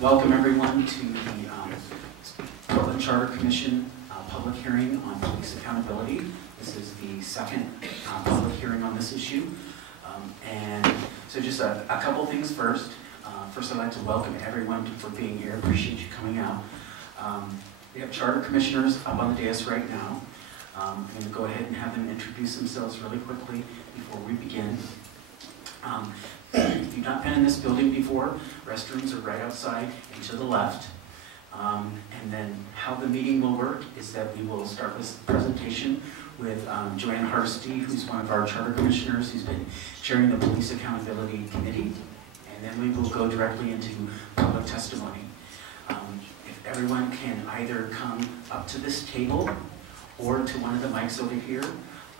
Welcome everyone to the Portland Charter Commission public hearing on police accountability. This is the second public hearing on this issue. And so just a couple things first. First, I'd like to welcome everyone for being here. Appreciate you coming out. We have Charter Commissioners up on the dais right now. I'm going to go ahead and have them introduce themselves really quickly before we begin. If you've not been in this building before, restrooms are right outside and to the left. And then how the meeting will work is that we will start this presentation with Joanne Hardesty, who's one of our Charter Commissioners, who's been chairing the Police Accountability Committee. And then we will go directly into public testimony. If everyone can either come up to this table or to one of the mics over here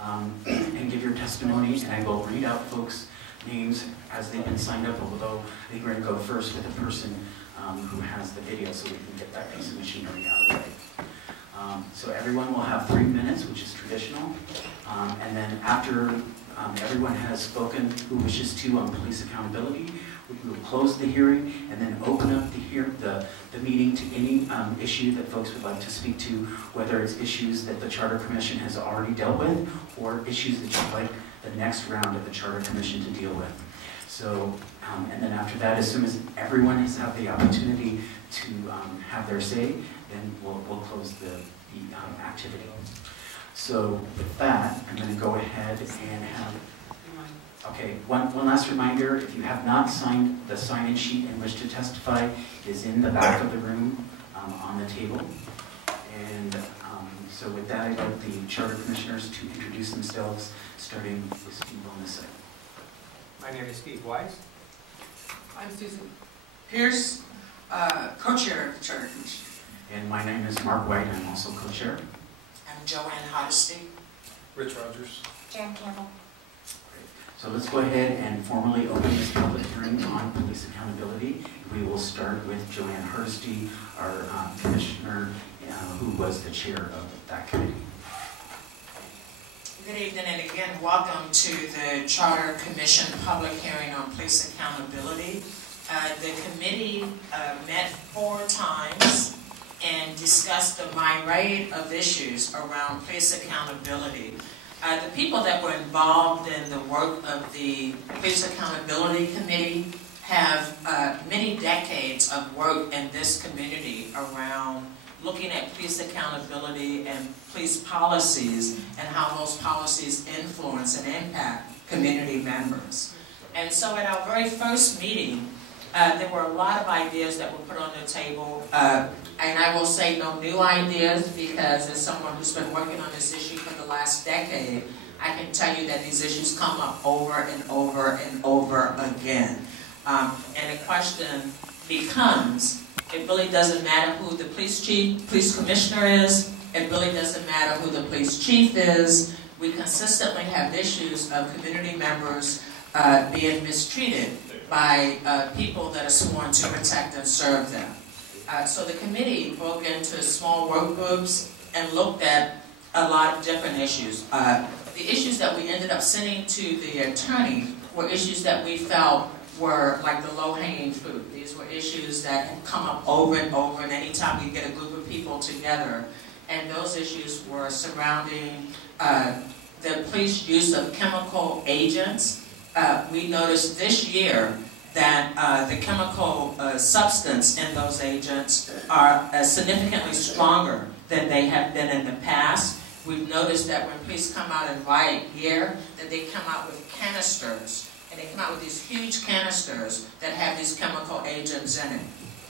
and give your testimony, and I will read out folks' names as they've been signed up, although I think we're going to go first with the person who has the video so we can get that piece of machinery out of the way. So everyone will have 3 minutes, which is traditional, and then after everyone has spoken who wishes to on police accountability, we will close the hearing and then open up the meeting to any issue that folks would like to speak to, whether it's issues that the Charter Commission has already dealt with or issues that you'd like the next round of the Charter Commission to deal with. So, and then after that, as soon as everyone has had the opportunity to have their say, then we'll close the activity. So with that, I'm going to go ahead and have, okay, one last reminder, if you have not signed the sign-in sheet and wish to testify, it is in the back of the room on the table. And so with that, I'd like the Charter Commissioners to introduce themselves, starting with Steve on this side. My name is Steve Wise. I'm Susan Pierce, co-chair of the Charter Commission. And my name is Mark White, I'm also co-chair. I'm Joanne Hardesty. Rich Rogers. Jan Campbell. So let's go ahead and formally open this public hearing on police accountability. We will start with Joanne Hardesty, our commissioner, who was the chair of that committee. Good evening, and again, welcome to the Charter Commission public hearing on police accountability. The committee met 4 times and discussed a myriad of issues around police accountability. The people that were involved in the work of the Police Accountability Committee have many decades of work in this community around looking at police accountability and police policies and how those policies influence and impact community members. And so at our very first meeting, there were a lot of ideas that were put on the table. And I will say no new ideas because as someone who's been working on this issue for the last decade, I can tell you that these issues come up over and over and over again. And the question becomes, it really doesn't matter who the police commissioner is. It really doesn't matter who the police chief is. We consistently have issues of community members being mistreated by people that are sworn to protect and serve them. So the committee broke into small work groups and looked at a lot of different issues. The issues that we ended up sending to the attorney were issues that we felt were like the low-hanging fruit. These were issues that had come up over and over, and anytime we get a group of people together, and those issues were surrounding the police use of chemical agents. We noticed this year that the chemical substance in those agents are significantly stronger than they have been in the past. We've noticed that when police come out and riot here, that they come out with canisters. And they come out with these huge canisters that have these chemical agents in it.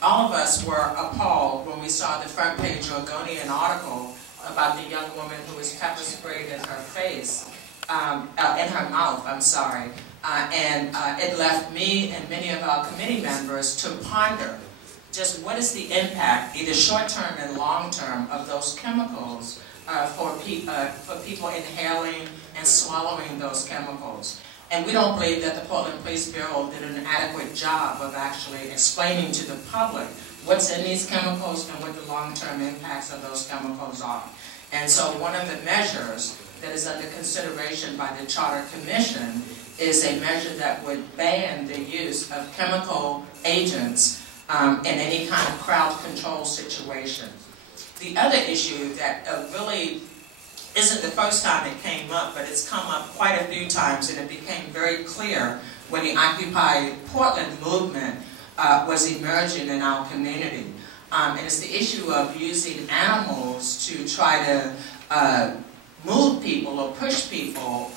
All of us were appalled when we saw the front page Oregonian article about the young woman who was pepper sprayed in her face, in her mouth, I'm sorry. And it left me and many of our committee members to ponder just what is the impact, either short-term and long-term, of those chemicals for people inhaling and swallowing those chemicals. And we don't believe that the Portland Police Bureau did an adequate job of actually explaining to the public what's in these chemicals and what the long-term impacts of those chemicals are. And so one of the measures that is under consideration by the Charter Commission is a measure that would ban the use of chemical agents in any kind of crowd control situation. The other issue that really isn't the first time it came up, but it's come up quite a few times, and it became very clear when the Occupy Portland movement was emerging in our community. And it's the issue of using animals to try to move people or push people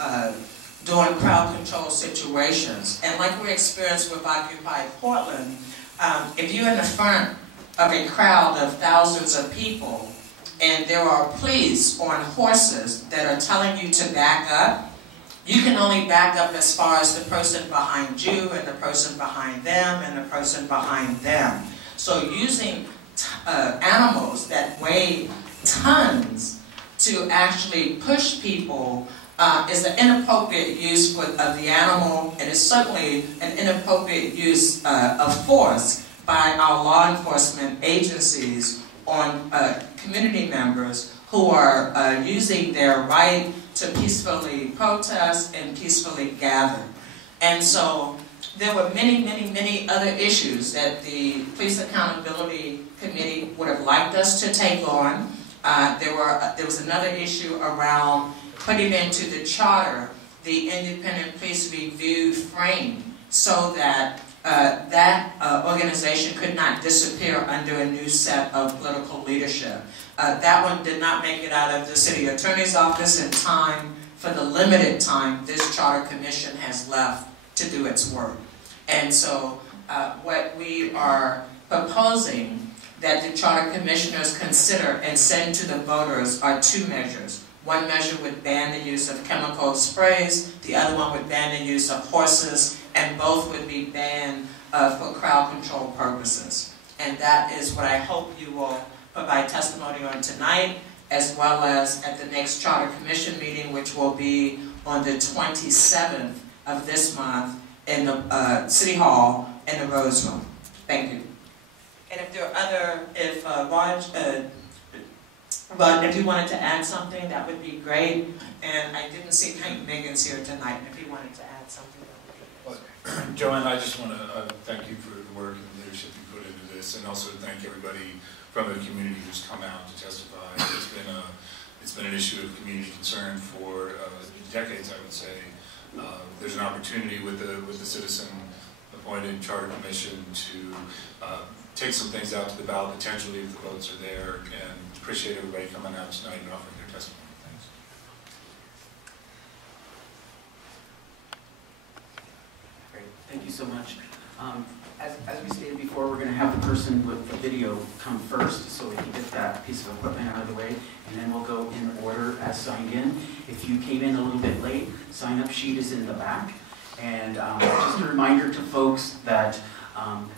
during crowd control situations. And like we experienced with Occupy Portland, if you're in the front of a crowd of thousands of people, and there are police on horses that are telling you to back up, you can only back up as far as the person behind you and the person behind them and the person behind them. So using animals that weigh tons to actually push people is an inappropriate use of the animal, and is certainly an inappropriate use of force by our law enforcement agencies on community members who are using their right to peacefully protest and peacefully gather. And so there were many, many, many other issues that the Police Accountability Committee would have liked us to take on. There was another issue around putting into the charter the independent police review frame so that that organization could not disappear under a new set of political leadership. That one did not make it out of the city attorney's office in time for the limited time this charter commission has left to do its work. And so what we are proposing that the charter commissioners consider and send to the voters are two measures. One measure would ban the use of chemical sprays, the other one would ban the use of horses, and both would be banned for crowd control purposes. And that is what I hope you will provide testimony on tonight, as well as at the next Charter Commission meeting, which will be on the 27th of this month in the City Hall in the Rose Room. Thank you. And if there are other, but if you wanted to add something, that would be great. And I didn't see Megan's here tonight. If you wanted to add something, that would be great. Joanne, I just want to thank you for the work and the leadership you put into this, and also thank everybody from the community who's come out to testify. It's been an issue of community concern for decades, I would say. There's an opportunity with the citizen-appointed Charter Commission to take some things out to the ballot potentially if the votes are there, and appreciate everybody coming out tonight and offering their testimony. Thanks. Great, thank you so much. As we stated before, we're going to have the person with the video come first so we can get that piece of equipment out of the way, and then we'll go in order as signed in. If you came in a little bit late, sign-up sheet is in the back. And just a reminder to folks that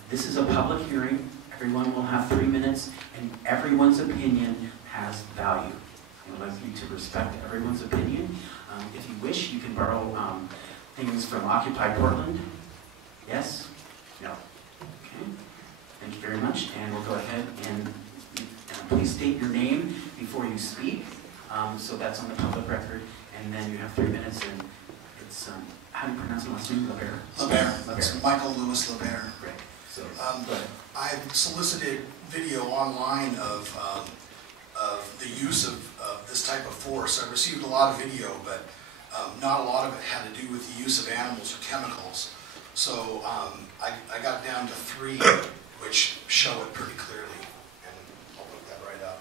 this is a public hearing. Everyone will have 3 minutes, and everyone's opinion has value. I would like you to respect everyone's opinion. If you wish, you can borrow things from Occupy Portland. Yes? No? Okay. Thank you very much. And we'll go ahead and please state your name before you speak. So that's on the public record. And then you have 3 minutes, and it's, how do you pronounce the last name? LeBaire. It's Michael Louis LeBaire. Great. So, I've solicited video online of the use of this type of force. I received a lot of video, but not a lot of it had to do with the use of animals or chemicals. So I got down to 3, which show it pretty clearly, and I'll look that right up.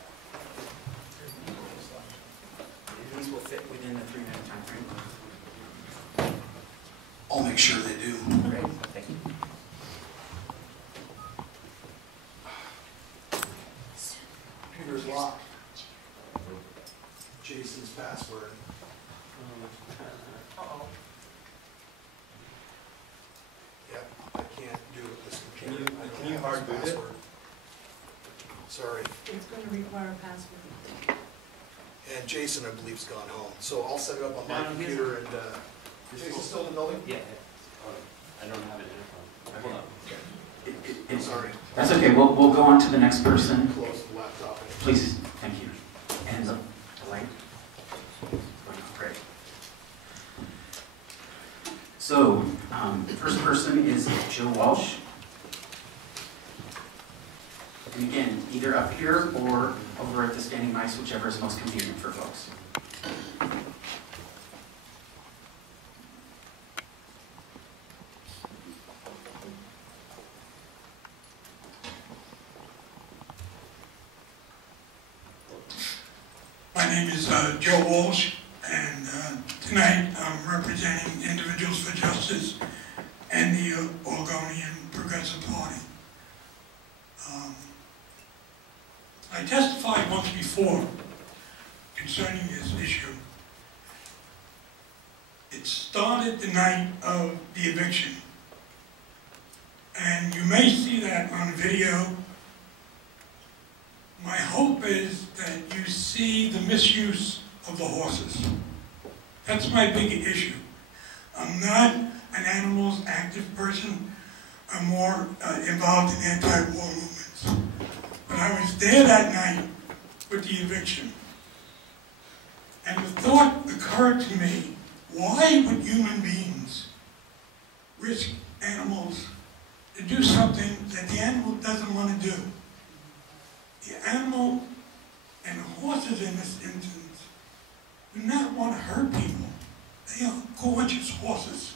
these will fit within the 3-minute time frame. I'll make sure they do. Great. Thank you. Computer's locked. Jason's password. Yep, I can't do it with this computer. Can you hard boot it? Sorry. It's going to require a password. And Jason, I believe, is gone home. So I'll set it up on my computer and, Jason's still in the building? Yeah. I don't have it in my phone. Hold on. I'm sorry. That's okay. We'll go on to the next person. Close the laptop. Please. Thank you. And the light. Great. So, the first person is Joe Walsh. And again, either up here or over at the standing mics, whichever is most convenient for folks. My name is Joe Walsh, and tonight I'm representing Individuals for Justice and the Oregonian Progressive Party. I testified once before concerning this issue. It started the night of the eviction, and you may see that on video. My hope is that you see the misuse of the horses. That's my big issue. I'm not an animals active person. I'm more involved in anti-war movements. But I was there that night with the eviction. And the thought occurred to me, why would human beings risk animals to do something that the animal doesn't want to do? The animal and the horses in this instance do not want to hurt people. They are gorgeous horses,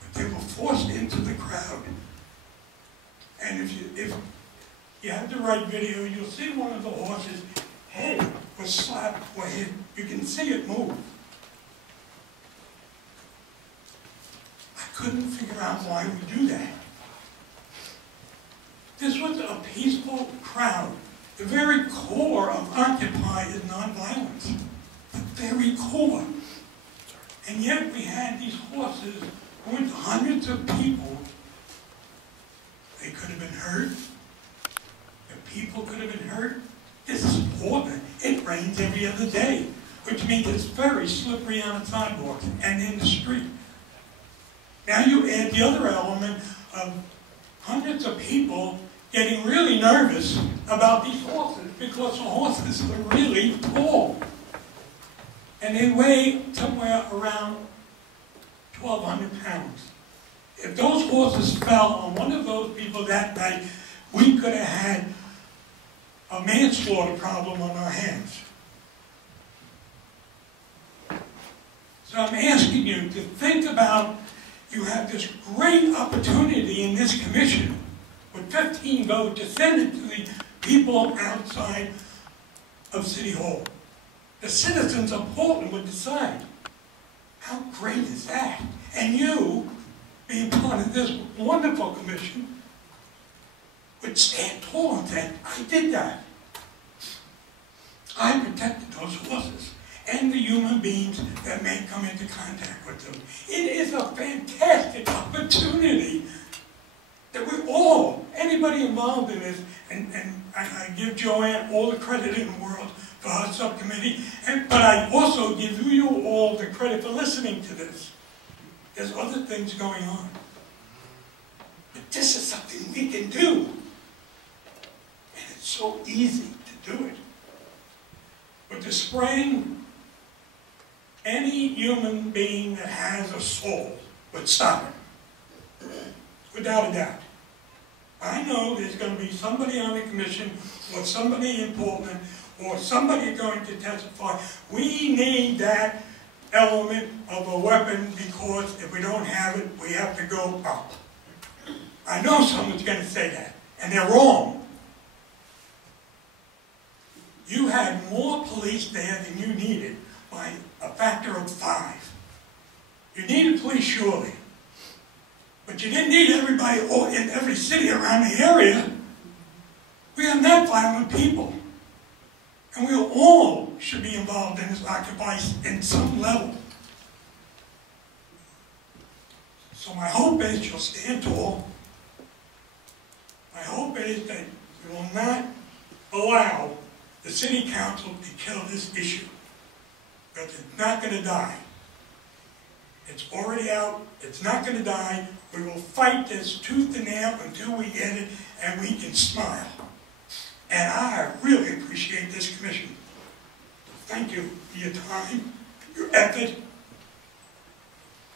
but they were forced into the crowd. And if you have the right video, you'll see one of the horses' head was slapped or hit. You can see it move. I couldn't figure out why we do that. This was a peaceful crowd. The very core of Occupy is nonviolence. The very core. And yet we had these horses who went to hundreds of people. They could have been hurt. The people could have been hurt. This is Portland. It rains every other day, which means it's very slippery on the sidewalks and in the street. Now you add the other element of hundreds of people getting really nervous about these horses because the horses are really tall. And they weigh somewhere around 1,200 pounds. If those horses fell on one of those people that night, we could have had a manslaughter problem on our hands. So I'm asking you to think about, you have this great opportunity in this commission with 15 votes to send it to the people outside of City Hall. The citizens of Portland would decide. How great is that? And you, being part of this wonderful commission, would stand tall and say, I did that. I protected those horses and the human beings that may come into contact with them. It is a fantastic opportunity that we all, anybody involved in this, and I give Joanne all the credit in the world for our subcommittee, but I also give you all the credit for listening to this. There's other things going on. But this is something we can do. And it's so easy to do it. With the spraying, any human being that has a soul would stop it. Without a doubt. I know there's going to be somebody on the commission or somebody in Portland or somebody going to testify. We need that element of a weapon because if we don't have it, we have to go up. I know someone's going to say that, and they're wrong. You had more police there than you needed by a factor of 5. You needed police, surely. But you didn't need everybody in every city around the area. We are not violent people. And we all should be involved in this Occupy in some level. So my hope is you'll stand tall. My hope is that you will not allow the city council to kill this issue. Because it's not going to die. It's already out. It's not going to die. We will fight this tooth and nail until we get it and we can smile. And I really appreciate this commission. Thank you for your time, your effort.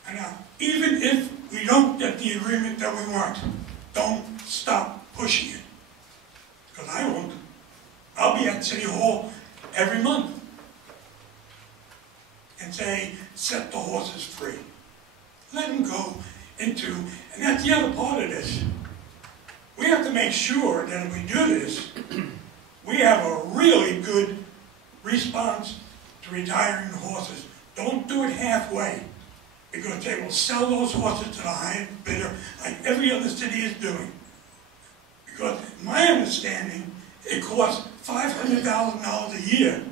And even if we don't get the agreement that we want, don't stop pushing it. because I won't. I'll be at City Hall every month and say, set the horses free. Let them go into, and that's the other part of this. We have to make sure that if we do this, we have a really good response to retiring the horses. Don't do it halfway, because they will sell those horses to the highest bidder like every other city is doing. Because my understanding, it costs $500,000 a year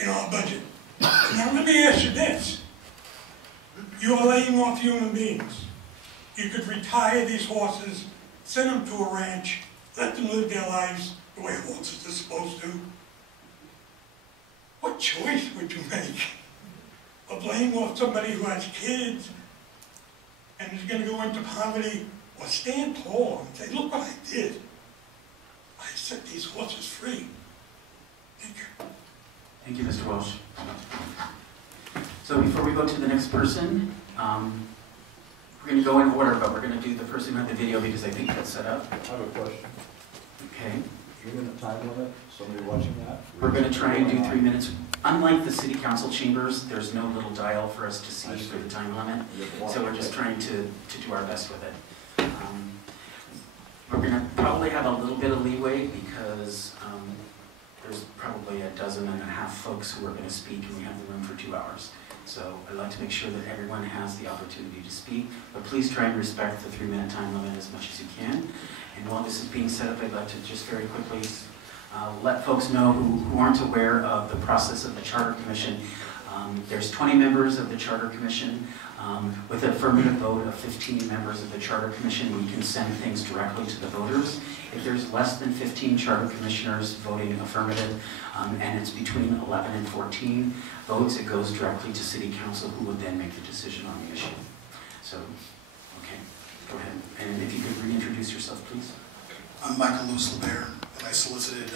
in our budget. Now let me ask you this. You are laying off human beings. You could retire these horses, send them to a ranch, let them live their lives the way horses are supposed to. What choice would you make of laying off somebody who has kids and is going to go into poverty, or stand tall and say, look what I did. I set these horses free. Thank you. Thank you, Mr. Walsh. So before we go to the next person, we're going to go in order, but we're going to do the person who had the video because I think that's set up. I have a question. Okay. Are you in a time limit? Somebody watching that? We're going to try and do 3 minutes. Unlike the city council chambers, there's no little dial for us to see for the time limit. So we're just trying to do our best with it. We're going to probably have a little bit of leeway because there's probably 12.5 folks who are going to speak, and we have the room for 2 hours. So I'd like to make sure that everyone has the opportunity to speak, but please try and respect the 3-minute time limit as much as you can. And while this is being set up, I'd like to just very quickly let folks know who aren't aware of the process of the Charter Commission. There's 20 members of the Charter Commission. With an affirmative vote of 15 members of the Charter Commission, we can send things directly to the voters. If there's less than 15 Charter Commissioners voting affirmative, and it's between 11 and 14 votes, it goes directly to City Council, who would then make the decision on the issue. So, okay, go ahead. And if you could reintroduce yourself, please. I'm Michael Luce-LeBaire, and I solicited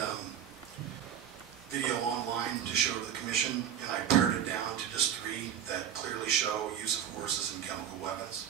video online to show to the commission, and I pared it down to just 3 that clearly show use of horses and chemical weapons.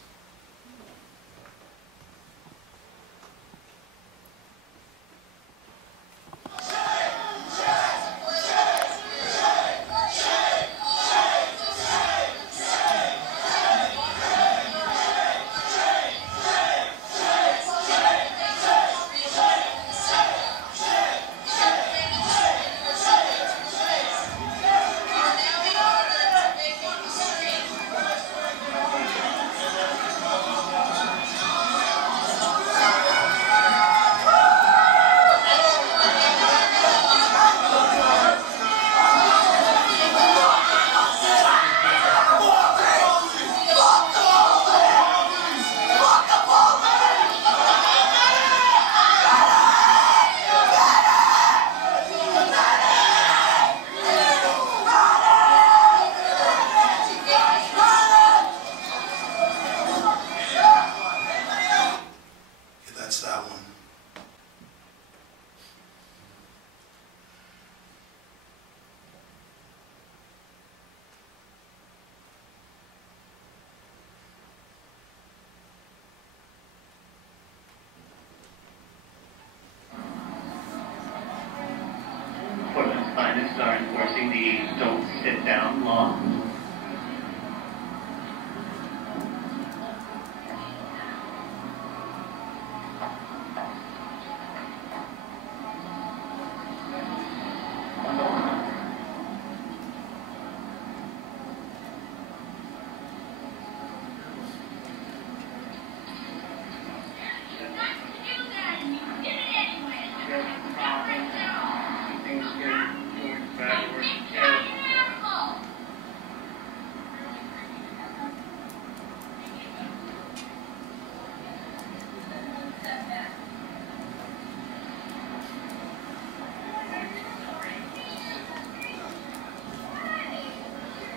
Are enforcing the don't sit down law.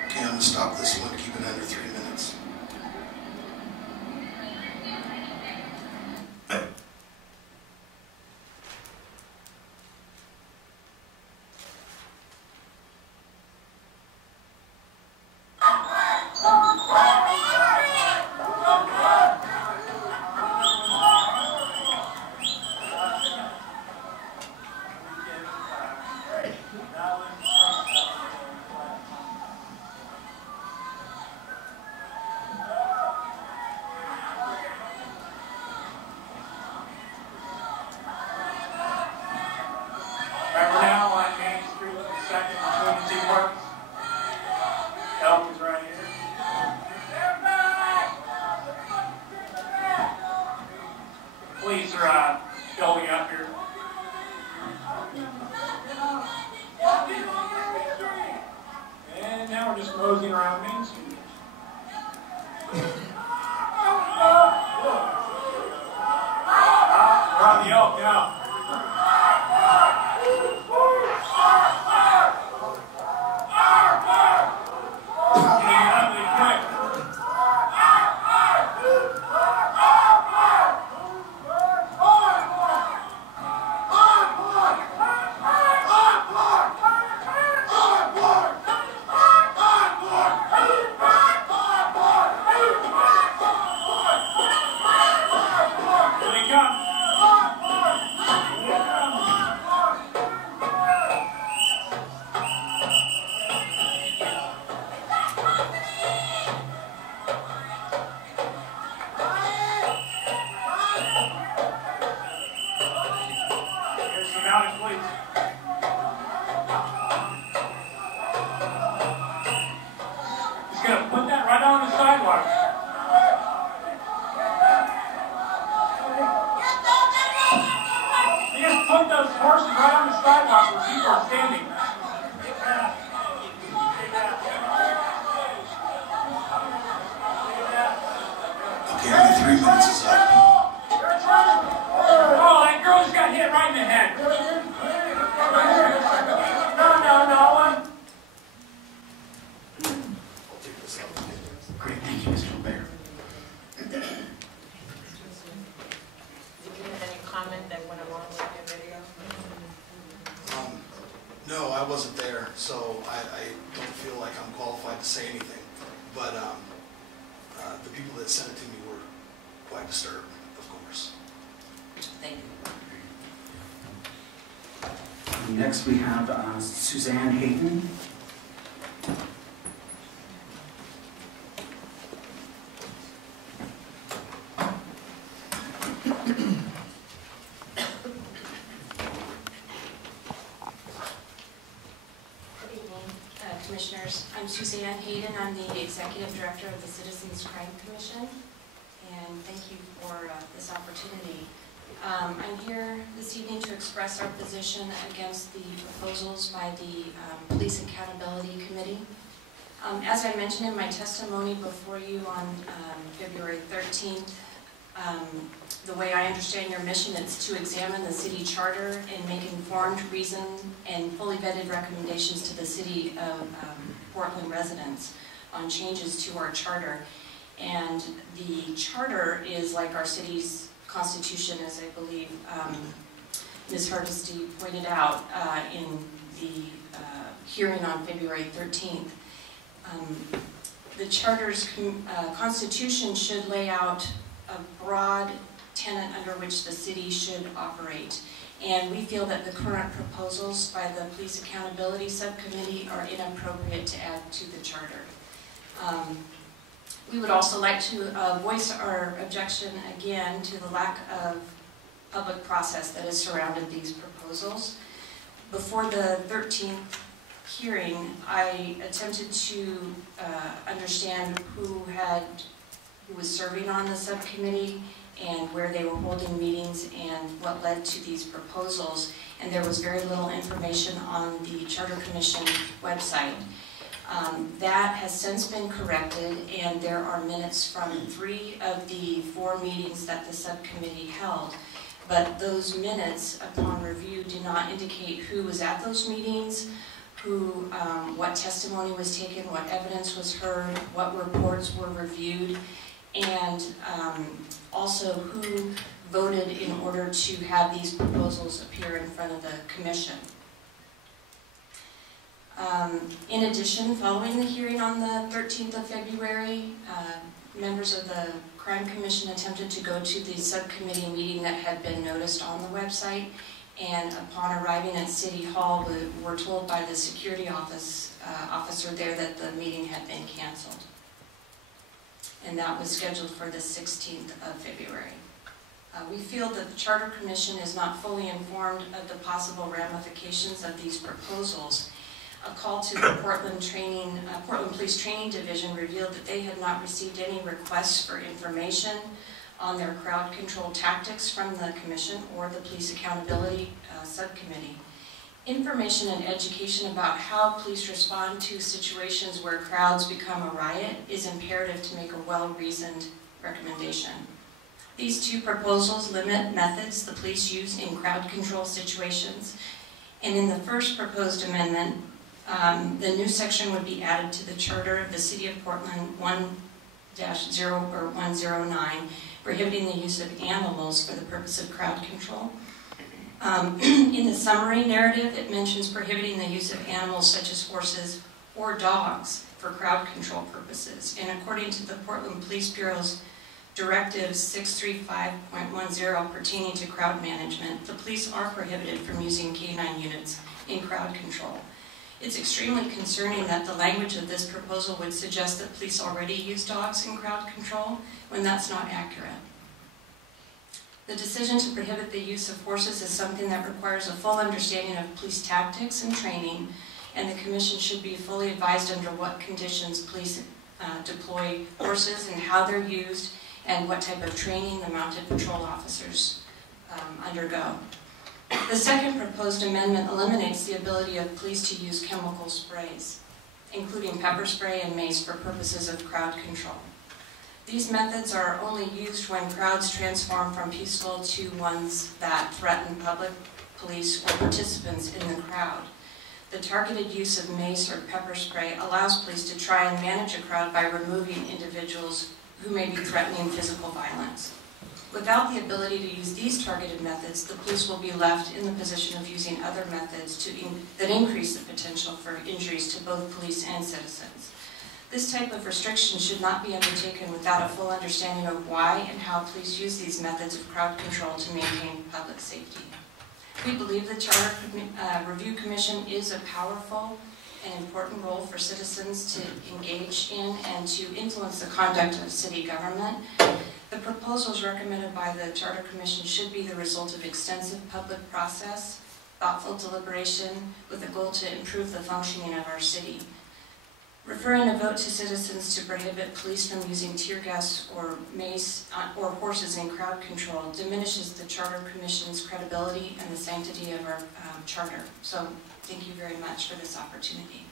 Okay, I'm going to stop this one, keep it under 3 minutes. just put that right on the sidewalk. You just put those horses right on the sidewalk where people are standing. Okay, only 3 minutes is up. Oh, that girl just got hit right in the head. No. Great, thank you, Mr. Bear. Did you have any comment that went along with your video? No, I wasn't there, so I don't feel like I'm qualified to say anything. But the people that sent it to me were quite disturbed, of course. Thank you. Next, we have Suzanne Hayden. Commissioners. I'm Suzanne Hayden. I'm the Executive Director of the Citizens Crime Commission, and thank you for this opportunity. I'm here this evening to express our position against the proposals by the Police Accountability Committee. As I mentioned in my testimony before you on February 13th, the way I understand your mission is to examine the city charter and make informed, reasoned, and fully vetted recommendations to the city of Portland residents on changes to our charter. And the charter is like our city's constitution, as I believe Ms. Hardesty pointed out in the hearing on February 13th. The charter's constitution should lay out a broad tenet under which the city should operate. And we feel that the current proposals by the Police Accountability Subcommittee are inappropriate to add to the charter. We would also like to voice our objection again to the lack of public process that has surrounded these proposals. Before the 13th hearing, I attempted to understand who was serving on the subcommittee and where they were holding meetings and what led to these proposals, and there was very little information on the Charter Commission website. That has since been corrected, and there are minutes from 3 of the 4 meetings that the subcommittee held. But those minutes, upon review, do not indicate who was at those meetings, what testimony was taken, what evidence was heard, what reports were reviewed, and also who voted in order to have these proposals appear in front of the commission. In addition, following the hearing on the 13th of February, members of the Crime Commission attempted to go to the subcommittee meeting that had been noticed on the website, and upon arriving at City Hall, we were told by the security officer there that the meeting had been canceled. And that was scheduled for the 16th of February. We feel that the Charter Commission is not fully informed of the possible ramifications of these proposals. A call to the Portland Police Training Division revealed that they had not received any requests for information on their crowd control tactics from the Commission or the Police Accountability Subcommittee. Information and education about how police respond to situations where crowds become a riot is imperative to make a well-reasoned recommendation. These 2 proposals limit methods the police use in crowd control situations, and in the first proposed amendment, the new section would be added to the charter of the City of Portland 1-109, prohibiting the use of animals for the purpose of crowd control. In the summary narrative, it mentions prohibiting the use of animals such as horses or dogs for crowd control purposes. And according to the Portland Police Bureau's Directive 635.10 pertaining to crowd management, the police are prohibited from using canine units in crowd control. It's extremely concerning that the language of this proposal would suggest that police already use dogs in crowd control, when that's not accurate. The decision to prohibit the use of horses is something that requires a full understanding of police tactics and training, and the Commission should be fully advised under what conditions police deploy horses and how they're used and what type of training the mounted patrol officers undergo. The second proposed amendment eliminates the ability of police to use chemical sprays, including pepper spray and mace, for purposes of crowd control. These methods are only used when crowds transform from peaceful to ones that threaten public, police, or participants in the crowd. The targeted use of mace or pepper spray allows police to try and manage a crowd by removing individuals who may be threatening physical violence. Without the ability to use these targeted methods, the police will be left in the position of using other methods that increase the potential for injuries to both police and citizens. This type of restriction should not be undertaken without a full understanding of why and how police use these methods of crowd control to maintain public safety. We believe the Charter Review Commission is a powerful and important role for citizens to engage in and to influence the conduct of city government. The proposals recommended by the Charter Commission should be the result of extensive public process, thoughtful deliberation, with a goal to improve the functioning of our city. Referring a vote to citizens to prohibit police from using tear gas or mace or horses in crowd control diminishes the Charter Commission's credibility and the sanctity of our charter. So thank you very much for this opportunity.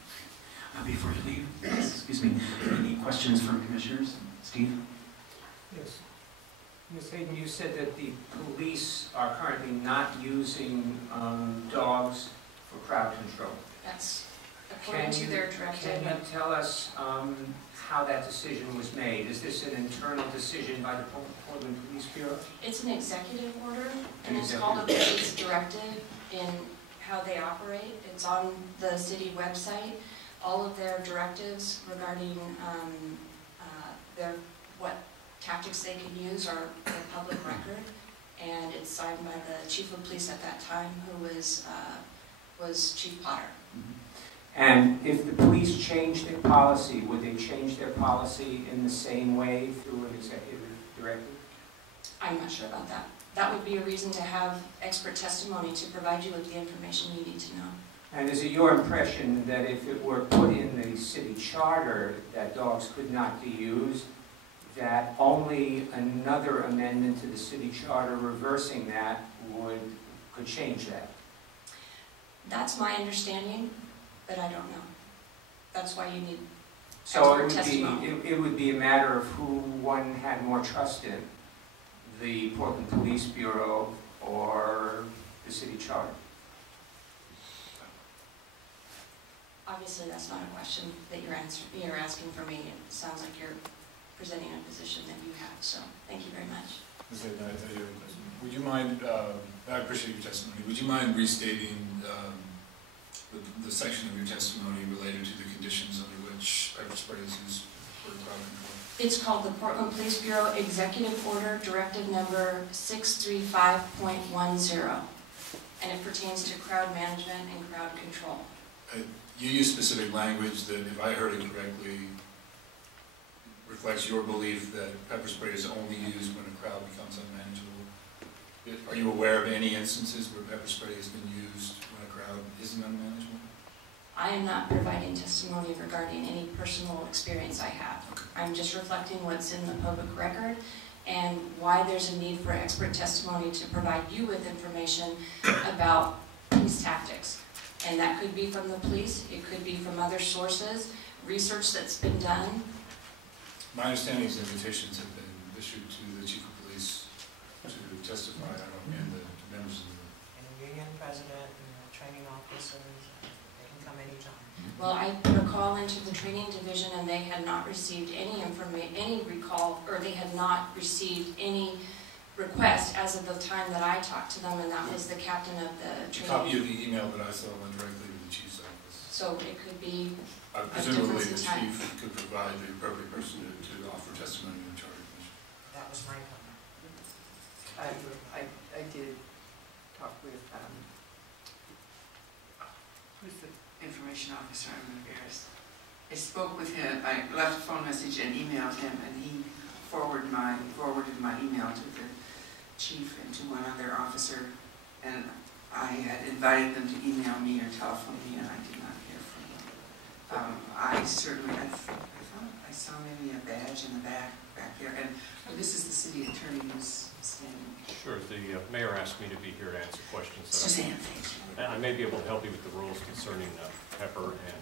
Before you leave, excuse me, any questions from commissioners? Steve? Yes. Ms. Hayden, you said that the police are currently not using dogs for crowd control. That's according to their directive. Can you tell us how that decision was made? Is this an internal decision by the Portland Police Bureau? It's an executive order, and it's called a police directive in how they operate. It's on the city website. All of their directives regarding what tactics they can use are a public record, and it's signed by the chief of police at that time, who was Chief Potter. And if the police changed their policy, would they change their policy in the same way through an executive directive? I'm not sure about that. That would be a reason to have expert testimony to provide you with the information you need to know. And is it your impression that if it were put in the city charter that dogs could not be used, that only another amendment to the city charter reversing that could change that? That's my understanding, but I don't know. That's why you need So expert testimony. it would be a matter of who one had more trust in, the Portland Police Bureau or the city charter. Obviously, that's not a question that you're asking for me. It sounds like you're presenting a position that you have, so thank you very much. Ms. Hayden, I have a question. Would you mind, I appreciate your testimony, would you mind restating the section of your testimony related to the conditions under which pepper spray is used for crowd control? It's called the Portland Police Bureau Executive Order Directive Number 635.10, and it pertains to crowd management and crowd control. You use specific language that, if I heard it correctly, reflects your belief that pepper spray is only used when a crowd becomes unmanageable. Are you aware of any instances where pepper spray has been used when a crowd isn't unmanageable? I am not providing testimony regarding any personal experience I have. I'm just reflecting what's in the public record and why there's a need for expert testimony to provide you with information about police tactics. And that could be from the police, it could be from other sources, research that's been done. My understanding is invitations have been issued to the chief of police to testify, and the members of the... And the union president and the training officers, they can come anytime. Well, I put a call into the training division and they had not received any recall, or they had not received any request as of the time that I talked to them, and that was the captain of the A training. copy of the email that I saw went directly to the chief's office. So it could be Presumably the difference in time. chief could provide the appropriate person to offer testimony in the charter commission. That was my comment. I did talk with, who's the information officer in affairs? I spoke with him, I left a phone message and emailed him, and he forwarded my email to the chief and to one other officer, and I had invited them to email me or telephone me, and I did not hear from them. I certainly, I thought I saw maybe a badge in the back there, and this is the city attorney who's standing. Sure, the mayor asked me to be here to answer questions. Suzanne, thank you. And I may be able to help you with the rules concerning pepper and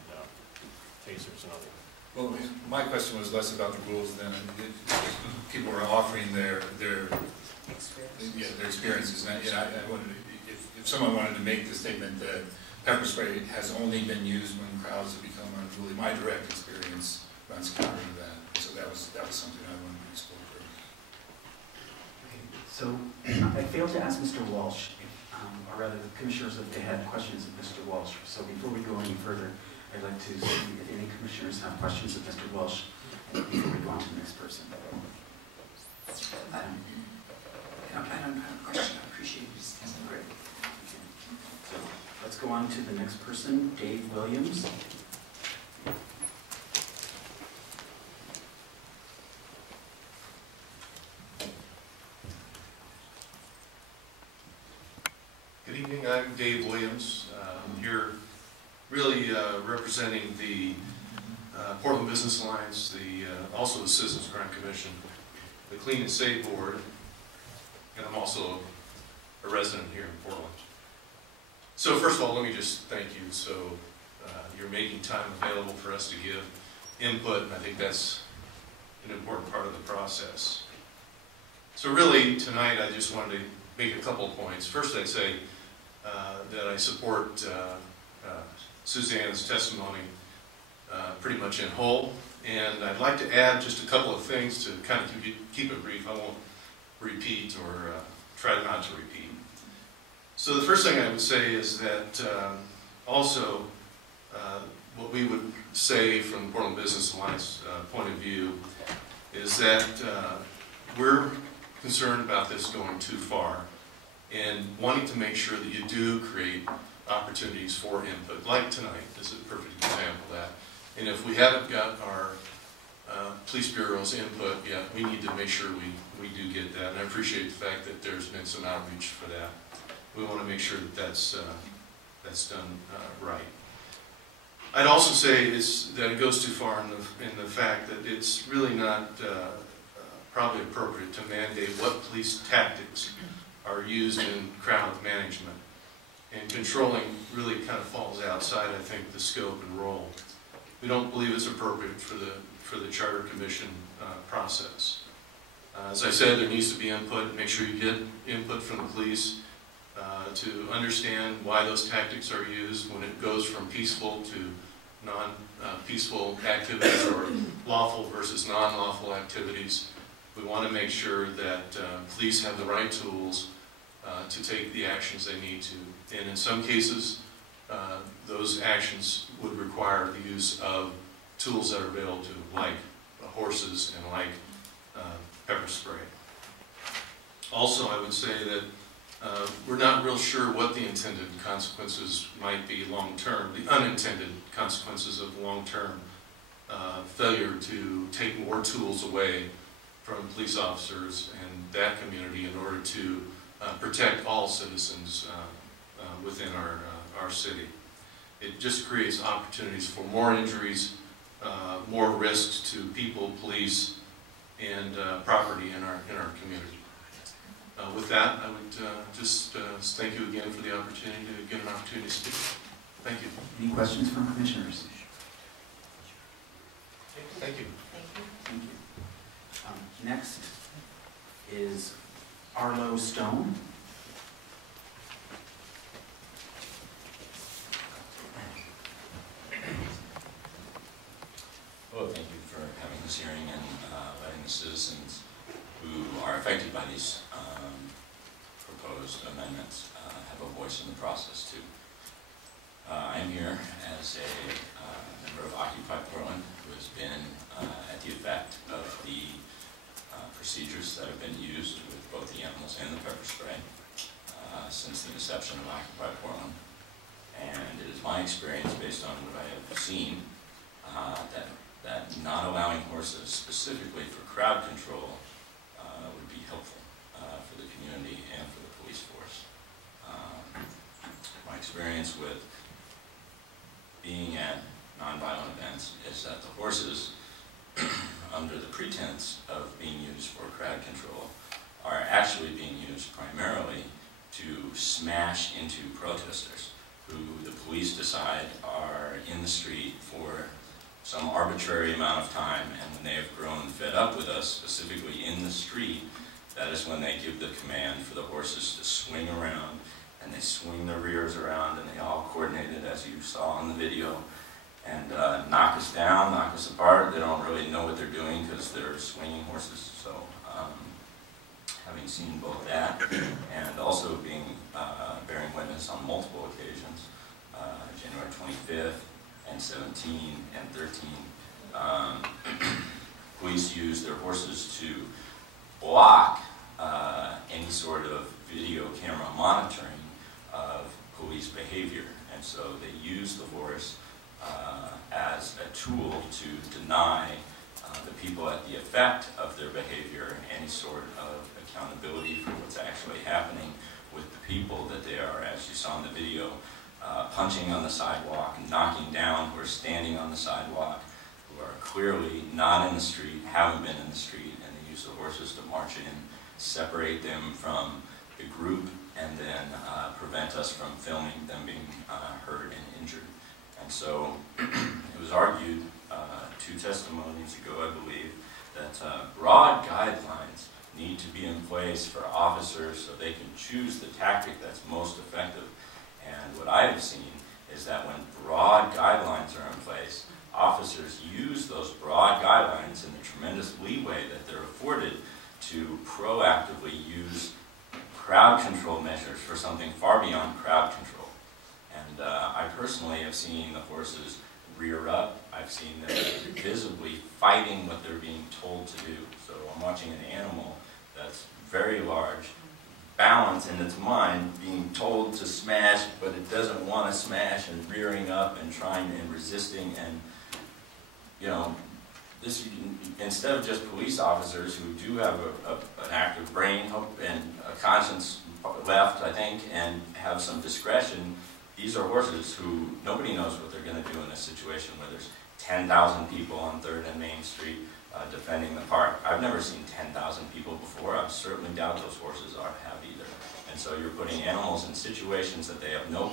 tasers and other. Well, my question was less about the rules than people are offering their experiences. And I wondered if someone wanted to make the statement that pepper spray has only been used when crowds have become unruly. My direct experience runs counter to that. So that was something I wanted to explore further. Okay, so I failed to ask Mr. Walsh, or rather the commissioners, if they had questions of Mr. Walsh. So before we go any further, I'd like to see if any commissioners have questions of Mr. Walsh before we go on to the next person. I don't have a question. I appreciate you discussing. Great. So let's go on to the next person, Dave Williams. Good evening, I'm Dave Williams. I'm here really representing the Portland Business Alliance, also the Citizens Crime Commission, the Clean and Safe Board, and I'm also a resident here in Portland. So first of all, let me just thank you. So you're making time available for us to give input, and I think that's an important part of the process. So really, tonight I just wanted to make a couple of points. First, I'd say that I support Suzanne's testimony pretty much in whole, and I'd like to add just a couple of things to kind of keep it brief. I won't repeat or try not to repeat. So the first thing I would say is that also what we would say from the Portland Business Alliance point of view is that we're concerned about this going too far and wanting to make sure that you do create opportunities for input, like tonight. This is a perfect example of that. And if we haven't got our police bureau's input yet, we need to make sure we do get that. And I appreciate the fact that there's been some outreach for that. We want to make sure that that's done right. I'd also say that it goes too far in the fact that it's really not probably appropriate to mandate what police tactics are used in crowd management. And controlling really kind of falls outside, I think, the scope and role. We don't believe it's appropriate for the Charter Commission process. As I said, there needs to be input. Make sure you get input from the police to understand why those tactics are used when it goes from peaceful to non-peaceful activities or lawful versus non-lawful activities. We want to make sure that police have the right tools to take the actions they need to. And in some cases, those actions would require the use of tools that are available to, like horses and like pepper spray. Also, I would say that we're not real sure what the intended consequences might be long-term, the unintended consequences of long-term failure to take more tools away from police officers and that community in order to protect all citizens within our city. It just creates opportunities for more injuries, more risks to people, police, and property in our community. With that, I would just thank you again for the opportunity to get an opportunity to speak. Thank you. Any questions from commissioners? Thank you. Thank you. Next is Arlo Stone. Well, thank you for having this hearing and letting the citizens who are affected by these proposed amendments have a voice in the process too. I'm here as a member of Occupy Portland who has been at the effect of the procedures that have been used with both the animals and the pepper spray since the inception of Occupy Portland. And it is my experience, based on what I have seen, that not allowing horses specifically for crowd control would be helpful for the community and for the police force. My experience with being at nonviolent events is that the horses under the pretense of being used for crowd control, are actually being used primarily to smash into protesters who the police decide are in the street for some arbitrary amount of time, and when they have grown fed up with us, specifically in the street, that is when they give the command for the horses to swing around, and they swing their rears around, and they all coordinated, as you saw on the video, and knock us down, knock us apart. They don't really know what they're doing because they're swinging horses. So having seen both that and also bearing witness on multiple occasions, January 25th and 17 and 13, police use their horses to block any sort of video camera monitoring of police behavior. And so they use the horse as a tool to deny the people at the effect of their behavior any sort of accountability for what's actually happening with the people that they are, as you saw in the video, punching on the sidewalk, knocking down who are standing on the sidewalk, who are clearly not in the street, haven't been in the street, and they use the horses to march in, separate them from the group, and then prevent us from filming them being hurt and injured. And so it was argued 2 testimonies ago, I believe, that broad guidelines need to be in place for officers so they can choose the tactic that's most effective. And what I have seen is that when broad guidelines are in place, officers use those broad guidelines in the tremendous leeway that they're afforded to proactively use crowd control measures for something far beyond crowd control. And I personally have seen the horses rear up. I've seen them visibly fighting what they're being told to do. So I'm watching an animal that's very large, balanced in its mind, being told to smash, but it doesn't want to smash, and rearing up and trying and resisting. And, you know, this, instead of just police officers who do have an active brain and a conscience left, I think, and have some discretion, these are horses who nobody knows what they're going to do in a situation where there's 10,000 people on 3rd and Main Street defending the park. I've never seen 10,000 people before. I certainly doubt those horses have either. And so you're putting animals in situations that they have no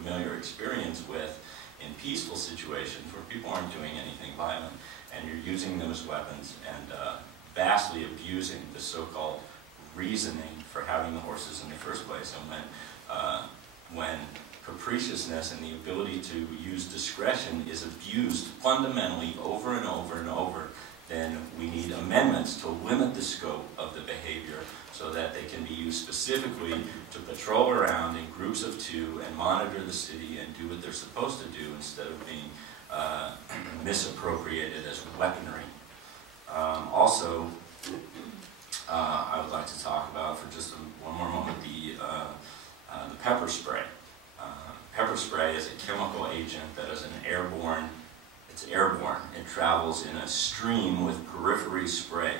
familiar experience with, in peaceful situations where people aren't doing anything violent, and you're using them as weapons and vastly abusing the so-called reasoning for having the horses in the first place. And when capriciousness and the ability to use discretion is abused fundamentally over and over and over, then we need amendments to limit the scope of the behavior so that they can be used specifically to patrol around in groups of 2 and monitor the city and do what they're supposed to do instead of being misappropriated as weaponry. Also, I would like to talk about, for just one more moment, the pepper spray. Pepper spray is a chemical agent that is airborne. It's airborne. It travels in a stream with periphery spray.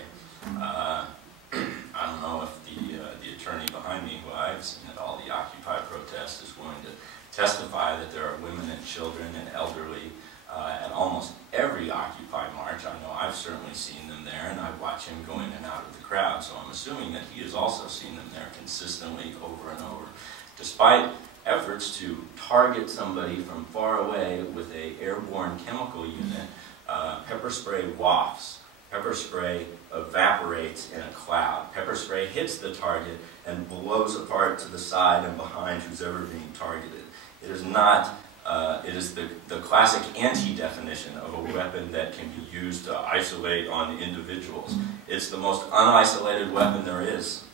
I don't know if the attorney behind me, who I've seen at all the Occupy protests, is willing to testify that there are women and children and elderly at almost every Occupy march. I know I've certainly seen them there, and I watch him go in and out of the crowd, so I'm assuming that he has also seen them there consistently over and over. Despite efforts to target somebody from far away with an airborne chemical unit, pepper spray wafts. Pepper spray evaporates in a cloud. Pepper spray hits the target and blows apart to the side and behind who's ever being targeted. It is not, it is the classic anti-definition of a weapon that can be used to isolate on individuals. It's the most unisolated weapon there is.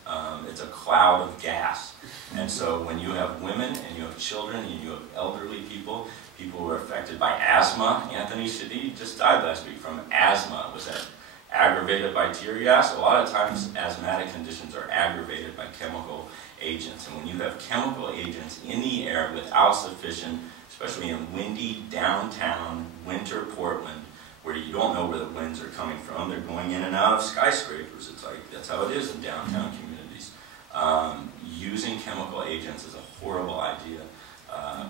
It's a cloud of gas. And so when you have women and you have children and you have elderly people, people who are affected by asthma, Anthony Shadid just died last week from asthma. Was that aggravated by tear gas? A lot of times asthmatic conditions are aggravated by chemical agents. And when you have chemical agents in the air without sufficient, especially in windy downtown winter Portland, where you don't know where the winds are coming from, they're going in and out of skyscrapers. It's like, that's how it is in downtown communities. Using chemical agents is a horrible idea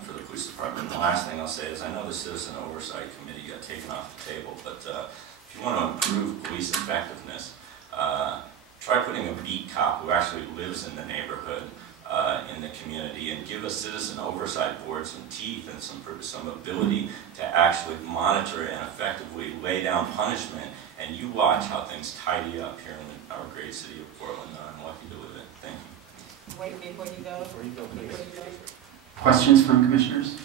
for the police department. And the last thing I'll say is, I know the Citizen Oversight Committee got taken off the table, but if if you want to improve police effectiveness, try putting a beat cop who actually lives in the neighborhood in the community, and give a citizen oversight board some teeth and some ability to actually monitor and effectively lay down punishment, and you watch how things tidy up here in our great city of Portland. I'm lucky to live in. Thank you. Wait, before you go. Questions from commissioners?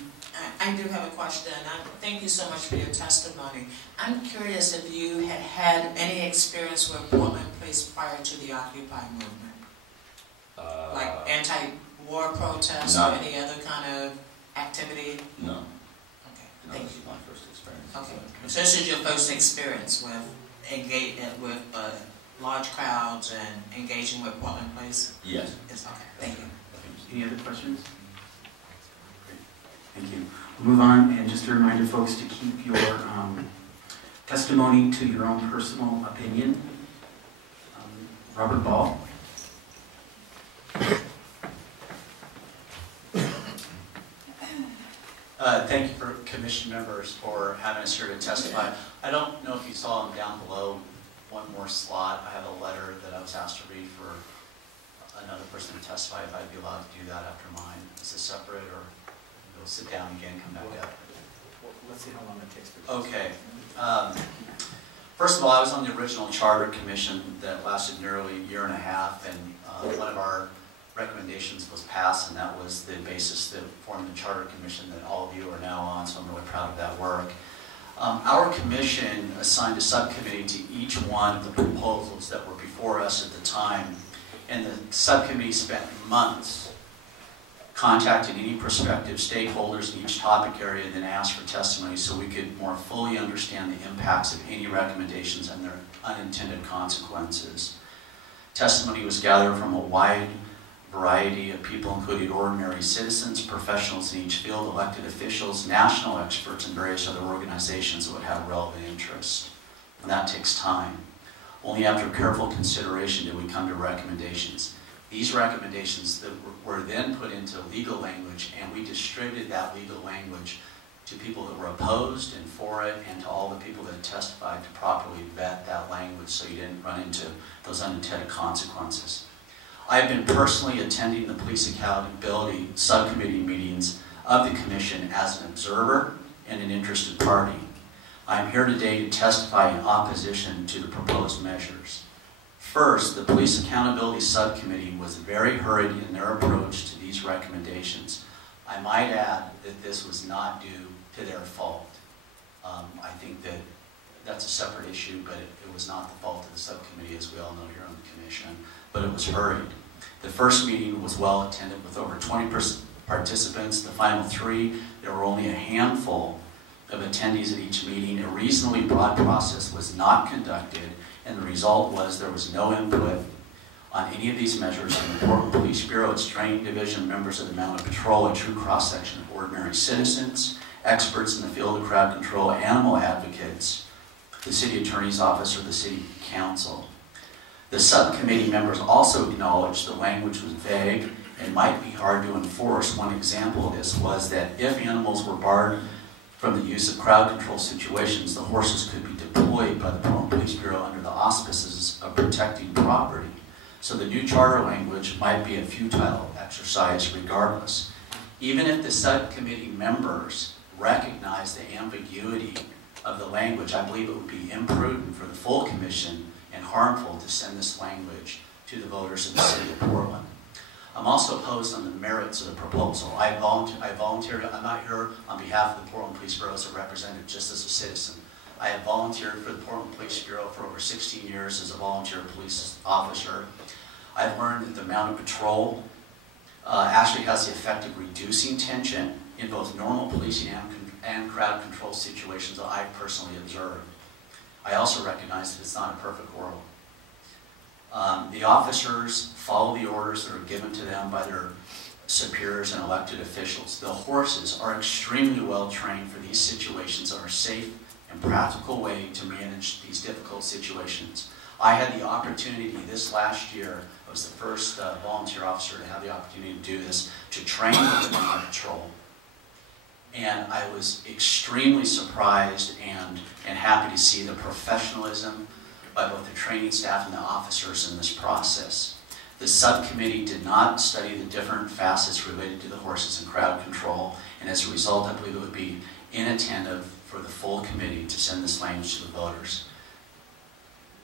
I do have a question. Thank you so much for your testimony. I'm curious if you had had any experience with Portland Police prior to the Occupy movement? Like anti-war protests or any other kind of activity? No. Okay, No, thank this you. is my first experience. Okay, so this is your first experience with large crowds and engaging with Portland Police? Yes. It's okay, thank you. Any other questions? Great. Thank you. We'll move on, and just a reminder, folks, to keep your testimony to your own personal opinion. Robert Ball. Thank you for commission members for having us here to testify. I don't know if you saw them down below, one more slot. I have a letter that I was asked to read for another person to testify, if I'd be allowed to do that after mine. Is it separate, or go sit down again, come back up? Let's see how long it takes. Okay. First of all, I was on the original charter commission that lasted nearly a year and a half, and one of our recommendations was passed, and that was the basis that formed the charter commission that all of you are now on, so I'm really proud of that work. Our commission assigned a subcommittee to each one of the proposals that were before us at the time, and the subcommittee spent months contacting any prospective stakeholders in each topic area and then asked for testimony so we could more fully understand the impacts of any recommendations and their unintended consequences. Testimony was gathered from a wide variety of people, including ordinary citizens, professionals in each field, elected officials, national experts, and various other organizations that would have relevant interest. And that takes time. Only after careful consideration did we come to recommendations. These recommendations that were then put into legal language, and we distributed that legal language to people that were opposed and for it, and to all the people that testified to properly vet that language so you didn't run into those unintended consequences. I have been personally attending the Police Accountability Subcommittee meetings of the Commission as an observer and an interested party. I am here today to testify in opposition to the proposed measures. First, the Police Accountability Subcommittee was very hurried in their approach to these recommendations. I might add that this was not due to their fault. I think that that's a separate issue, but it was not the fault of the subcommittee, as we all know here on the Commission, but it was hurried. The first meeting was well attended with over 20 participants. The final 3, there were only a handful of attendees at each meeting. A reasonably broad process was not conducted, and the result was there was no input on any of these measures from the Portland Police Bureau, its training division, members of the Mounted Patrol, a true cross-section of ordinary citizens, experts in the field of crowd control, animal advocates, the city attorney's office, or the city council. The subcommittee members also acknowledged the language was vague and might be hard to enforce. One example of this was that if animals were barred from the use of crowd control situations, the horses could be deployed by the Portland Police Bureau under the auspices of protecting property. So the new charter language might be a futile exercise regardless. Even if the subcommittee members recognize the ambiguity of the language, I believe it would be imprudent for the full commission and harmful to send this language to the voters of the city of Portland. I'm also opposed on the merits of the proposal. I volunteered, I'm not here on behalf of the Portland Police Bureau as a representative, just as a citizen. I have volunteered for the Portland Police Bureau for over 16 years as a volunteer police officer. I've learned that the Mounted Patrol actually has the effect of reducing tension in both normal policing and crowd control situations that I've personally observed. I also recognize that it's not a perfect world. The officers follow the orders that are given to them by their superiors and elected officials. The horses are extremely well trained for these situations and are safe and practical way to manage these difficult situations. I had the opportunity this last year, I was the first volunteer officer to have the opportunity to do this, to train with the Mounted Patrol. And I was extremely surprised and happy to see the professionalism by both the training staff and the officers in this process. The subcommittee did not study the different facets related to the horses and crowd control, and as a result, I believe it would be inattentive for the full committee to send this language to the voters.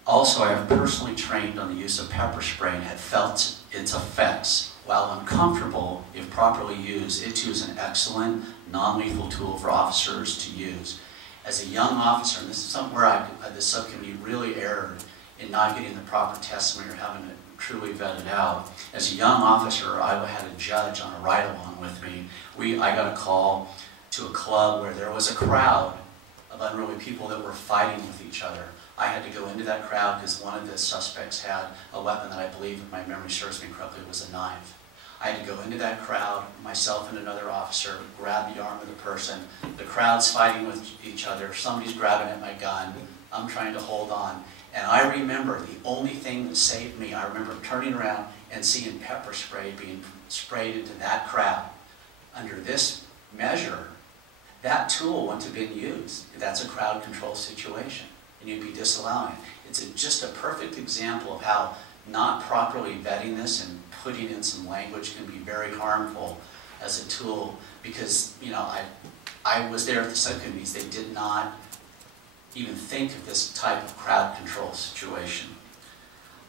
Also, I have personally trained on the use of pepper spray and have felt its effects. While uncomfortable, if properly used, it too is an excellent, non-lethal tool for officers to use. As a young officer, and this is something where the subcommittee really erred in not getting the proper testimony or having it truly vetted out. As a young officer, I had a judge on a ride-along with me. I got a call to a club where there was a crowd of unruly people that were fighting with each other. I had to go into that crowd because one of the suspects had a weapon that I believe, if my memory serves me correctly, was a knife. I had to go into that crowd, myself and another officer, grab the arm of the person. The crowd's fighting with each other. Somebody's grabbing at my gun. I'm trying to hold on. And I remember the only thing that saved me, I remember turning around and seeing pepper spray being sprayed into that crowd. Under this measure, that tool wouldn't have been used. That's a crowd control situation, and you'd be disallowing it. It's just a perfect example of how not properly vetting this and putting in some language can be very harmful as a tool, because, you know, I was there at the subcommittees. They did not even think of this type of crowd control situation.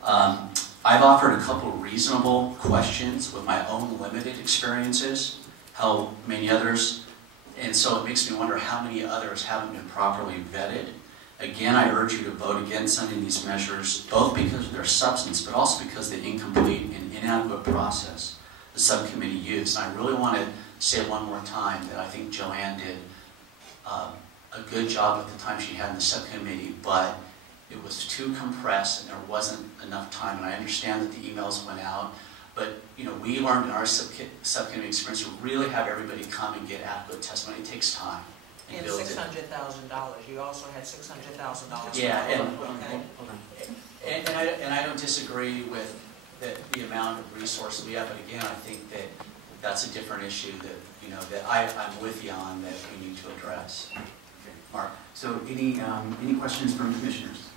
I've offered a couple of reasonable questions with my own limited experiences, how many others, and so it makes me wonder how many others haven't been properly vetted. Again, I urge you to vote against sending these measures, both because of their substance, but also because of the incomplete and inadequate process the subcommittee used. And I really want to say one more time that I think Joanne did a good job with the time she had in the subcommittee, but it was too compressed and there wasn't enough time. And I understand that the emails went out, but you know, we learned in our subcommittee experience to really have everybody come and get adequate testimony. It takes time. And $600,000. You also had $600,000. Yeah, okay. and I don't disagree with the amount of resources we have, but again, I think that that's a different issue that, you know, that I'm with you on, that we need to address. Okay. Mark, so any questions from commissioners?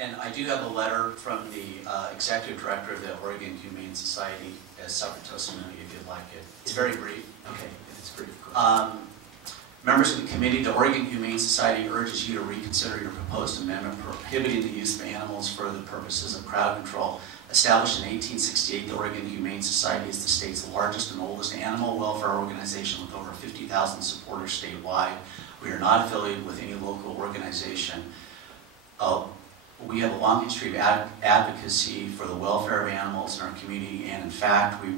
And I do have a letter from the executive director of the Oregon Humane Society as separate testimony, if you'd like it. It's very brief. Okay, it's brief. Members of the committee, the Oregon Humane Society urges you to reconsider your proposed amendment prohibiting the use of animals for the purposes of crowd control. Established in 1868, the Oregon Humane Society is the state's largest and oldest animal welfare organization with over 50,000 supporters statewide. We are not affiliated with any local organization. We have a long history of advocacy for the welfare of animals in our community, and in fact, we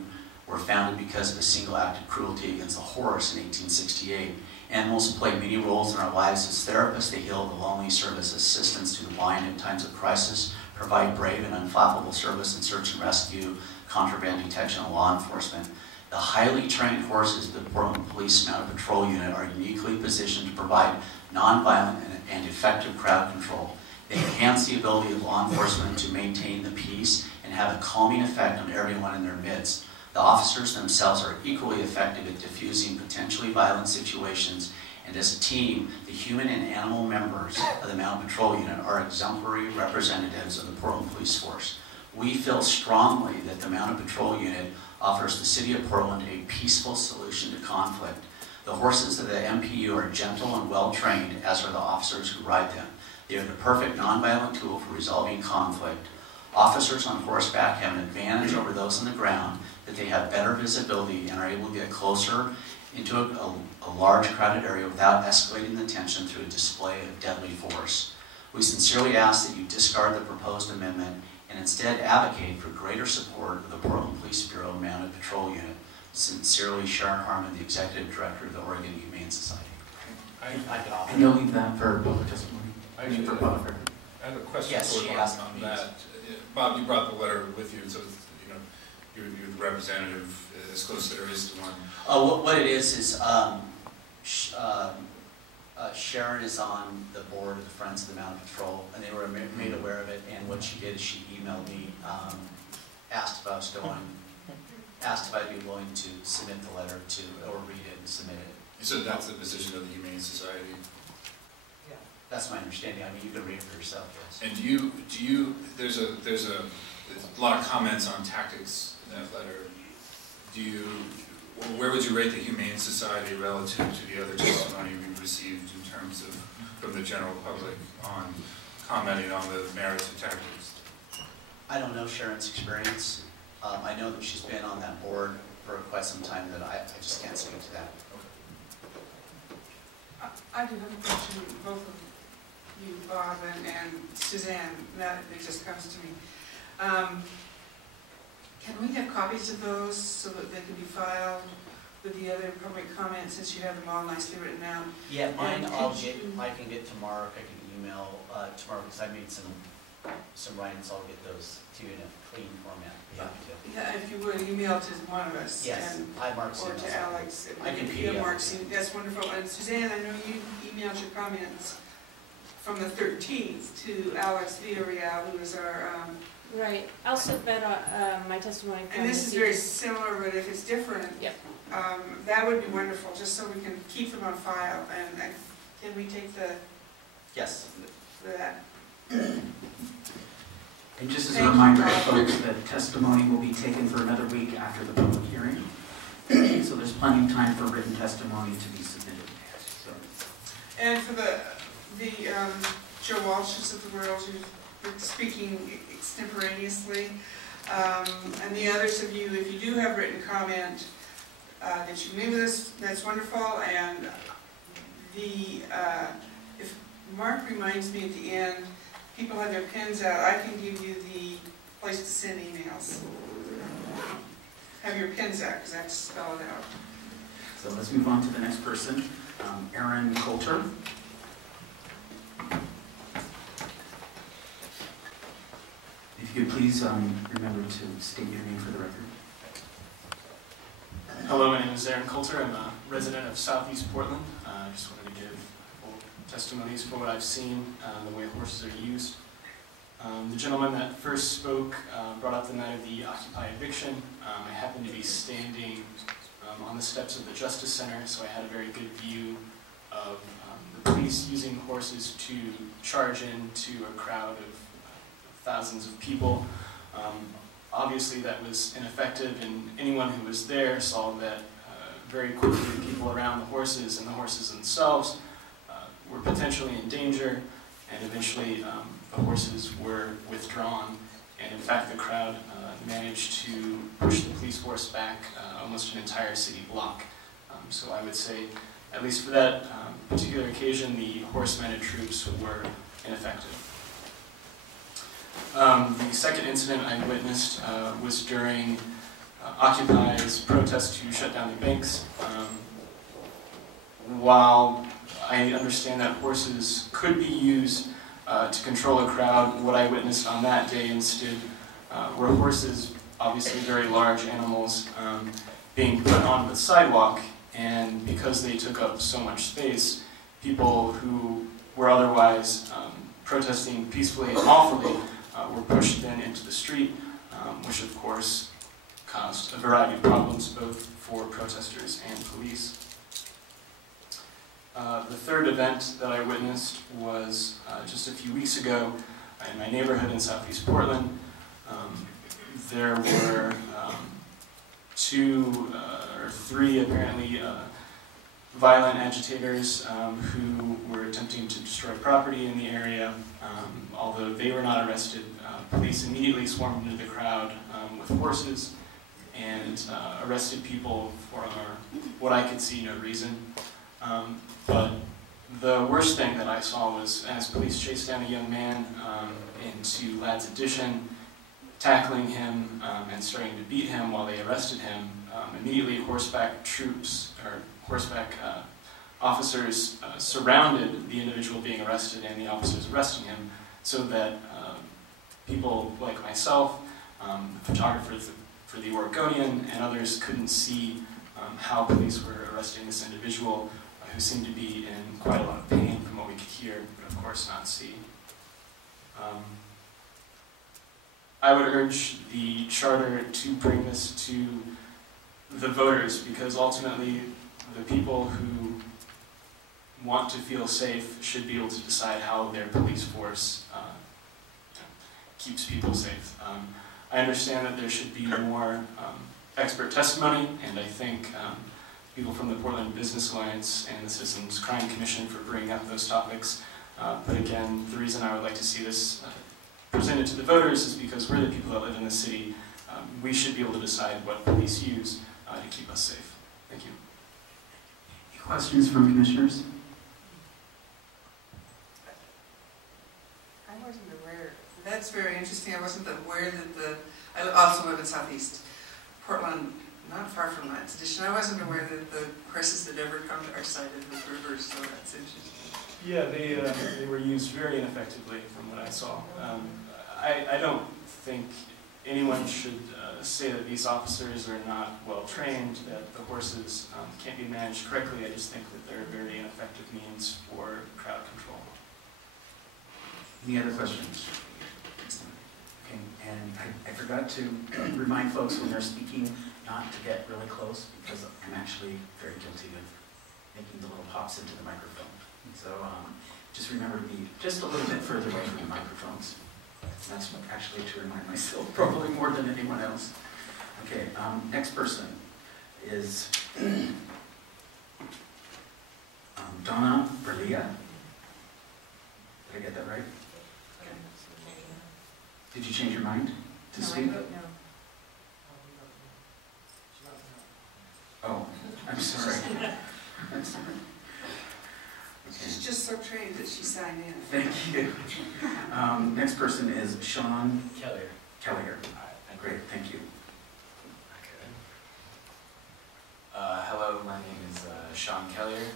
were founded because of a single act of cruelty against a horse in 1868. Animals play many roles in our lives as therapists. They heal the lonely, serve as assistants to the blind in times of crisis, provide brave and unflappable service in search and rescue, contraband detection, and law enforcement. The highly trained horses of the Portland Police Mounted Patrol Unit are uniquely positioned to provide nonviolent and effective crowd control. They enhance the ability of law enforcement to maintain the peace and have a calming effect on everyone in their midst. The officers themselves are equally effective at diffusing potentially violent situations, and as a team, the human and animal members of the Mounted Patrol Unit are exemplary representatives of the Portland Police Force. We feel strongly that the Mounted Patrol Unit offers the City of Portland a peaceful solution to conflict. The horses of the MPU are gentle and well-trained, as are the officers who ride them. They are the perfect nonviolent tool for resolving conflict. Officers on horseback have an advantage over those on the ground, that they have better visibility and are able to get closer into a large crowded area without escalating the tension through a display of deadly force. We sincerely ask that you discard the proposed amendment and instead advocate for greater support of the Portland Police Bureau Mounted Patrol Unit. Sincerely, Sharon Harmon, the Executive Director of the Oregon Humane Society. And you'll leave that for public testimony? I have a question on that. Bob, you brought the letter with you, so you know you're the representative as close as there is to one. What it is Sharon is on the board of the Friends of the Mounted Patrol, and they were made aware of it. And what she did is she emailed me, asked if I was going. asked if I'd be willing to submit the letter to, or read it and submit it. So that's the position of the Humane Society? That's my understanding. I mean, you can read it for yourself, yes. And there's a lot of comments on tactics in that letter. Where would you rate the Humane Society relative to the other testimony we've received in terms of, from the general public on commenting on the merits of tactics? I don't know Sharon's experience. I know that she's been on that board for quite some time, that I just can't speak to that. I do have a question, both of you, Bob and Suzanne, now it just comes to me. Can we have copies of those so that they can be filed with the other public comments, since you have them all nicely written out? Yeah, mine I can get tomorrow. I can email tomorrow, because I made some writings. I'll get those to you in a clean format. Yeah, if you would, email to one of us. Yes, I marked or to Alex. I can Mark's. That's wonderful. And Suzanne, I know you emailed your comments from the 13th to Alex Villarreal, who is our... Right. I'll submit my testimony. And this is very similar, but if it's different, yep. That would be wonderful, just so we can keep them on file. And can we take the... Yes. That. And just as a reminder, folks, that testimony will be taken for another week after the public hearing. So there's plenty of time for written testimony to be submitted. So. And for the Joe Walsh's of the world who's speaking extemporaneously, and the others of you, if you do have written comment that you meet with us, that's wonderful. And if Mark reminds me at the end, people have their pens out, I can give you the place to send emails. Have your pens out, because I have to spell it out. So let's move on to the next person, Aaron Coulter. If you could please remember to state your name for the record. Hello, my name is Aaron Coulter. I'm a resident of Southeast Portland. I just wanted to give full testimonies for what I've seen, the way horses are used. The gentleman that first spoke brought up the night of the Occupy eviction. I happened to be standing on the steps of the Justice Center, so I had a very good view of the police using horses to charge into a crowd of thousands of people. Obviously that was ineffective, and anyone who was there saw that very quickly the people around the horses and the horses themselves were potentially in danger, and eventually the horses were withdrawn, and in fact the crowd managed to push the police force back almost an entire city block. So I would say, at least for that particular occasion, the horse-mounted troops were ineffective. The second incident I witnessed was during Occupy's protest to shut down the banks. While I understand that horses could be used to control a crowd, what I witnessed on that day instead were horses, obviously very large animals, being put on the sidewalk, and because they took up so much space, people who were otherwise protesting peacefully and lawfully were pushed then into the street, which of course caused a variety of problems both for protesters and police. The third event that I witnessed was just a few weeks ago in my neighborhood in Southeast Portland. There were two or three apparently violent agitators who were attempting to destroy property in the area. Although they were not arrested, police immediately swarmed into the crowd with horses and arrested people for what I could see no reason. But the worst thing that I saw was as police chased down a young man into Ladd's Addition, tackling him and starting to beat him while they arrested him, immediately horseback troops, or horseback officers surrounded the individual being arrested and the officers arresting him, so that people like myself, photographers for the Oregonian, and others couldn't see how police were arresting this individual who seemed to be in quite a lot of pain from what we could hear, but of course not see. I would urge the charter to bring this to the voters, because ultimately the people who want to feel safe should be able to decide how their police force keeps people safe. I understand that there should be more expert testimony, and I thank people from the Portland Business Alliance and the Citizens Crime Commission for bringing up those topics. But again, the reason I would like to see this presented to the voters is because we're the people that live in the city. We should be able to decide what police use to keep us safe. Thank you. Any questions from commissioners? I wasn't aware. That's very interesting. I wasn't aware that I also live in Southeast Portland, not far from that station. I wasn't aware that the horses had ever come to our side of the river, so that's interesting. Yeah, they were used very ineffectively from what I saw. I don't think anyone should say that these officers are not well trained, that the horses can't be managed correctly. I just think that they're a very ineffective means for crowd control. Any other questions? Okay, and I forgot to remind folks when they're speaking not to get really close, because I'm actually very guilty of making the little pops into the microphone. So just remember to be just a little bit further away from the microphones. That's actually to remind myself, probably more than anyone else. Okay, next person is Donna Berlia. Did I get that right? Okay. Did you change your mind to speak? No. Oh, I'm sorry. I'm sorry. She's just so trained that she signed in. Thank you. Next person is Sean Kellier. Kellier. Great, thank you. Hello, my name is Sean Kellier.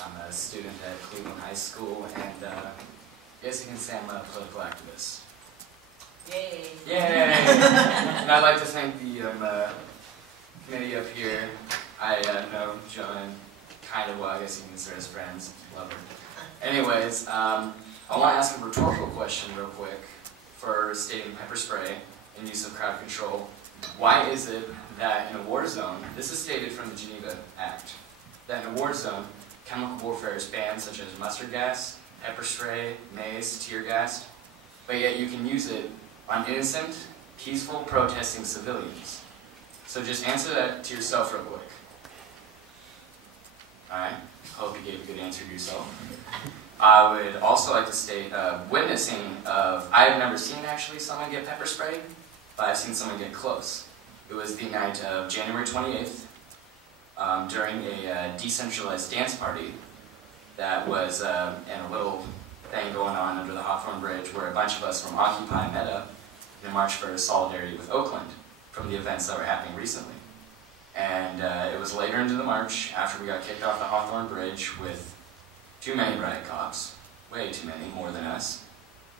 I'm a student at Cleveland High School, and as you can say, I'm a political activist. Yay! Yay! And I'd like to thank the committee up here. I know Joan kind of well, I guess you can consider us friends. Love her. Anyways, I want to ask a rhetorical question real quick for stating pepper spray and use of crowd control. Why is it that in a war zone, this is stated from the Geneva Act, that in a war zone, chemical warfare is banned, such as mustard gas, pepper spray, mace, tear gas, but yet you can use it on innocent, peaceful, protesting civilians? So just answer that to yourself real quick. Alright, hope you gave a good answer to yourself. I would also like to state, witnessing of, I have never seen actually someone get pepper sprayed, but I've seen someone get close. It was the night of January 28th, during a decentralized dance party that was in a little thing going on under the Hawthorne Bridge, where a bunch of us from Occupy met up in a march for solidarity with Oakland from the events that were happening recently. And it was later into the march, after we got kicked off the Hawthorne Bridge with too many riot cops, way too many, more than us.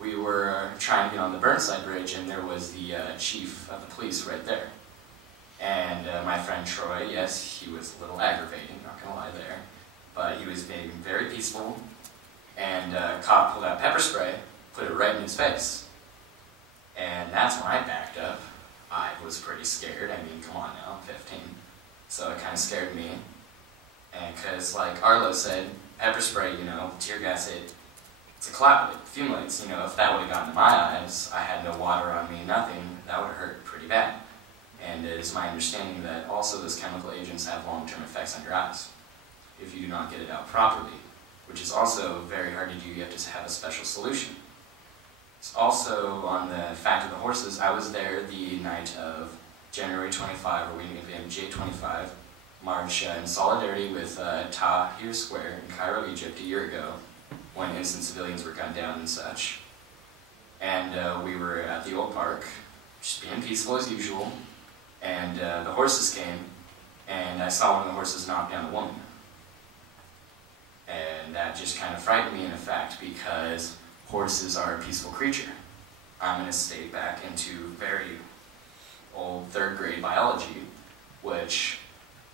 We were trying to get on the Burnside Bridge, and there was the chief of the police right there. And my friend Troy, yes, he was a little aggravating, not gonna lie there, but he was being very peaceful, and a cop pulled out pepper spray, put it right in his face. And that's when I backed up. I was pretty scared. I mean, come on now, I'm 15. So it kind of scared me. And because, like Arlo said, pepper spray, you know, tear gas, it's a cloud, it accumulates. You know, if that would have gotten to my eyes, I had no water on me, nothing, that would have hurt pretty bad. And it is my understanding that also those chemical agents have long-term effects on your eyes if you do not get it out properly, which is also very hard to do. You have to have a special solution. It's also on the fact of the horses. I was there the night of January 25, or we named J25, march in solidarity with Tahrir Square in Cairo, Egypt, a year ago, when innocent civilians were gunned down and such. And we were at the old park, just being peaceful as usual, and the horses came, and I saw one of the horses knock down a woman. And that just kind of frightened me in effect, because horses are a peaceful creature. I'm going to state back into very old third grade biology, which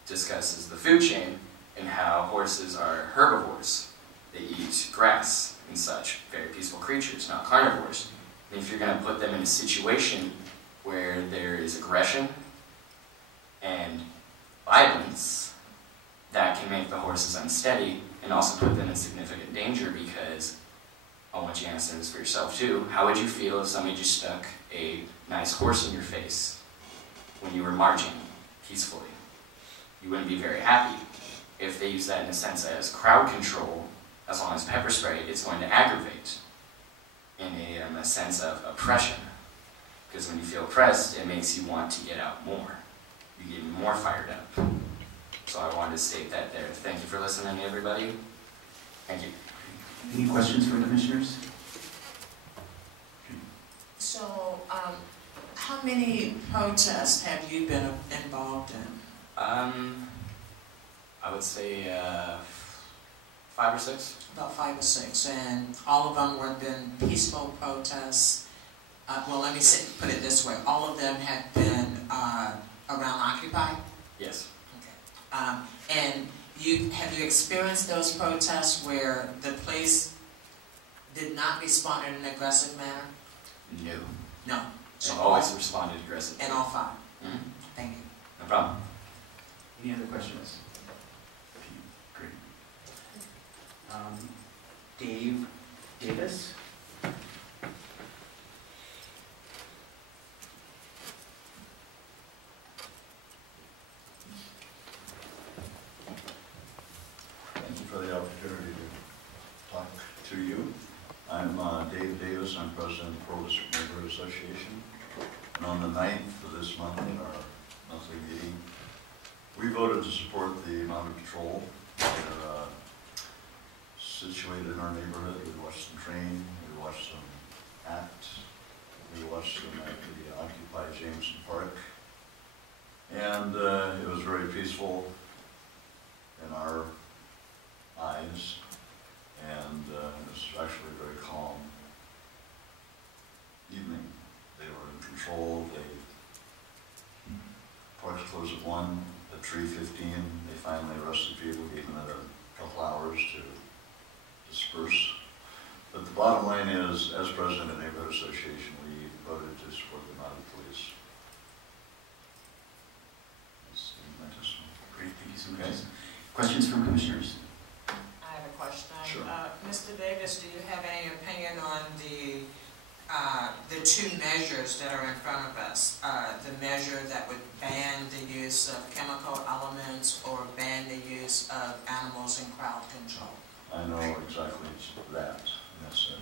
discusses the food chain and how horses are herbivores. They eat grass and such, very peaceful creatures, not carnivores. And if you're going to put them in a situation where there is aggression and violence, that can make the horses unsteady and also put them in significant danger, because I want you to answer this for yourself too. How would you feel if somebody just stuck a nice horse in your face when you were marching peacefully? You wouldn't be very happy. If they use that in a sense as crowd control, as long as pepper spray, it's going to aggravate in a sense of oppression. Because when you feel oppressed, it makes you want to get out more. You get more fired up. So I wanted to state that there. Thank you for listening, everybody. Thank you. Any questions from commissioners? So, how many protests have you been involved in? I would say 5 or 6. About 5 or 6, and all of them were been peaceful protests. Well, let me put it this way: all of them have been around Occupy. Yes. Okay. And have you experienced those protests where the police did not respond in an aggressive manner? No. No. So always responded aggressively. In all 5. Mm-hmm. Thank you. No problem. Any other questions? Great. Dave Davis? Thank you for the opportunity to talk to you. I'm Dave Davis. I'm president of the Pearl District Neighborhood Association. And on the 9th of this month, in our monthly meeting, we voted to support the Mounted Patrol. They're situated in our neighborhood. We watched them train, we watched them act, we watched them at the Occupy Jameson Park. And it was very peaceful in our eyes, and it was actually a very calm evening. They were in control. Parks closed at 1. At 3:15, they finally arrested people, gave them another couple hours to disperse. But the bottom line is, as president of the Neighborhood Association, we voted to support the mounted police. That's my testimony. Great, thank you so much. Questions from commissioners? I have a question. Sure. Mr. Davis, do you have any opinion on the 2 measures that are in front of us? The measure that would ban the use of chemical elements or ban the use of animals in crowd control? I know exactly that. That's it.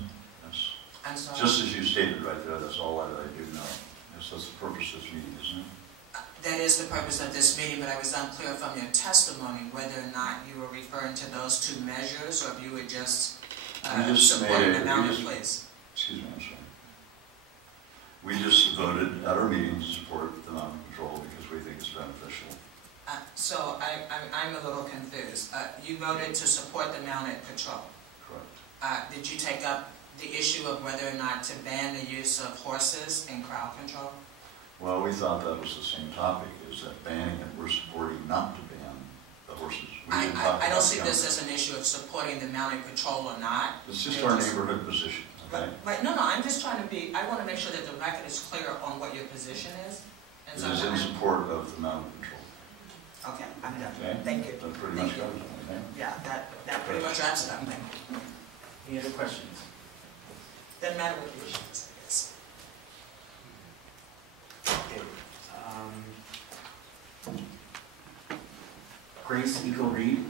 Yes. I'm sorry? Just as you stated right there, that's all that I do know. Yes, that's the purpose of this meeting, isn't it? That is the purpose of this meeting, but I was unclear from your testimony whether or not you were referring to those 2 measures, or if you were just supporting the mounted police. Excuse me, I'm sorry. We just voted at our meeting to support the mounted patrol because we think it's beneficial. So I'm a little confused. You voted to support the mounted patrol. Correct. Did you take up the issue of whether or not to ban the use of horses in crowd control? Well, we thought that was the same topic, is that banning it, we're supporting not to ban the horses. I don't see this as an issue of supporting the mounted patrol or not. It's just our neighborhood position, okay? Right, no, I'm just trying to I want to make sure that the record is clear on what your position is. And It is in support of the mounted patrol. Okay, I'm done. Okay? Thank you. That pretty much covers it, okay? Yeah, that pretty much wraps it up. Thank you. Any other questions? Doesn't matter what the issue is, I guess. Okay. Grace Eagle Reed.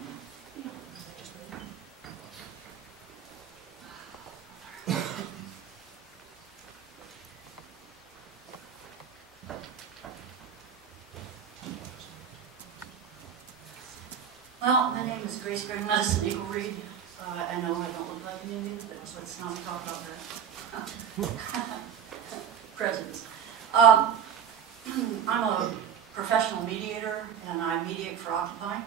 Well, my name is Grace Greg Medicine Eagle Reed. I know I don't look like an Indian, but let's not talk about that. Prejudice. I'm a professional mediator, and I mediate for Occupy.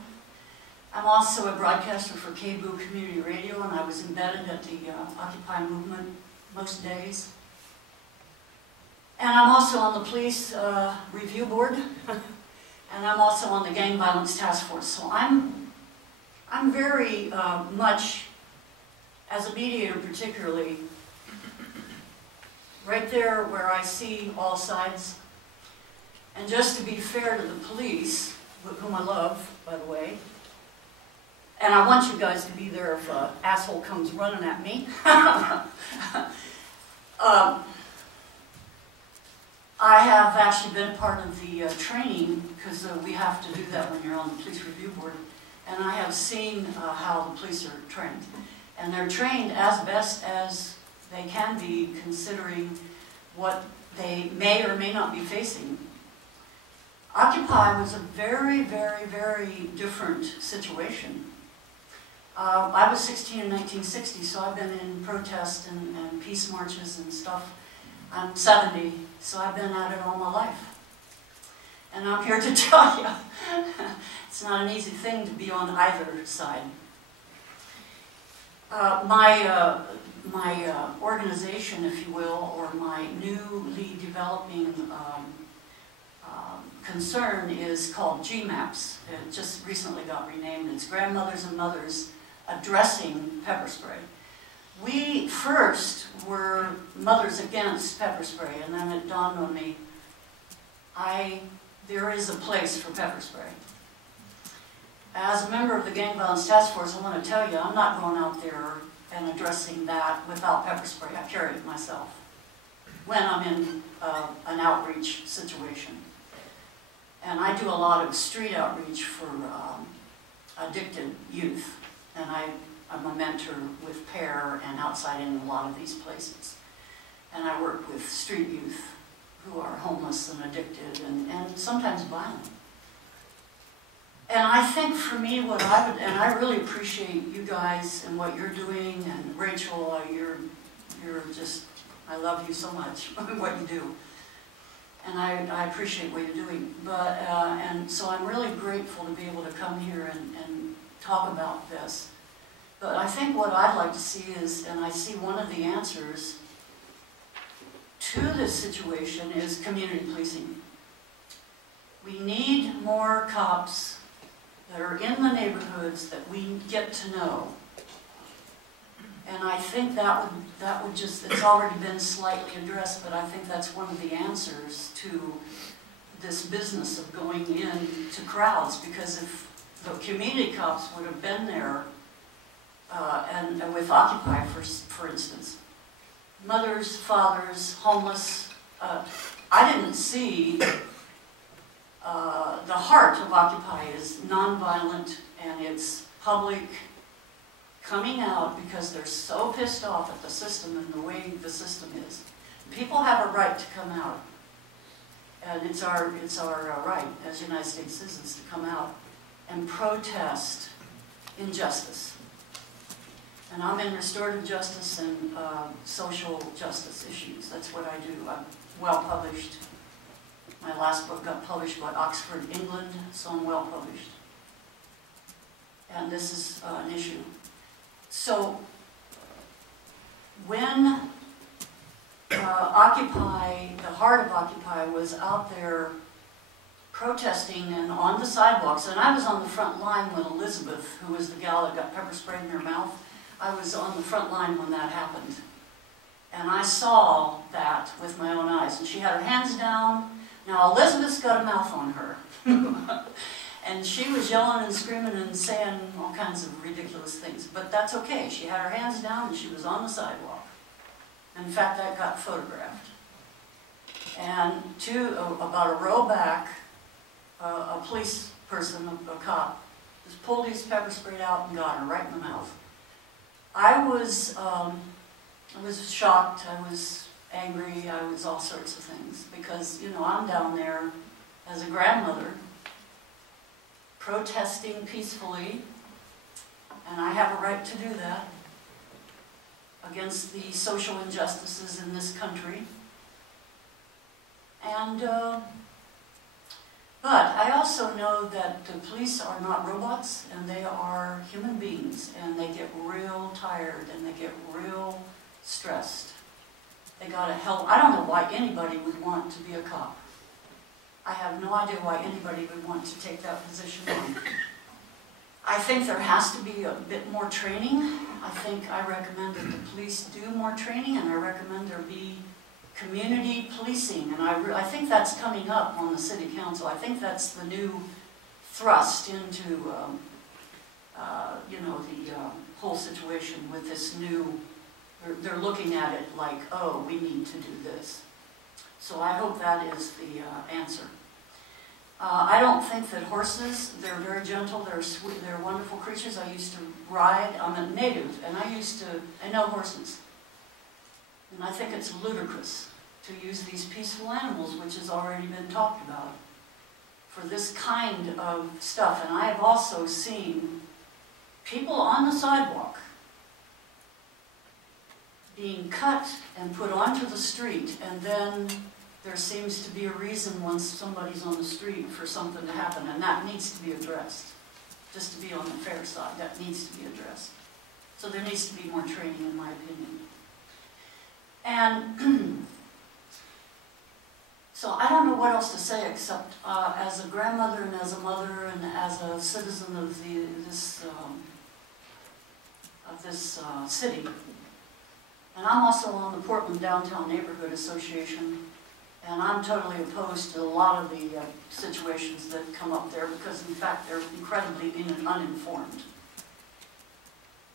I'm also a broadcaster for KBOO Community Radio, and I was embedded at the Occupy movement most days. And I'm also on the police review board, and I'm also on the gang violence task force. So I'm very much, as a mediator particularly, right there where I see all sides. And just to be fair to the police, whom I love, by the way. And I want you guys to be there if an asshole comes running at me. I have actually been part of the training, because we have to do that when you're on the police review board. And I have seen how the police are trained. And they're trained as best as they can be, considering what they may or may not be facing. Occupy was a very, very, very different situation. I was 16 in 1960, so I've been in protest and peace marches and stuff. I'm 70, so I've been at it all my life. And I'm here to tell you, it's not an easy thing to be on either side. My organization, if you will, or my newly developing concern is called GMAPS. It just recently got renamed. It's Grandmothers and Mothers Addressing Pepper Spray. We first were Mothers Against Pepper Spray, and then it dawned on me, there is a place for pepper spray. As a member of the Gang Violence Task Force, I want to tell you, I'm not going out there and addressing that without pepper spray. I carry it myself when I'm in an outreach situation. And I do a lot of street outreach for addicted youth. And I'm a mentor with PAIR and outside in a lot of these places. And I work with street youth who are homeless and addicted and sometimes violent. And I think for me, what I would, and I really appreciate you guys and what you're doing, and Rachel, you're just, I love you so much, what you do. And I appreciate what you're doing. But, and so I'm really grateful to be able to come here and talk about this. But I think what I'd like to see is, and I see one of the answers to this situation is community policing. We need more cops that are in the neighborhoods that we get to know. And I think that would just, it's already been slightly addressed, but I think that's one of the answers to this business of going in to crowds, because if the community cops would have been there, and with Occupy, for instance, mothers, fathers, homeless, I didn't see the heart of Occupy is nonviolent, and it's public coming out because they're so pissed off at the system and the way the system is. People have a right to come out, and it's our right as United States citizens to come out and protest injustice. And I'm in restorative justice and social justice issues. That's what I do. I'm well published. My last book got published by Oxford, England, so I'm well published. And this is an issue. So when Occupy, the heart of Occupy, was out there protesting and on the sidewalks, and I was on the front line with Elizabeth, who was the gal that got pepper sprayed in her mouth. I was on the front line when that happened. And I saw that with my own eyes. And she had her hands down. Now, Elizabeth's got a mouth on her. And she was yelling and screaming and saying all kinds of ridiculous things. But that's okay. She had her hands down and she was on the sidewalk. In fact, that got photographed. And about a row back, a police person, a cop, just pulled his pepper spray out and got her right in the mouth. I was shocked, I was angry, I was all sorts of things, because, you know, I'm down there as a grandmother protesting peacefully, and I have a right to do that against the social injustices in this country. And, but I also know that the police are not robots, and they are human beings, and they get real tired, and they get real stressed. They gotta help. I don't know why anybody would want to be a cop. I have no idea why anybody would want to take that position on. I think there has to be a bit more training. I think I recommend that the police do more training, and I recommend there be community policing, and I think that's coming up on the city council. I think that's the new thrust into, you know, the whole situation with this new, they're looking at it like, oh, we need to do this. So I hope that is the answer. I don't think that horses, they're very gentle, they're sweet, they're wonderful creatures. I used to ride, I'm a native, and I know horses. And I think it's ludicrous to use these peaceful animals, which has already been talked about, for this kind of stuff. And I have also seen people on the sidewalk being cut and put onto the street, and then there seems to be a reason once somebody's on the street for something to happen, and that needs to be addressed. Just to be on the fair side, that needs to be addressed. So there needs to be more training, in my opinion. And so I don't know what else to say except as a grandmother and as a mother and as a citizen of this city, and I'm also on the Portland Downtown Neighborhood Association, and I'm totally opposed to a lot of the situations that come up there because, in fact, they're incredibly uninformed.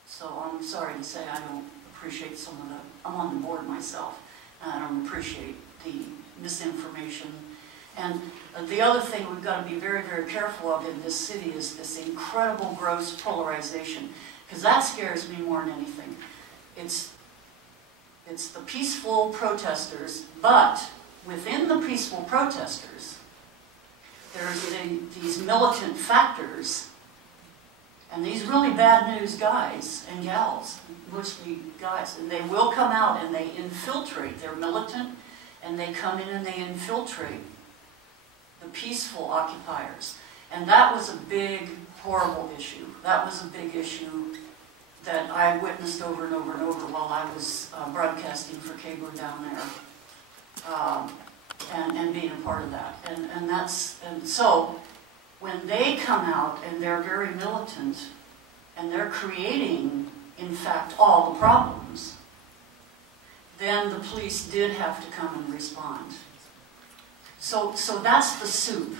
So I'm sorry to say I don't appreciate some of the, I'm on the board myself, and I don't appreciate the misinformation. And the other thing we've got to be very, very careful of in this city is this incredible gross polarization, because that scares me more than anything. It's the peaceful protesters, but within the peaceful protesters, there's these militant factors and these really bad news guys and gals, mostly guys, and they will come out and they infiltrate. They're militant, and they come in and they infiltrate the peaceful occupiers. And that was a big, horrible issue. That was a big issue that I witnessed over and over and over while I was broadcasting for KBOO down there, and being a part of that. And so when they come out and they're very militant and they're creating, in fact, all the problems, then the police did have to come and respond. So that's the soup.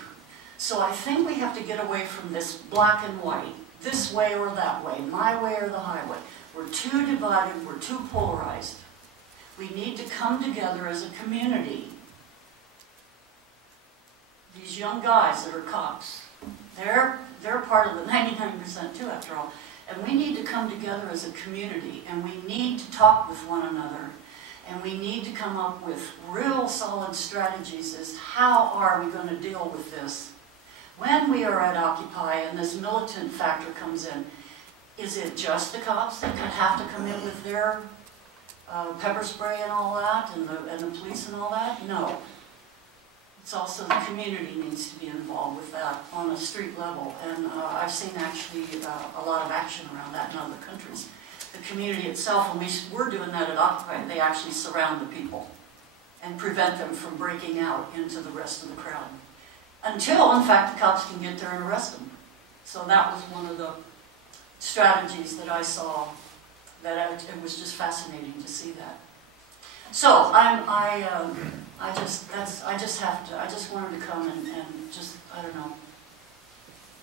So I think we have to get away from this black and white, this way or that way, my way or the highway. We're too divided, we're too polarized. We need to come together as a community. These young guys that are cops, they're part of the 99% too, after all. And we need to come together as a community, and we need to talk with one another, and we need to come up with real solid strategies as how are we going to deal with this. When we are at Occupy and this militant factor comes in, is it just the cops that could have to come in with their pepper spray and all that, and the police and all that? No. It's also the community needs to be involved with that on a street level, and I've seen actually a lot of action around that in other countries. The community itself, and we're doing that at Occupy, they actually surround the people and prevent them from breaking out into the rest of the crowd. Until, in fact, the cops can get there and arrest them. So that was one of the strategies that I saw, that it was just fascinating to see that. So I just wanted to come and just, I don't know,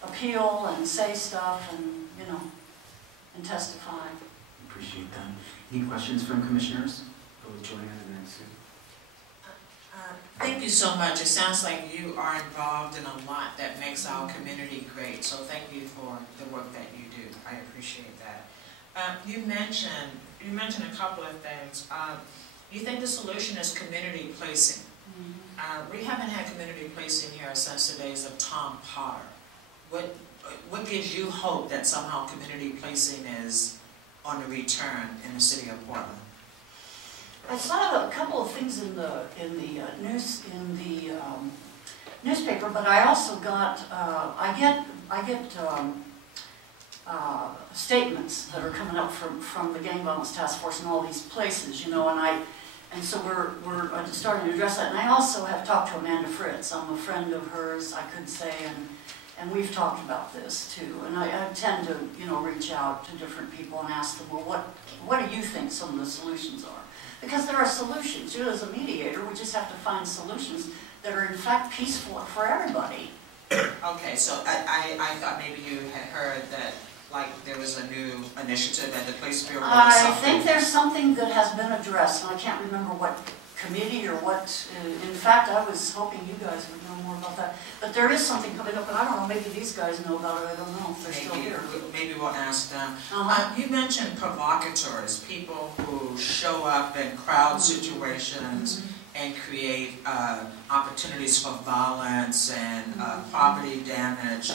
appeal and say stuff and, you know, and testify. Appreciate that. Any questions from commissioners? Go with Joanne and then Sue. Thank you so much. It sounds like you are involved in a lot that makes our community great. So thank you for the work that you do. I appreciate that. You mentioned a couple of things. You think the solution is community policing. We haven't had community policing here since the days of Tom Potter. What gives you hope that somehow community policing is on the return in the city of Portland? I saw a couple of things in the newspaper, but I also got I get statements that are coming up from the Gang Violence Task Force and all these places, you know, and so we're starting to address that. And I also have talked to Amanda Fritz. I'm a friend of hers, I could say, and we've talked about this too. And I tend to, you know, reach out to different people and ask them, well, what do you think some of the solutions are? Because there are solutions. You know, as a mediator, we just have to find solutions that are in fact peaceful for everybody. Okay, so I thought maybe you had heard that, like, there was a new initiative at the police bureau or something. I think there's something that has been addressed, and I can't remember what committee or what, in fact, I was hoping you guys would know more about that. But there is something coming up, and I don't know, maybe these guys know about it, I don't know if they're still here. Maybe we'll ask them. Uh-huh. You mentioned provocateurs, people who show up in crowd situations and create opportunities for violence and property damage.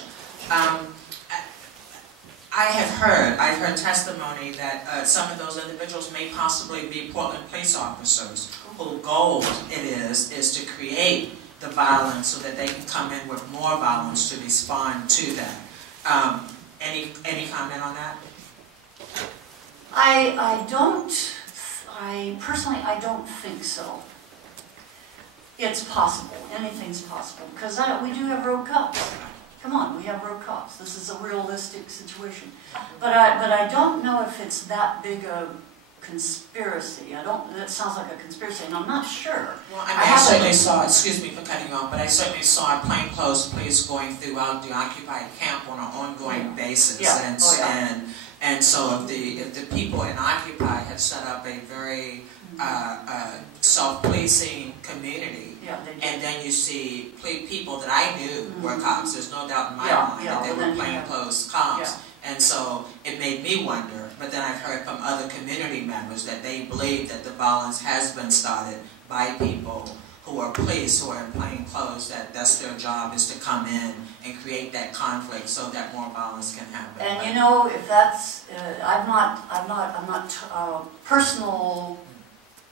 I've heard testimony that some of those individuals may possibly be Portland police officers whose goal it is to create the violence so that they can come in with more violence to respond to that. Any comment on that? Personally, I don't think so. It's possible, anything's possible, because we do have road cops. Come on, we have road cops. This is a realistic situation. But I don't know if it's that big a conspiracy. That sounds like a conspiracy, and I'm not sure. Well, I certainly saw, excuse me for cutting you off, but I certainly saw plainclothes police going throughout the occupied camp on an ongoing basis. Yeah. And so if the people in Occupy have set up a very self-policing community, and then you see people that I knew were cops, there's no doubt in my mind that they were plainclothes cops. And so it made me wonder, but then I've heard from other community members that they believe that the violence has been started by people who are police, who are in plain clothes, that's their job, is to come in and create that conflict so that more violence can happen. And you know, if that's, I'm not personal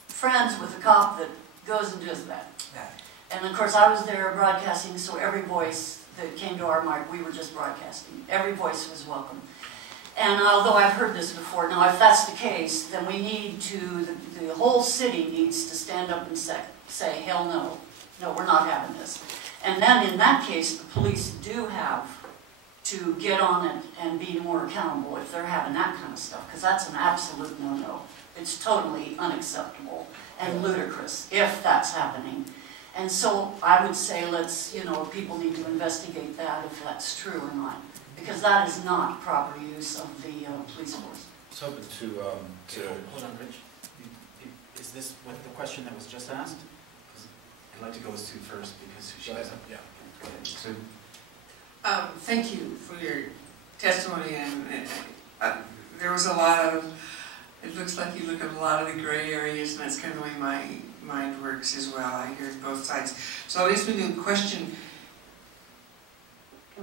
friends with a cop that goes and does that. And of course I was there broadcasting, so every voice that came to our mic, we were just broadcasting. Every voice was welcome. And although I've heard this before, now if that's the case, then we need to, the whole city needs to stand up and say, hell no, no, we're not having this. And then in that case, the police do have to get on it and be more accountable if they're having that kind of stuff, because that's an absolute no-no. It's totally unacceptable and ludicrous if that's happening. And so I would say let's, people need to investigate that if that's true or not, because that is not proper use of the police force. So, hold on, Rich. Is this what the question that was just asked? I'd like to go with Sue first because she has a... Yeah. Go ahead, Sue. Thank you for your testimony, and there was a lot of, it looks like you look at a lot of the gray areas, and that's kind of the way my mind works as well. I hear both sides. So it leads me to the question,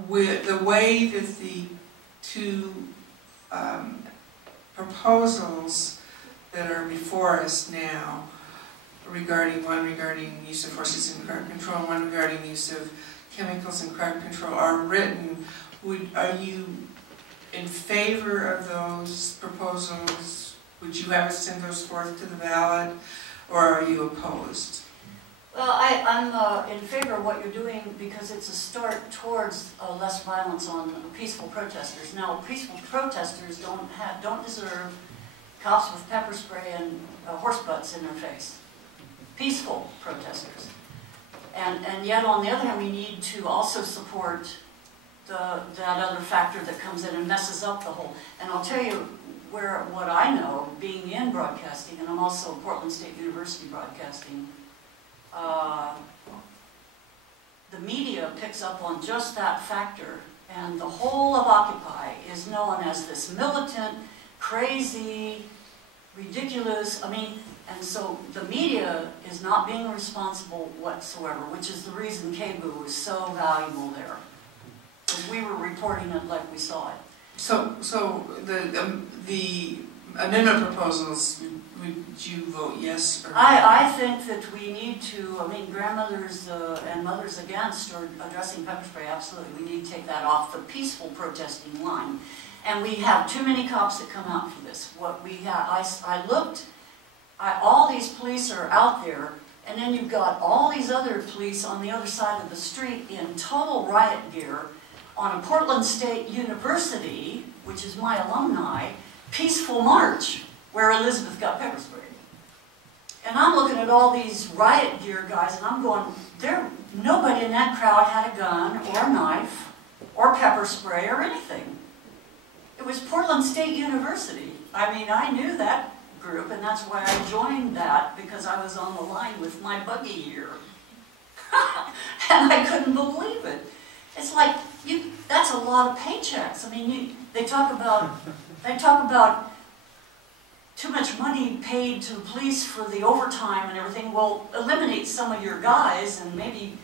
with the way that the two proposals that are before us now, one regarding use of forces in crowd control, one regarding use of chemicals in crowd control, are written, are you in favor of those proposals? Would you have us send those forth to the ballot, or are you opposed? Well, I'm in favor of what you're doing because it's a start towards less violence on peaceful protesters. Now, peaceful protesters don't deserve cops with pepper spray and horse butts in their face. Peaceful protesters. And yet, on the other hand, we need to also support that other factor that comes in and messes up the whole. And I'll tell you what I know, being in broadcasting, and I'm also Portland State University broadcasting, the media picks up on just that factor, and the whole of Occupy is known as this militant, crazy, ridiculous, and so the media is not being responsible whatsoever, which is the reason KBOO is so valuable there. Because we were reporting it like we saw it. So the amendment proposals, would you vote yes or no? I think that we need to, grandmothers and mothers against or addressing pepper spray, absolutely. We need to take that off the peaceful protesting line. And we have too many cops that come out for this. What we have, I looked, all these police are out there, and then you've got all these other police on the other side of the street in total riot gear on a Portland State University, which is my alumni, peaceful march, where Elizabeth got pepper sprayed. And I'm looking at all these riot gear guys, and I'm going, they're nobody in that crowd had a gun or a knife or pepper spray or anything. It was Portland State University. I mean, I knew that group, and that's why I joined that, because I was on the line with my buggy here. And I couldn't believe it. It's like, that's a lot of paychecks. I mean, they talk about too much money paid to the police for the overtime and everything. Well, eliminate some of your guys and maybe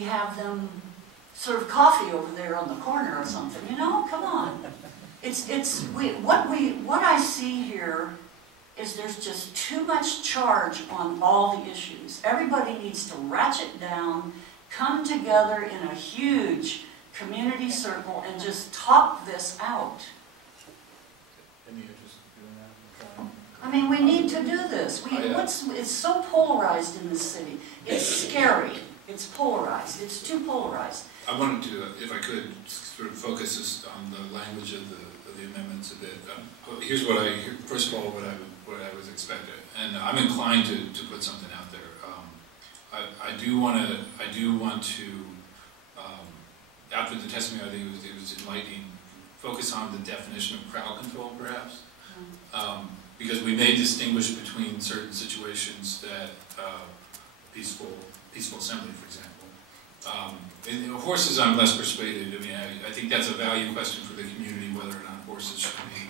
have them serve coffee over there on the corner or something. You know, come on. What I see here is there's just too much charge on all the issues. Everybody needs to ratchet down, come together in a huge community circle and just talk this out. Any interest in doing that? I mean, we need to do this. It's so polarized in this city. It's scary. It's polarized. It's too polarized. I wanted to, if I could, sort of focus this on the language of the amendments a bit. Here's what first of all, what I was expecting, and I'm inclined to put something out there. I do want to, after the testimony, I think it was enlightening, focus on the definition of crowd control, perhaps, because we may distinguish between certain situations that peaceful assembly, for example. In horses, I'm less persuaded. I mean, I think that's a value question for the community, whether or not horses should be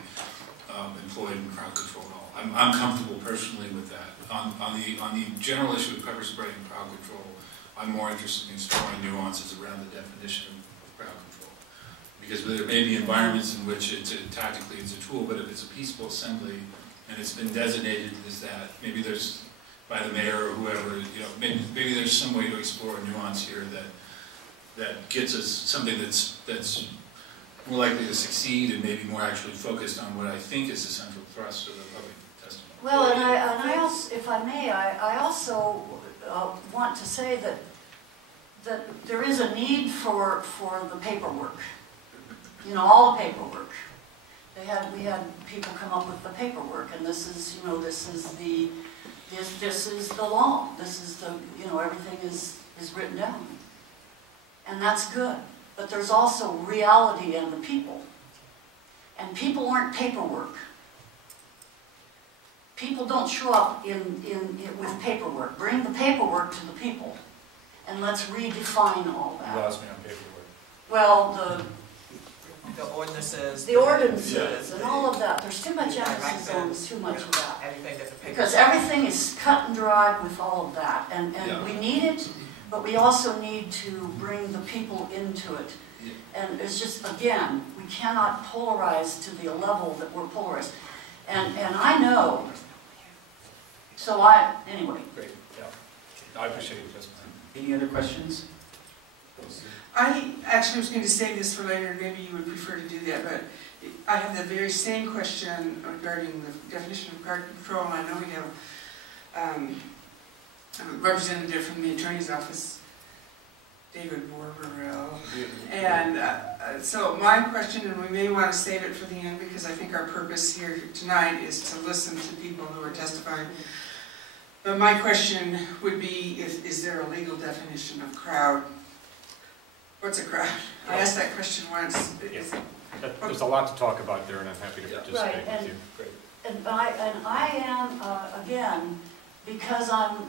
employed in crowd control at all. I'm comfortable personally with that. On the general issue of pepper spray and crowd control, I'm more interested in exploring nuances around the definition of crowd control. Because there may be environments in which tactically it's a tool, but if it's a peaceful assembly and it's been designated as that, maybe there's, by the mayor or whoever, maybe there's some way to explore a nuance here that gets us something that's more likely to succeed and maybe more actually focused on what I think is the central thrust of the public testimony. Well, and I also, if I may, I also want to say that there is a need for the paperwork. You know, all the paperwork. We had people come up with the paperwork, and this is the law. This is everything is written down. And that's good. But there's also reality in the people. And people aren't paperwork. People don't show up with paperwork. Bring the paperwork to the people. And let's redefine all that. You lost me on paperwork. Well, the ordinances. The ordinances and all of that. There's too much emphasis on too much of that. Because everything is cut and dry with all of that. And we need it, but we also need to bring the people into it. And it's just, again, we cannot polarize to the level that we're polarized. And I know, anyway. Great, yeah. I appreciate your testimony. Any other questions? I actually was going to save this for later, maybe you would prefer to do that, but I have the very same question regarding the definition of crowd control. I know we have a representative from the Attorney's Office, David Borberell. And so my question, and we may want to save it for the end because I think our purpose here tonight is to listen to people who are testifying. But my question would be, is there a legal definition of crowd? What's a crowd? I asked that question once. There's a lot to talk about there, and I'm happy to participate with you. Great. And I am, again, because I'm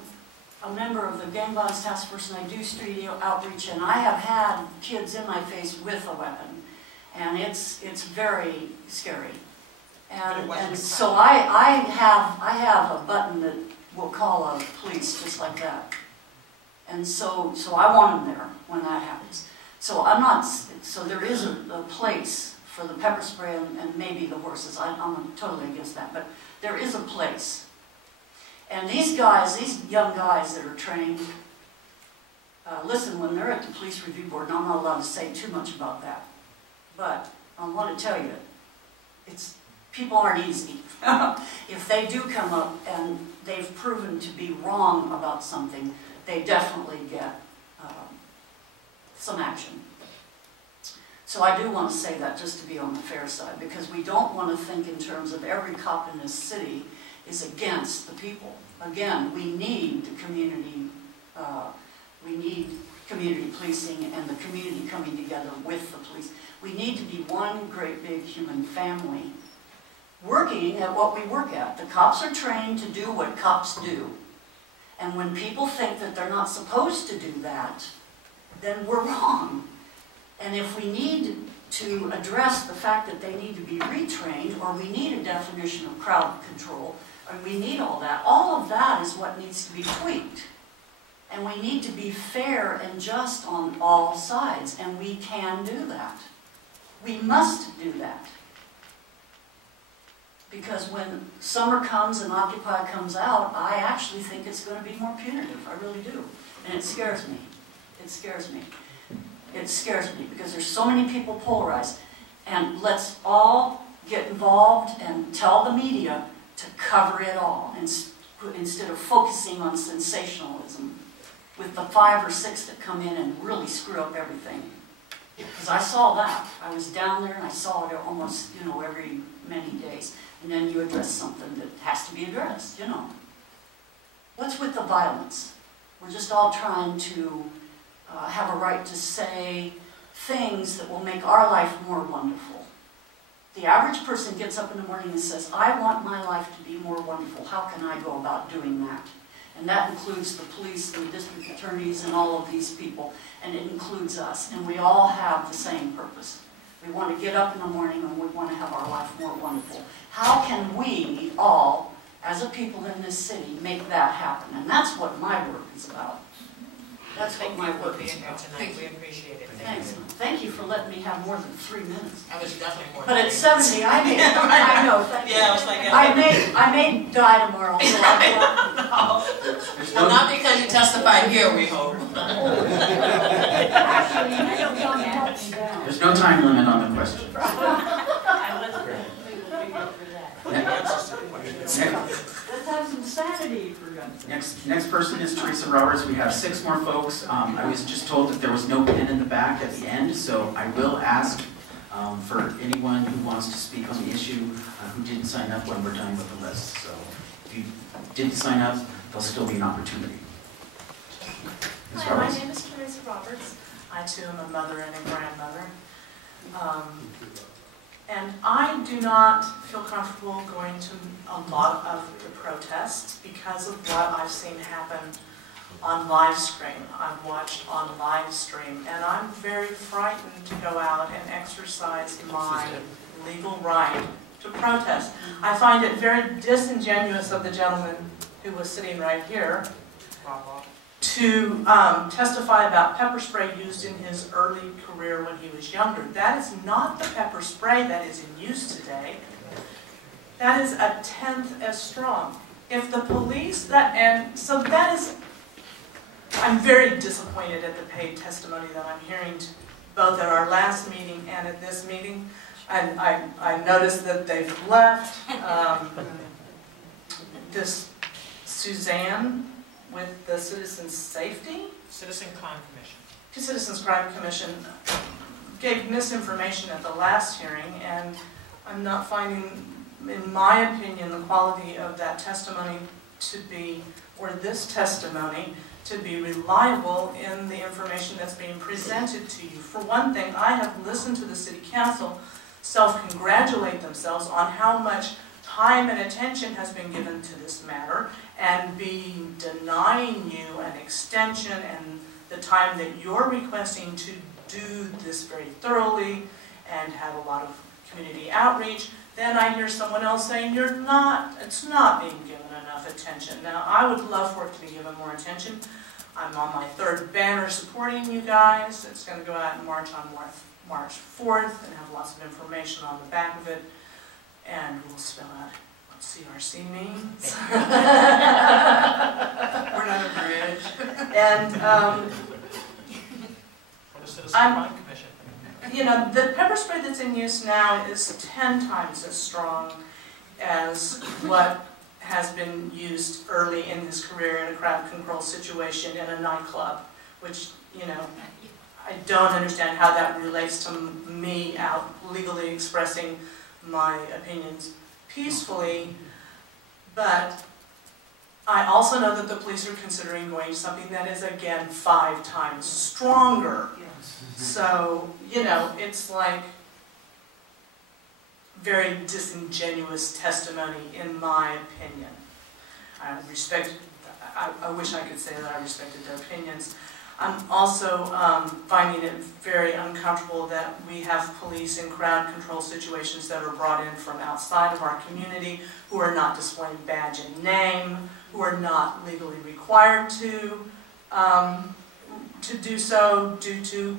a member of the Gang Violence Task Force and I do street outreach, and I have had kids in my face with a weapon, and it's very scary. And so I have a button that will call the police just like that. And so I want them there when that happens. So there is a place for the pepper spray and maybe the horses. I'm totally against that, but there is a place. And these guys, these young guys that are trained, listen, when they're at the police review board, and I'm not allowed to say too much about that, but I want to tell you, people aren't easy. If they do come up and they've proven to be wrong about something, they definitely get some action. So I do want to say that just to be on the fair side, because we don't want to think in terms of every cop in this city is against the people. Again, we need the community, we need community policing and the community coming together with the police. We need to be one great big human family working at what we work at. The cops are trained to do what cops do. And when people think that they're not supposed to do that, then we're wrong. And if we need to address the fact that they need to be retrained, or we need a definition of crowd control, or we need all of that is what needs to be tweaked. And we need to be fair and just on all sides, and we can do that. We must do that. Because when summer comes and Occupy comes out, I actually think it's going to be more punitive. I really do. And it scares me. It scares me. It scares me because there's so many people polarized. And let's all get involved and tell the media to cover it all instead of focusing on sensationalism with the 5 or 6 that come in and really screw up everything. Because I saw that. I was down there and I saw it almost, every many days. And then you address something that has to be addressed, What's with the violence? We're just all trying to have a right to say things that will make our life more wonderful. The average person gets up in the morning and says, I want my life to be more wonderful. How can I go about doing that? And that includes the police and the district attorneys and all of these people. And it includes us. And we all have the same purpose. We want to get up in the morning and we want to have our life more wonderful. How can we all, as a people in this city, make that happen? And that's what my work is about. That's what my work is about. Thank you. We appreciate it. Thanks. Thank you for letting me have more than 3 minutes. I was definitely more But than at 70, I may. I know. Thank you. Yeah, I was like, I may die tomorrow. So well, not because you testified here, we hope. Actually, I don't want to help me down. There's no time limit on the question. Let's have some sanity for Next person is Teresa Roberts. We have 6 more folks. I was just told that there was no pen in the back at the end, so I will ask for anyone who wants to speak on the issue who didn't sign up when we're done with the list. So if you didn't sign up, there'll still be an opportunity. Ms. Hi, my Roberts. name is Teresa Roberts. I too am a mother and a grandmother. And I do not feel comfortable going to a lot of the protests because of what I've seen happen on live stream. I've watched on live stream, and I'm very frightened to go out and exercise my legal right to protest. I find it very disingenuous of the gentleman who was sitting right here to testify about pepper spray used in his early career when he was younger. That is not the pepper spray that is in use today. That is 1/10 as strong. If the police, so that is, I'm very disappointed at the paid testimony that I'm hearing both at our last meeting and at this meeting. And I noticed that they've left. This Suzanne with the Citizen Crime Commission. Citizens Crime Commission gave misinformation at the last hearing, and I'm not finding, in my opinion, the quality of that testimony to be, or this testimony, to be reliable in the information that's being presented to you. For one thing, I have listened to the City Council self-congratulate themselves on how much time and attention has been given to this matter, and be denying you an extension and the time that you're requesting to do this very thoroughly and have a lot of community outreach. Then I hear someone else saying it's not being given enough attention. Now, I would love for it to be given more attention. I'm on my 3rd banner supporting you guys. It's going to go out in March on March 4th and have lots of information on the back of it. And we'll spell out what CRC means. We're not a bridge. And The Citizen Crime Commission. the pepper spray that's in use now is 10 times as strong as what has been used early in his career in a crowd control situation in a nightclub, which, I don't understand how that relates to me out legally expressing my opinions peacefully, but I also know that the police are considering going to something that is, again, 5 times stronger. So, you know, it's like very disingenuous testimony, in my opinion. I wish I could say that I respected their opinions. I'm also finding it very uncomfortable that we have police in crowd control situations that are brought in from outside of our community, who are not displaying badge and name, who are not legally required to do so due to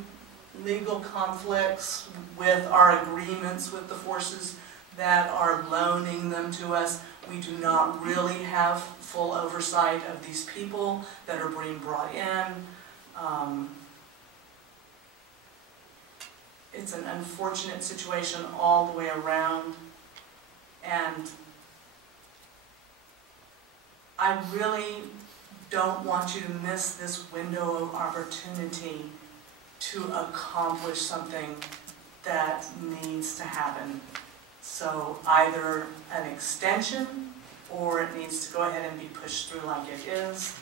legal conflicts with our agreements with the forces that are loaning them to us. We do not really have full oversight of these people that are being brought in. It's an unfortunate situation all the way around, and I really don't want you to miss this window of opportunity to accomplish something that needs to happen. So either an extension, or it needs to go ahead and be pushed through like it is.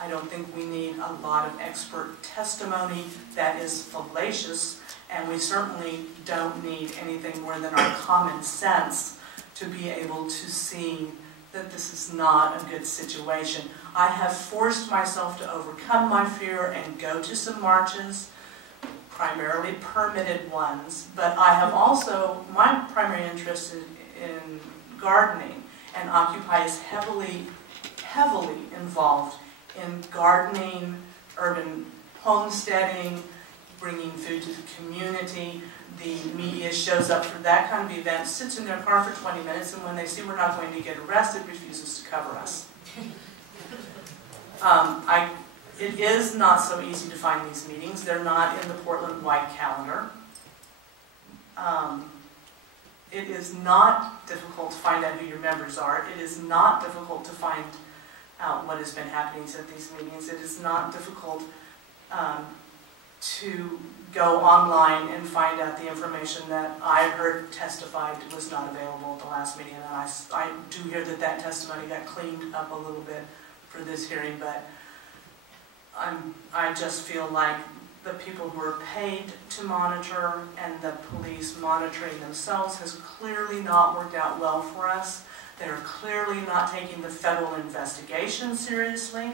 I don't think we need a lot of expert testimony that is fallacious, and we certainly don't need anything more than our common sense to be able to see that this is not a good situation. I have forced myself to overcome my fear and go to some marches, primarily permitted ones, but I have also, my primary interest in gardening, and Occupy is heavily involved in gardening, urban homesteading, bringing food to the community. The media shows up for that kind of event, sits in their car for 20 minutes, and when they see we're not going to get arrested, refuses to cover us. It is not so easy to find these meetings. They're not in the Portland White Calendar. It is not difficult to find out who your members are. It is not difficult to find out what has been happening at these meetings. It is not difficult to go online and find out the information that I heard testified was not available at the last meeting. And I do hear that that testimony got cleaned up a little bit for this hearing, but I just feel like the people who are paid to monitor and the police monitoring themselves has clearly not worked out well for us. They're clearly not taking the federal investigation seriously,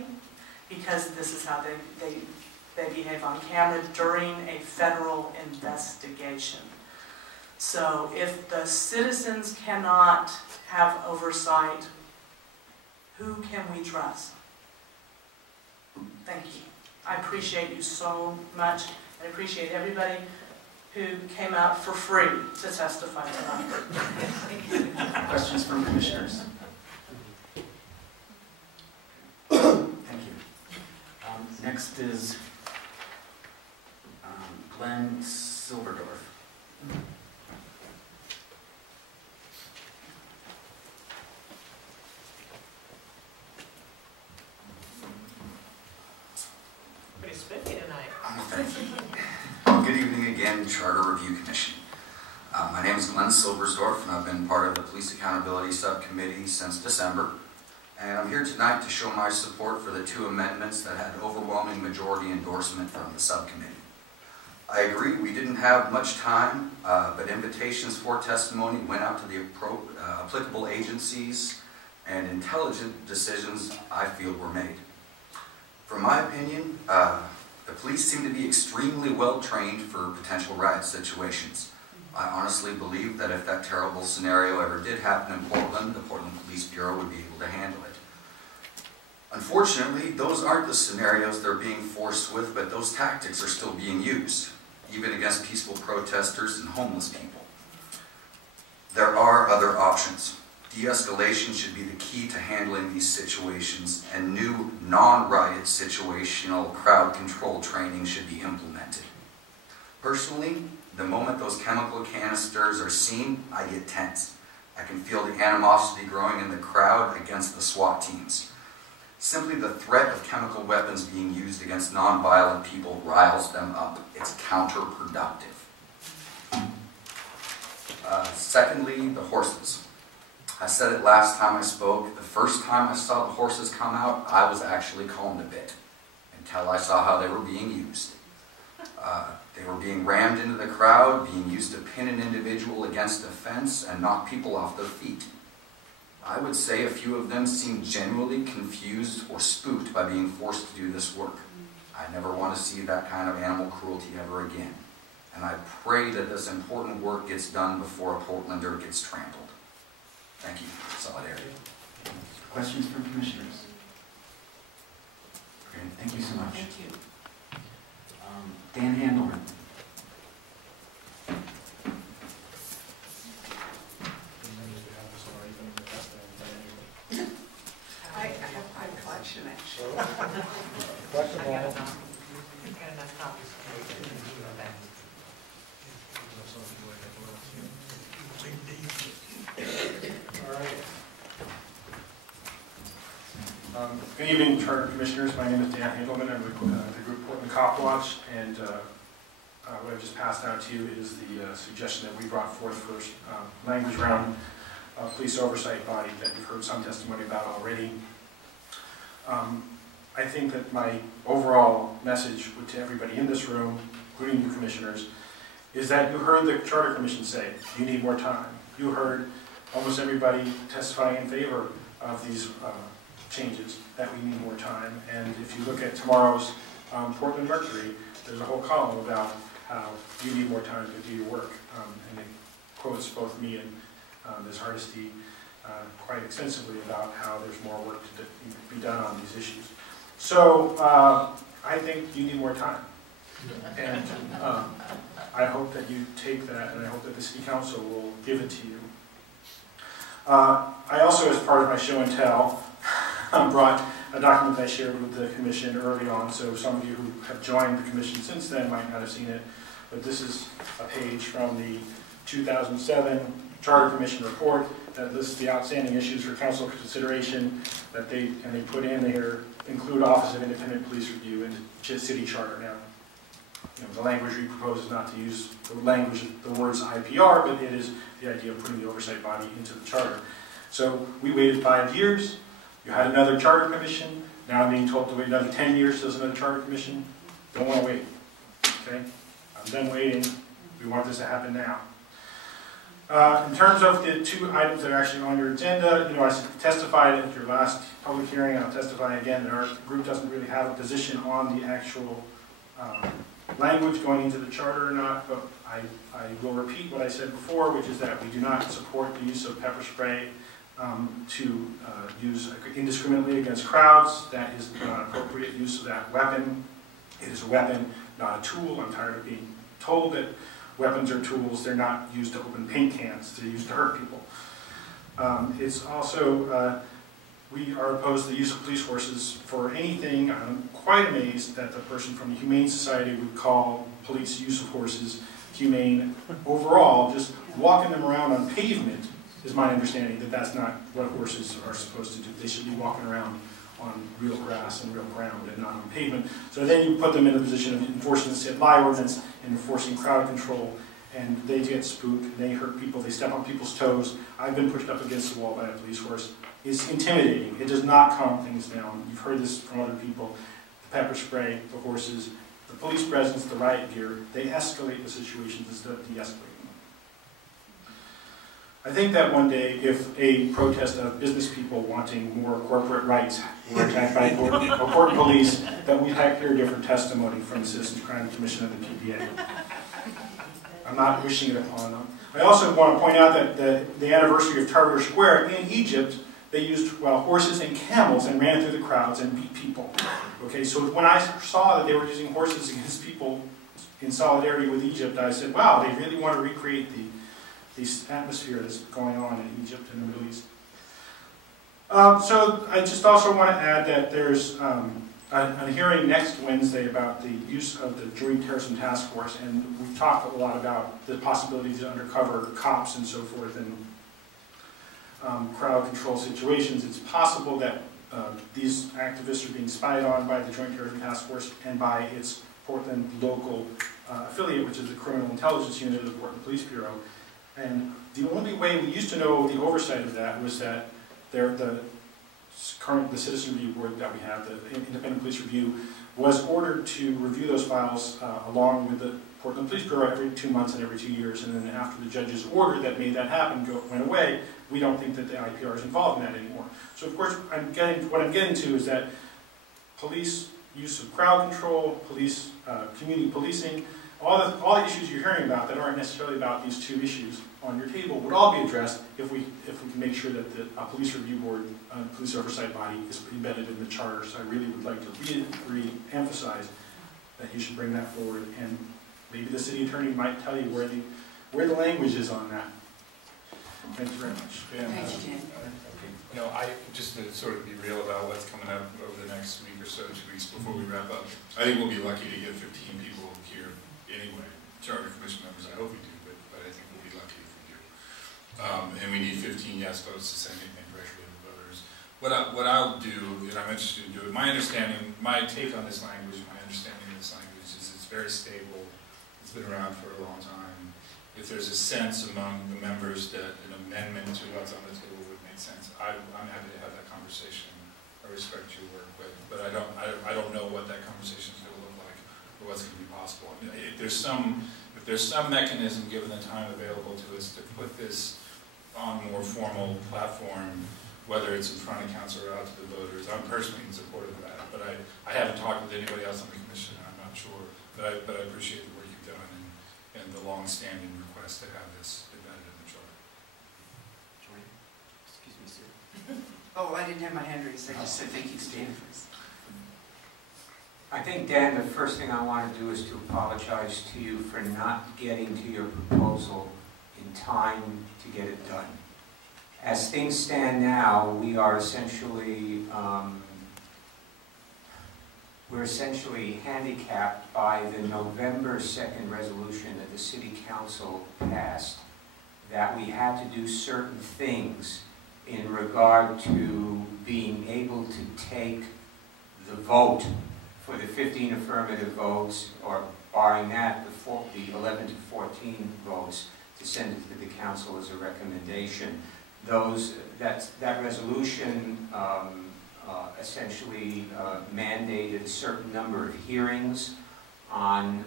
because this is how they behave on camera during a federal investigation. So if the citizens cannot have oversight, who can we trust? Thank you. I appreciate you so much. I appreciate everybody who came out for free to testify tonight. Questions from commissioners? Thank you. Next is Glenn Silverdorf. Pretty spiffy tonight. Good evening again, Charter Review Commission. My name is Glenn Silversdorf, and I've been part of the Police Accountability Subcommittee since December. And I'm here tonight to show my support for the 2 amendments that had overwhelming majority endorsement from the subcommittee. I agree we didn't have much time, but invitations for testimony went out to the applicable agencies, and intelligent decisions, I feel, were made. From my opinion, the police seem to be extremely well trained for potential riot situations. I honestly believe that if that terrible scenario ever did happen in Portland, the Portland Police Bureau would be able to handle it. Unfortunately, those aren't the scenarios they're being forced with, but those tactics are still being used, even against peaceful protesters and homeless people. There are other options. De-escalation should be the key to handling these situations, and new non-riot situational crowd control training should be implemented. Personally, the moment those chemical canisters are seen, I get tense. I can feel the animosity growing in the crowd against the SWAT teams. Simply the threat of chemical weapons being used against non-violent people riles them up. It's counterproductive. Secondly, the horses. I said it last time I spoke. The first time I saw the horses come out, I was actually calmed a bit until I saw how they were being used. They were being rammed into the crowd, being used to pin an individual against a fence and knock people off their feet. I would say a few of them seemed genuinely confused or spooked by being forced to do this work. I never want to see that kind of animal cruelty ever again. And I pray that this important work gets done before a Portlander gets trampled. Thank you. Solidarity. Questions from commissioners? Great, thank you so much. Thank you. Dan Handelman. I have my collection actually. Question I got one. enough. I've got enough copies to make it into a bag. All right. Good evening, Charter Commissioners. My name is Dan Handelman. I'm with the group Portland Cop Watch, and what I've just passed out to you is the suggestion that we brought forth first, language around police oversight body that you've heard some testimony about already. I think that my overall message to everybody in this room, including you commissioners, is that you heard the Charter Commission say you need more time. You heard almost everybody testifying in favor of these changes, that we need more time. And if you look at tomorrow's Portland Mercury, there's a whole column about how you need more time to do your work. And it quotes both me and Ms. Hardesty quite extensively about how there's more work to be done on these issues. So I think you need more time. And I hope that you take that, and I hope that the City Council will give it to you. I also, as part of my show and tell, brought a document that I shared with the Commission early on, so some of you who have joined the Commission since then might not have seen it, but this is a page from the 2007 Charter Commission report that lists the outstanding issues for Council consideration that they put in there, include Office of Independent Police Review and City Charter. Now, the language we propose is not to use the language, the words IPR, but it is the idea of putting the oversight body into the charter. So we waited 5 years. You had another Charter Commission. Now I'm being told to wait another 10 years to another Charter Commission. Don't want to wait. Okay? I'm done waiting. We want this to happen now. In terms of the two items that are actually on your agenda, I testified at your last public hearing, and I'll testify again that our group doesn't really have a position on the actual language going into the charter or not, but I will repeat what I said before, which is that we do not support the use of pepper spray to use indiscriminately against crowds. That is not appropriate use of that weapon. It is a weapon, not a tool. I'm tired of being told that weapons are tools. They're not used to open paint cans. They're used to hurt people. It's also, we are opposed to the use of police horses for anything. I'm quite amazed that the person from the Humane Society would call police use of horses humane. Overall, just walking them around on pavement is my understanding that that's not what horses are supposed to do. They should be walking around on real grass and real ground and not on pavement. So then you put them in a position of enforcing the sit-lie ordinance and enforcing crowd control, and they get spooked, and they hurt people, they step on people's toes. I've been pushed up against the wall by a police horse. It's intimidating. It does not calm things down. You've heard this from other people. The pepper spray, the horses, the police presence, the riot gear, they escalate the situations instead of de-escalating them. I think that one day, if a protest of business people wanting more corporate rights were attacked by corporate police, that we'd hear different testimony from the Citizens Crime Commission and the PPA. I'm not wishing it upon them. I also want to point out that the anniversary of Tahrir Square in Egypt, they used horses and camels and ran through the crowds and beat people. Okay, so when I saw that they were using horses against people in solidarity with Egypt, I said, wow, they really want to recreate this atmosphere that's going on in Egypt and the Middle East. So I just also want to add that there's a hearing next Wednesday about the use of the Joint Terrorism Task Force, and we've talked a lot about the possibilities of undercover cops and so forth in crowd control situations. It's possible that these activists are being spied on by the Joint Terrorism Task Force and by its Portland local affiliate, which is the Criminal Intelligence Unit of the Portland Police Bureau. And the only way we used to know the oversight of that was that the Citizen Review Board that we have, the Independent Police Review, was ordered to review those files along with the Portland Police Bureau every 2 months and every 2 years. And then after the judge's order that made that happen went away, we don't think that the IPR is involved in that anymore. So of course, what I'm getting to is that police use of crowd control, police community policing, all the issues you're hearing about that aren't necessarily about these two issues on your table would all be addressed if we can make sure that the police review board, police oversight body is embedded in the charter. So I really would like to re-emphasize that you should bring that forward, and maybe the city attorney might tell you where the language is on that. Thank you very much. Okay. You know, just to sort of be real about what's coming up over the next week or so, 2 weeks before we wrap up, I think we'll be lucky to get 15 people here anyway, charter commission members. I hope we do, but I think we'll be lucky if we do. And we need 15 yes votes to send anything directly to the voters. What I'll do, and I'm interested in doing, my take on this language, my understanding of this language is it's very stable. It's been around for a long time. If there's a sense among the members that an amendment to what's on the table would make sense, I'm happy to have that conversation. I respect your work, but I don't know what that conversation is going to look like or what's going to be possible. I mean, if there's some mechanism, given the time available to us, to put this on a more formal platform, whether it's in front of council or out to the voters, I'm personally in support of that. But I haven't talked with anybody else on the commission, and I'm not sure. But I appreciate the work you've done and the long-standing request to have this embedded in the charter. Excuse me, sir. Oh, I didn't have my hand raised. I just said thank you to Dan first. I think, Dan, the first thing I want to do is to apologize to you for not getting to your proposal in time to get it done. As things stand now, we are essentially handicapped by the November 2nd resolution that the City Council passed, that we had to do certain things in regard to being able to take the vote for the 15 affirmative votes, or barring that, the 11 to 14 votes, to send it to the council as a recommendation. That resolution essentially mandated a certain number of hearings on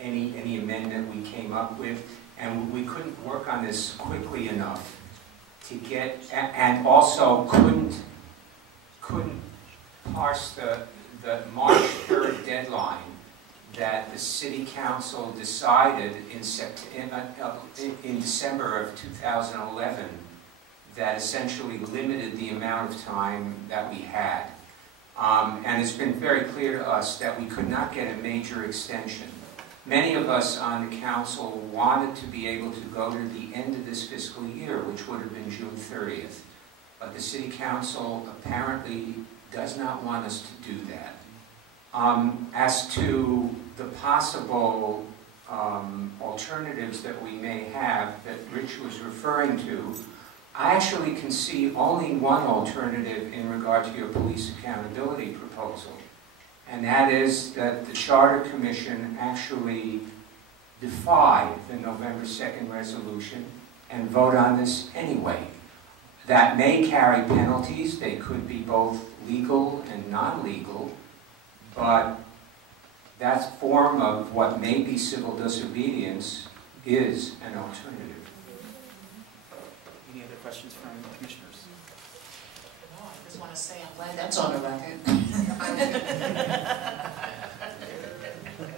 any amendment we came up with, and we couldn't work on this quickly enough to get, and also couldn't parse the March 3rd deadline that the City Council decided in December of 2011 that essentially limited the amount of time that we had. And it's been very clear to us that we could not get a major extension. Many of us on the council wanted to be able to go to the end of this fiscal year, which would have been June 30th. But the City Council apparently does not want us to do that. As to the possible alternatives that we may have that Rich was referring to, I actually can see only one alternative in regard to your police accountability proposal, and that is that the Charter Commission actually defy the November 2nd resolution and vote on this anyway. That may carry penalties. They could be both legal and non-legal, but that form of what may be civil disobedience is an alternative. Any other questions from commissioners? No, I just want to say I'm glad that's on the record.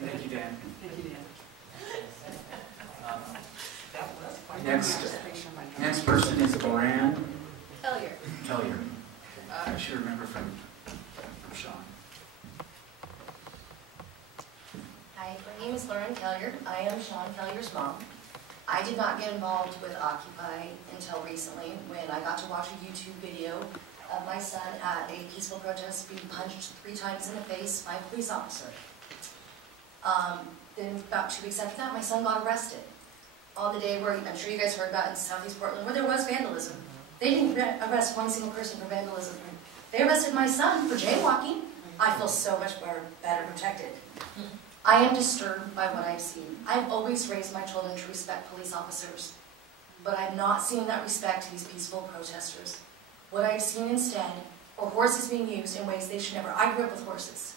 Thank you, Dan. Thank you, Dan. Next person is Loran Kellier. I should remember from Sean. Hi, my name is Lauren Kellier. I am Sean Kellier's mom. I did not get involved with Occupy until recently when I got to watch a YouTube video of my son at a peaceful protest being punched 3 times in the face by a police officer. Then about 2 weeks after that, my son got arrested on the day where, I'm sure you guys heard about in Southeast Portland, where there was vandalism. They didn't arrest one single person for vandalism. They arrested my son for jaywalking. I feel so much better protected. I am disturbed by what I've seen. I've always raised my children to respect police officers, but I've not seen that respect to these peaceful protesters. What I've seen instead are horses being used in ways they should never. I grew up with horses.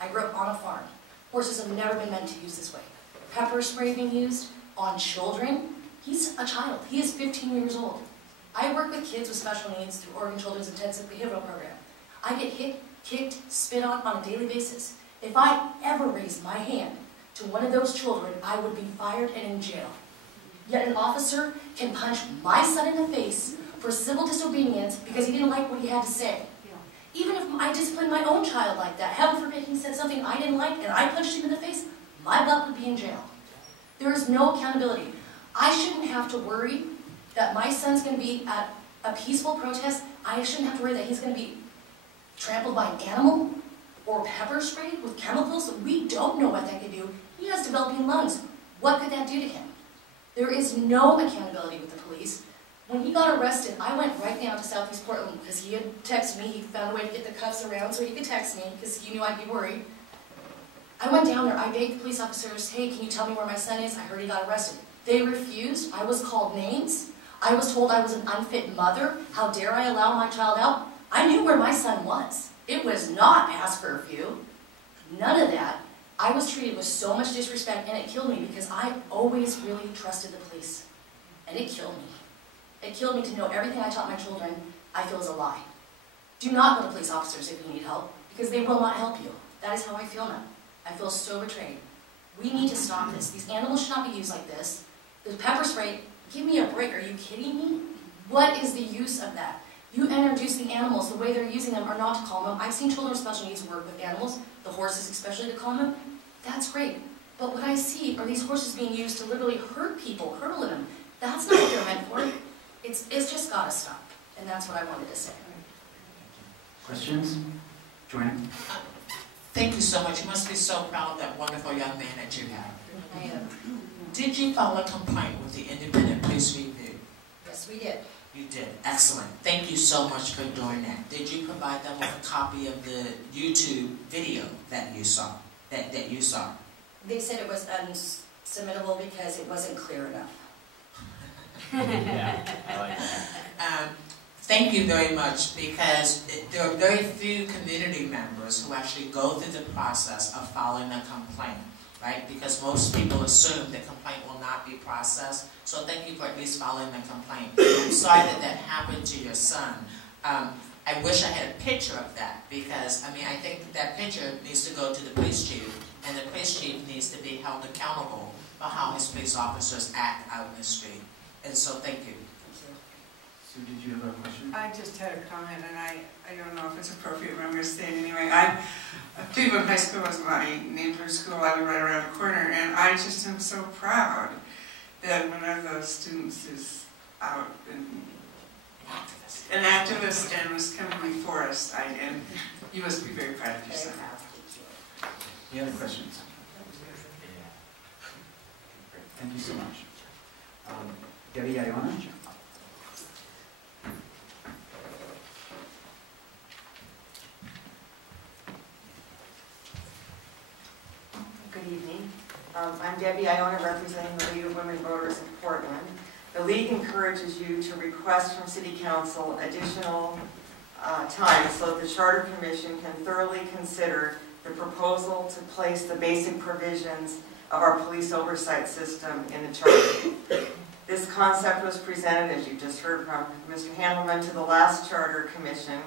I grew up on a farm. Horses have never been meant to use this way. Pepper spray being used on children. He's a child. He is 15 years old. I work with kids with special needs through Oregon Children's Intensive Behavioral Program. I get hit, kicked, spit on a daily basis. If I ever raised my hand to one of those children, I would be fired and in jail. Yet an officer can punch my son in the face for civil disobedience because he didn't like what he had to say. Even if I disciplined my own child like that, heaven forbid he said something I didn't like and I punched him in the face, my butt would be in jail. There is no accountability. I shouldn't have to worry that my son's going to be at a peaceful protest. I shouldn't have to worry that he's going to be trampled by an animal or pepper sprayed with chemicals. We don't know what that could do. He has developing lungs. What could that do to him? There is no accountability with the police. When he got arrested, I went right down to Southeast Portland because he had texted me. He found a way to get the cuffs around so he could text me because he knew I'd be worried. I went down there. I begged the police officers, hey, can you tell me where my son is? I heard he got arrested. They refused. I was called names. I was told I was an unfit mother. How dare I allow my child out? I knew where my son was. It was not past curfew. None of that. I was treated with so much disrespect, and it killed me because I always really trusted the police. And it killed me. It killed me to know everything I taught my children I feel is a lie. Do not go to police officers if you need help, because they will not help you. That is how I feel now. I feel so betrayed. We need to stop this. These animals should not be used like this. The pepper spray, give me a break. Are you kidding me? What is the use of that? You introduce the animals, the way they're using them are not to calm them. I've seen children with special needs work with animals, the horses especially, to calm them. That's great. But what I see are these horses being used to literally hurt people, hurdling them. That's not what they're meant for. It's just got to stop. And that's what I wanted to say. Questions? Joanna? Thank you so much. You must be so proud of that wonderful young man that you have. I am. Did you file a complaint with the Independent Police Review? Yes, we did. You did. Excellent. Thank you so much for doing that. Did you provide them with a copy of the YouTube video that you saw? That you saw? They said it was unsubmittable because it wasn't clear enough. Yeah, I like that. Thank you very much, because there are very few community members who actually go through the process of filing a complaint, right? Because most people assume the complaint will not be processed. So thank you for at least filing the complaint. I'm sorry that that happened to your son. I wish I had a picture of that, because I think that picture needs to go to the police chief, and the police chief needs to be held accountable for how his police officers act out in the street. And so thank you. Sue, did you have a question? I just had a comment, and I don't know if it's appropriate, but I'm going to say it anyway. Cleveland High School was my neighborhood school. I live right around the corner, and I just am so proud that one of those students is out and an activist and was coming before us. And you must be very proud of your son. Any other questions? Great. Thank you so much. Debbie Iona? Good evening. I'm Debbie Iona, representing the League of Women Voters in Portland. The League encourages you to request from City Council additional time so that the Charter Commission can thoroughly consider the proposal to place the basic provisions of our police oversight system in the Charter. This concept was presented, as you just heard from Mr. Handelman, to the last Charter Commission.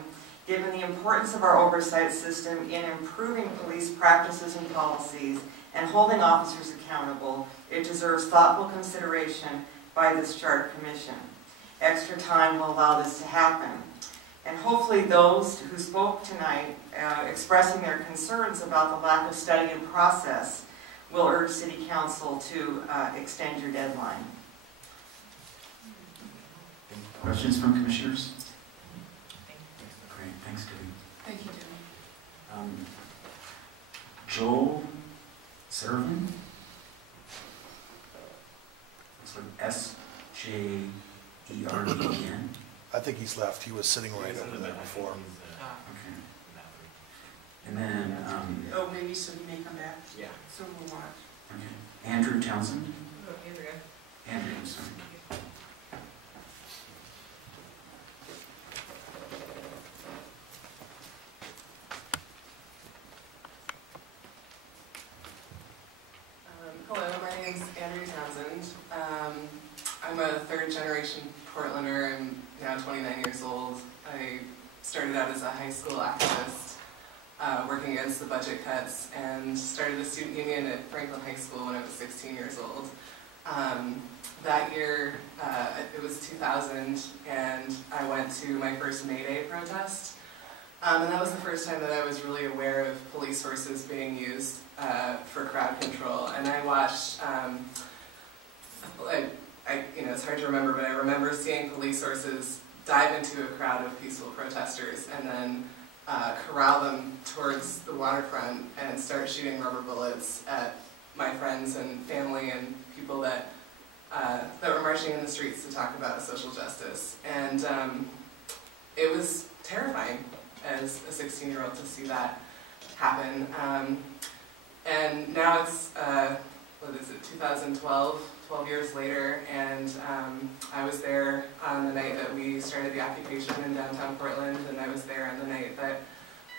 Given the importance of our oversight system in improving police practices and policies and holding officers accountable, it deserves thoughtful consideration by this Charter Commission. Extra time will allow this to happen. And hopefully those who spoke tonight expressing their concerns about the lack of study and process will urge City Council to extend your deadline. Questions from commissioners? Great, thanks, Debbie. Thank you, Debbie. Joel Servin? Looks like S-J-E-R-V-E-N. I think he's left. He was sitting right over there before. Okay. And then, Oh, maybe so he may come back? Yeah. So we'll watch. okay. Andrew Townsend? Oh, Andrea. Andrew, I'm sorry. Hello, my name is Andrea Townsend. I'm a third-generation Portlander. I'm now 29 years old. I started out as a high school activist, working against the budget cuts, and started a student union at Franklin High School when I was 16 years old. That year, it was 2000, and I went to my first May Day protest. And that was the first time that I was really aware of police forces being used for crowd control. And I watched, it's hard to remember, but I remember seeing police forces dive into a crowd of peaceful protesters and then corral them towards the waterfront and start shooting rubber bullets at my friends and family and people that were marching in the streets to talk about social justice. And it was terrifying as a 16-year-old to see that happen. And now it's, 2012, 12 years later, and I was there on the night that we started the occupation in downtown Portland, and I was there on the night that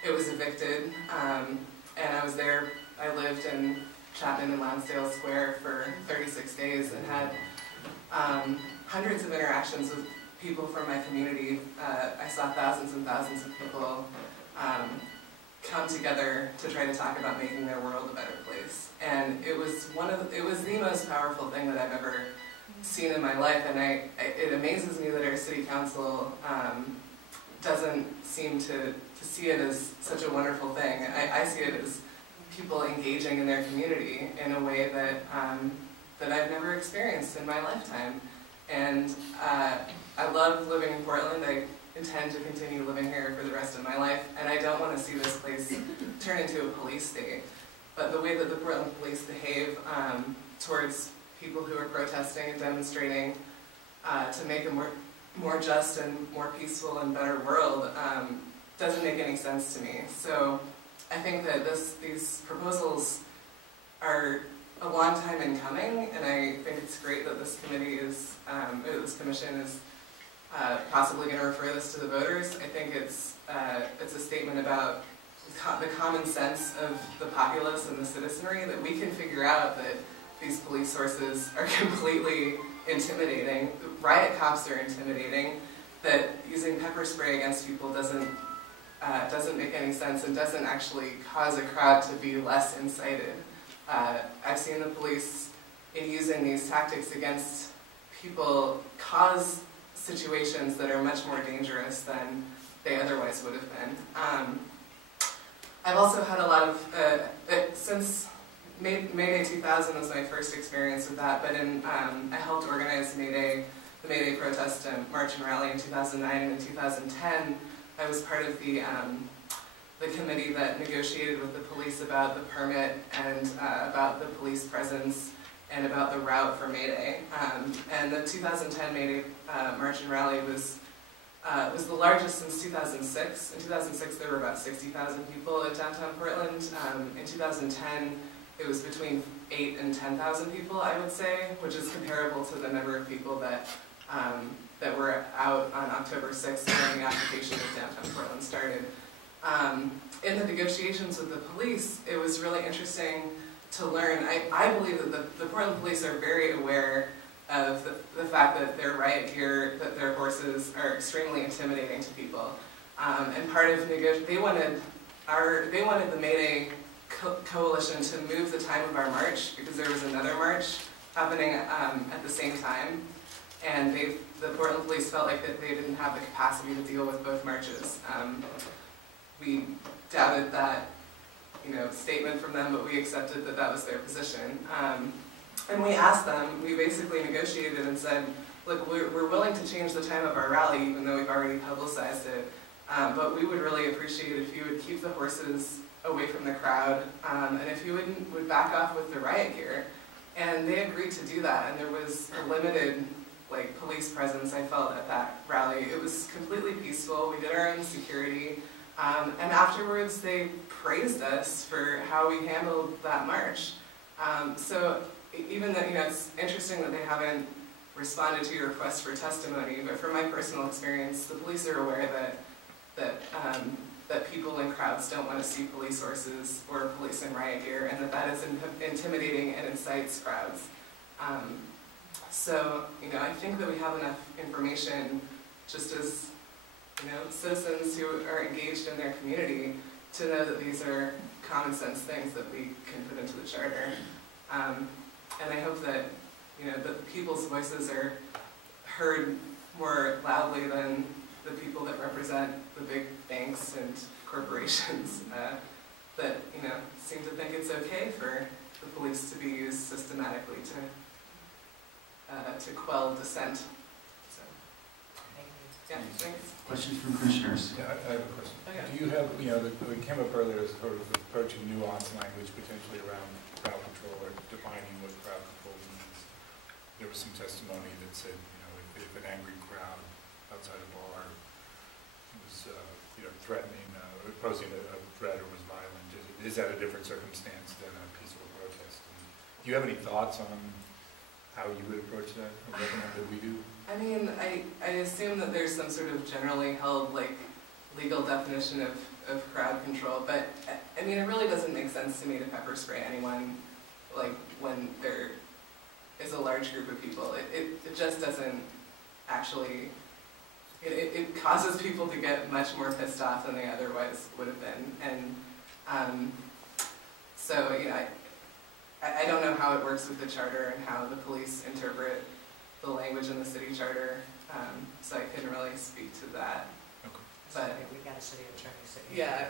it was evicted. And I was there, I lived in Chapman and Lonsdale Square for 36 days and had hundreds of interactions with people from my community. I saw thousands and thousands of people come together to try to talk about making their world a better place. And it was the most powerful thing that I've ever seen in my life, and it amazes me that our city council doesn't seem to see it as such a wonderful thing. I see it as people engaging in their community in a way that I've never experienced in my lifetime. And I love living in Portland. I intend to continue living here for the rest of my life, and I don't want to see this place turn into a police state. But the way that the Portland police behave towards people who are protesting and demonstrating to make a more just and more peaceful and better world doesn't make any sense to me. So I think that these proposals are a long time in coming, and I think it's great that this committee is, this commission is possibly going to refer this to the voters. I think it's a statement about the common sense of the populace and the citizenry, that we can figure out that these police sources are completely intimidating. Riot cops are intimidating. That using pepper spray against people doesn't make any sense and doesn't actually cause a crowd to be less incited. I've seen the police, in using these tactics against people, cause situations that are much more dangerous than they otherwise would have been. I've also had a lot of, since May Day 2000 was my first experience with that, but I helped organize the May Day protest and march and rally in 2009, and in 2010 I was part of the committee that negotiated with the police about the permit and about the police presence and about the route for May Day. And the 2010 May Day march and rally was the largest since 2006. In 2006 there were about 60,000 people at downtown Portland. In 2010 it was between 8,000 and 10,000 people, I would say, which is comparable to the number of people that were out on October 6th when the occupation of downtown Portland started. In the negotiations with the police, it was really interesting to learn. I believe that the Portland police are very aware of the fact that their riot gear, that their horses are extremely intimidating to people. And part of they wanted the May Day coalition to move the time of our march because there was another march happening at the same time, and the Portland police felt like that they didn't have the capacity to deal with both marches. We doubted that statement from them, but we accepted that that was their position. And we asked them, we basically negotiated and said, look, we're willing to change the time of our rally even though we've already publicized it, but we would really appreciate if you would keep the horses away from the crowd, and if you would back off with the riot gear. And they agreed to do that, and there was a limited police presence, I felt, at that rally. It was completely peaceful. We did our own security. And afterwards, they praised us for how we handled that march. So even though, it's interesting that they haven't responded to your request for testimony, but from my personal experience, the police are aware that people in crowds don't want to see police horses or police in riot gear, and that is intimidating and incites crowds. So, I think that we have enough information, just as, citizens who are engaged in their community, to know that these are common sense things that we can put into the charter. And I hope that, that people's voices are heard more loudly than the people that represent the big banks and corporations that, seem to think it's okay for the police to be used systematically to quell dissent. So, yeah, thanks. Questions from commissioners? Yeah, I have a question. Okay. Do you have, we came up earlier as sort of approaching nuanced language potentially around crowd control or defining what crowd control means. There was some testimony that said, if an angry crowd outside a bar was, threatening, or posing a threat or was violent, is that a different circumstance than a peaceful protest? And do you have any thoughts on how you would approach that, or recommend that we do? I mean, I assume that there's some sort of generally held, legal definition of crowd control, but, I mean, it really doesn't make sense to me to pepper spray anyone, when there is a large group of people. It just doesn't actually, it causes people to get much more pissed off than they otherwise would have been, and, so, I don't know how it works with the charter and how the police interpret the language in the city charter, so I couldn't really speak to that. Okay. But we got a city attorney sitting yeah.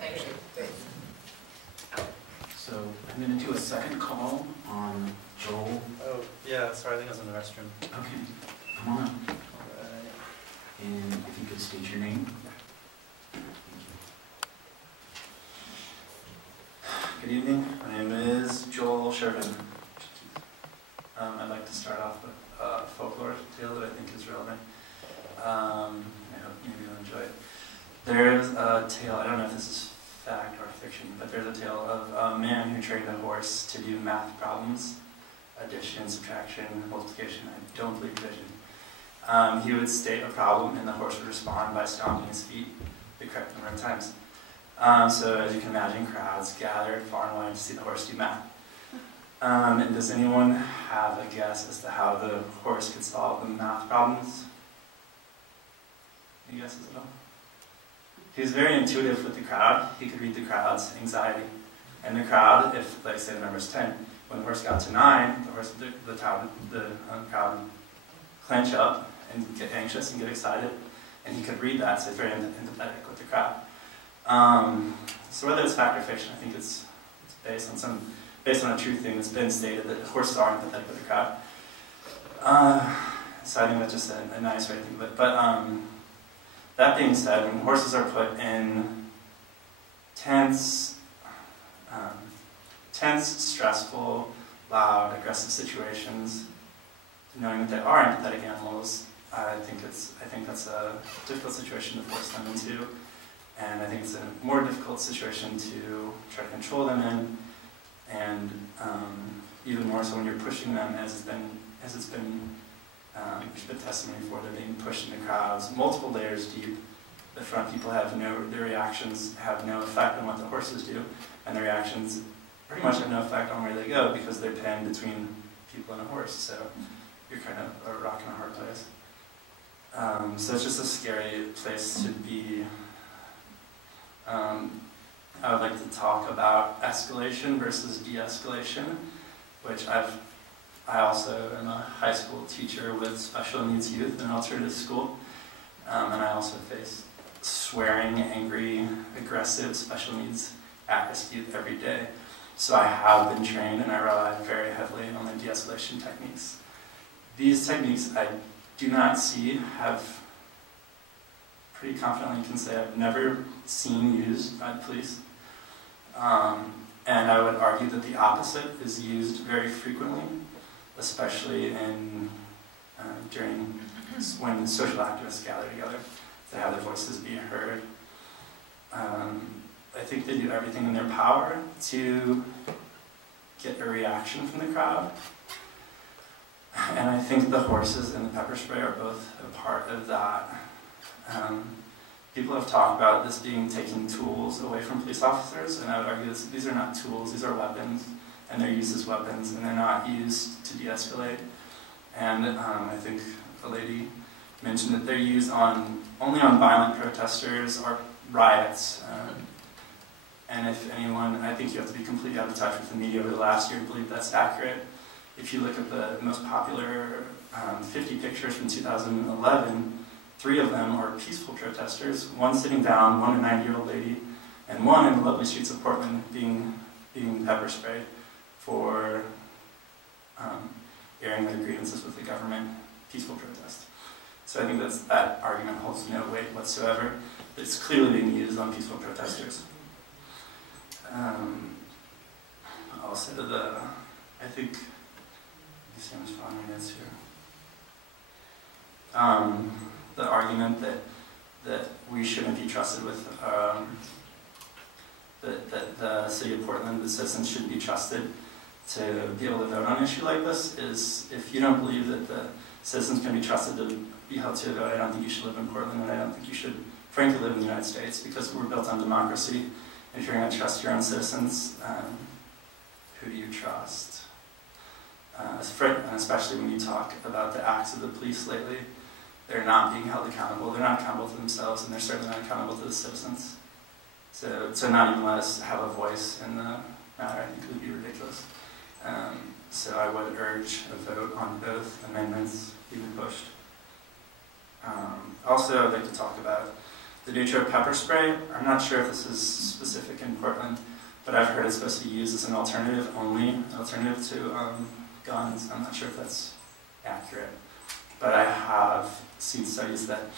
Thank you. So I'm going to do a second call on Joel. Oh, yeah, sorry, I think I was in the restroom. Okay, come on up. And if you could state your name. Good evening, my name is Joel Shervin. I'd like to start off with a folklore tale that I think is relevant. I hope maybe you'll enjoy it. There's a tale, I don't know if this is fact or fiction, but there's a tale of a man who trained a horse to do math problems, addition, subtraction, multiplication, I don't believe division. He would state a problem and the horse would respond by stomping his feet the correct number of times. So as you can imagine, crowds gathered far and wide to see the horse do math. And does anyone have a guess as to how the horse could solve the math problems? Any guesses at all? He was very intuitive with the crowd. He could read the crowd's anxiety. And the crowd, if, like, say the number's 10, when the horse got to 9, the crowd would clench up and get anxious and get excited. And he could read that, so he's very empathetic with the crowd. So whether it's fact or fiction, I think it's based on a true thing that's been stated, that horses are empathetic with the crowd. So I think that's just a nice way to think of it. But that being said, when horses are put in tense, stressful, loud, aggressive situations, knowing that they are empathetic animals, I think that's a difficult situation to force them into, and I think it's a more difficult situation to try to control them in, and even more so when you're pushing them, as it's been testimony for, they're being pushed into crowds, multiple layers deep. The front people their reactions have no effect on what the horses do, and their reactions pretty much have no effect on where they go because they're pinned between people and a horse. So you're kind of a rock in a hard place. So it's just a scary place to be. I would like to talk about escalation versus de-escalation, which I also am a high school teacher with special needs youth in an alternative school, and I also face swearing, angry, aggressive special needs at-risk youth every day. So I have been trained and I rely very heavily on the de-escalation techniques. These techniques I do not see, have pretty confidently can say I've never seen used by the police. And I would argue that the opposite is used very frequently, especially during when social activists gather together to have their voices be heard. think they do everything in their power to get a reaction from the crowd. And I think the horses and the pepper spray are both a part of that. People have talked about this being taking tools away from police officers, and I would argue these are not tools, these are weapons, and they're used as weapons, and they're not used to de-escalate. And I think the lady mentioned that they're used only on violent protesters or riots. And if anyone, I think you have to be completely out of touch with the media over the last year to believe that's accurate. If you look at the most popular 50 pictures from 2011, 3 of them are peaceful protesters, one sitting down, one a 90-year-old lady, and one in the lovely streets of Portland being pepper sprayed for airing their grievances with the government, peaceful protest. So I think that argument holds no weight whatsoever. It's clearly being used on peaceful protesters. Also, I think, let me see how much fun it is here. The argument that we shouldn't be trusted with, that the city of Portland, the citizens shouldn't be trusted to be able to vote on an issue like this is, if you don't believe that the citizens can be trusted to be held to a vote, I don't think you should live in Portland, and I don't think you should, frankly, live in the United States, because we're built on democracy. If you're going to trust your own citizens, who do you trust? Especially when you talk about the acts of the police lately, they're not being held accountable. They're not accountable to themselves, and they're certainly not accountable to the citizens. So to not even let us have a voice in the matter, I think would be ridiculous. So I would urge a vote on both amendments being pushed. Also, I'd like to talk about the nature of pepper spray. I'm not sure if this is specific in Portland, but I've heard it's supposed to be used as an alternative to guns. I'm not sure if that's accurate, but I have seen studies that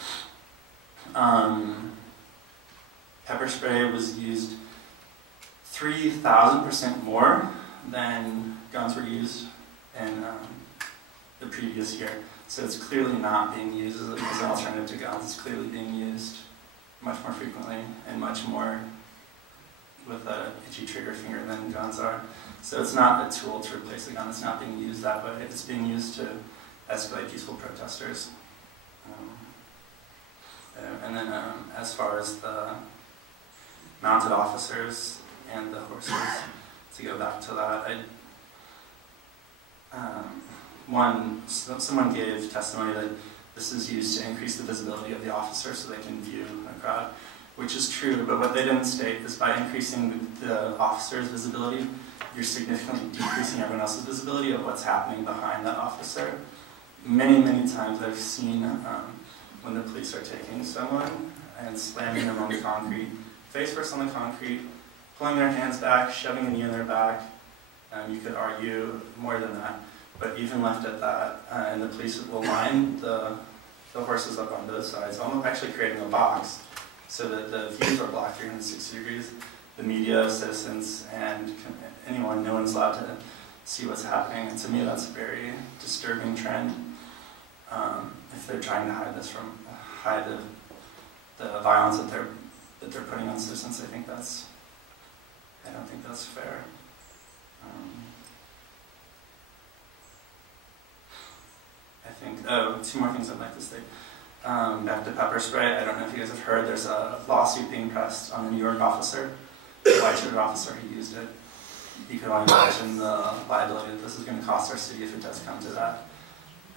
pepper spray was used 3,000% more than guns were used in the previous year. So it's clearly not being used as an alternative to guns. It's clearly being used much more frequently and much more with an itchy trigger finger than guns are. So it's not a tool to replace a gun. It's not being used that way. It's being used to escalate peaceful protesters. And then as far as the mounted officers and the horses, to go back to that, someone gave testimony that this is used to increase the visibility of the officer so they can view a crowd, which is true, but what they didn't state is by increasing the officer's visibility, you're significantly decreasing everyone else's visibility of what's happening behind that officer. Many, many times I've seen when the police are taking someone and slamming them on the concrete, face first on the concrete, pulling their hands back, shoving a knee in their back. You could argue more than that, but even left at that, and the police will line the horses up on both sides, almost actually creating a box so that the views are blocked 360 degrees. The media, citizens, and anyone, no one's allowed to see what's happening. And to me, that's a very disturbing trend. If they're trying to hide the violence that they're putting on citizens, I don't think that's fair. Two more things I'd like to state. Back to pepper spray, I don't know if you guys have heard, there's a lawsuit being pressed on the New York officer, the white-shirted officer who used it. You could only imagine the liability that this is going to cost our city if it does come to that.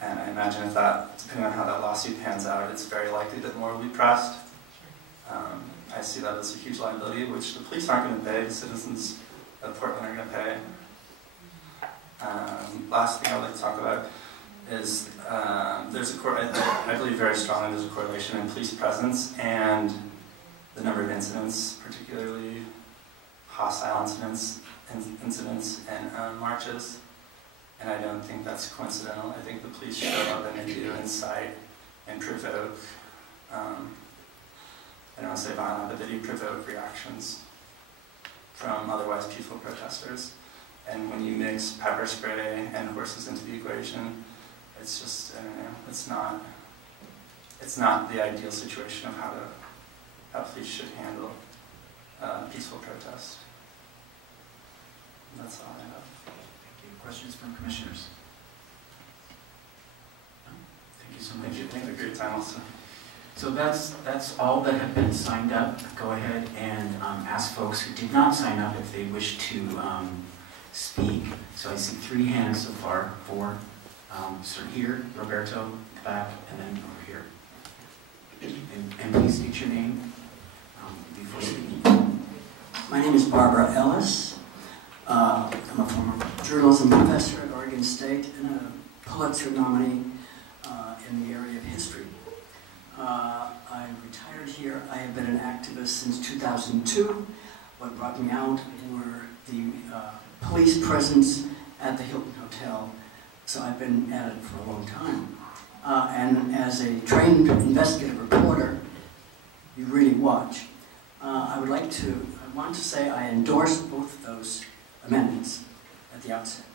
And I imagine if that, depending on how that lawsuit pans out, it's very likely that more will be pressed. I see that as a huge liability, which the police aren't going to pay, the citizens of Portland are going to pay. Last thing I would like to talk about is I believe very strongly there's a correlation in police presence and the number of incidents, particularly hostile incidents and marches. And I don't think that's coincidental. I think the police show up and they do incite and provoke, I don't want to say violent, but they do provoke reactions from otherwise peaceful protesters. And when you mix pepper spray and horses into the equation, it's just, I don't know, it's not the ideal situation of how police should handle peaceful protest. And that's all I have. Thank you. Questions from commissioners? No? Thank you so much. Thank you. Thank you for your time also. So that's all that have been signed up. Go ahead and ask folks who did not sign up if they wish to speak. So I see 3 hands so far. 4. Sir here, Roberto, back, and then over here. And please state your name before speaking. My name is Barbara Ellis. I'm a former journalism professor at Oregon State and a Pulitzer nominee in the area of history. I retired here. I have been an activist since 2002. What brought me out were the police presence at the Hilton Hotel. So I've been at it for a long time. And as a trained investigative reporter, you really watch. I want to say I endorse both of those amendments at the outset.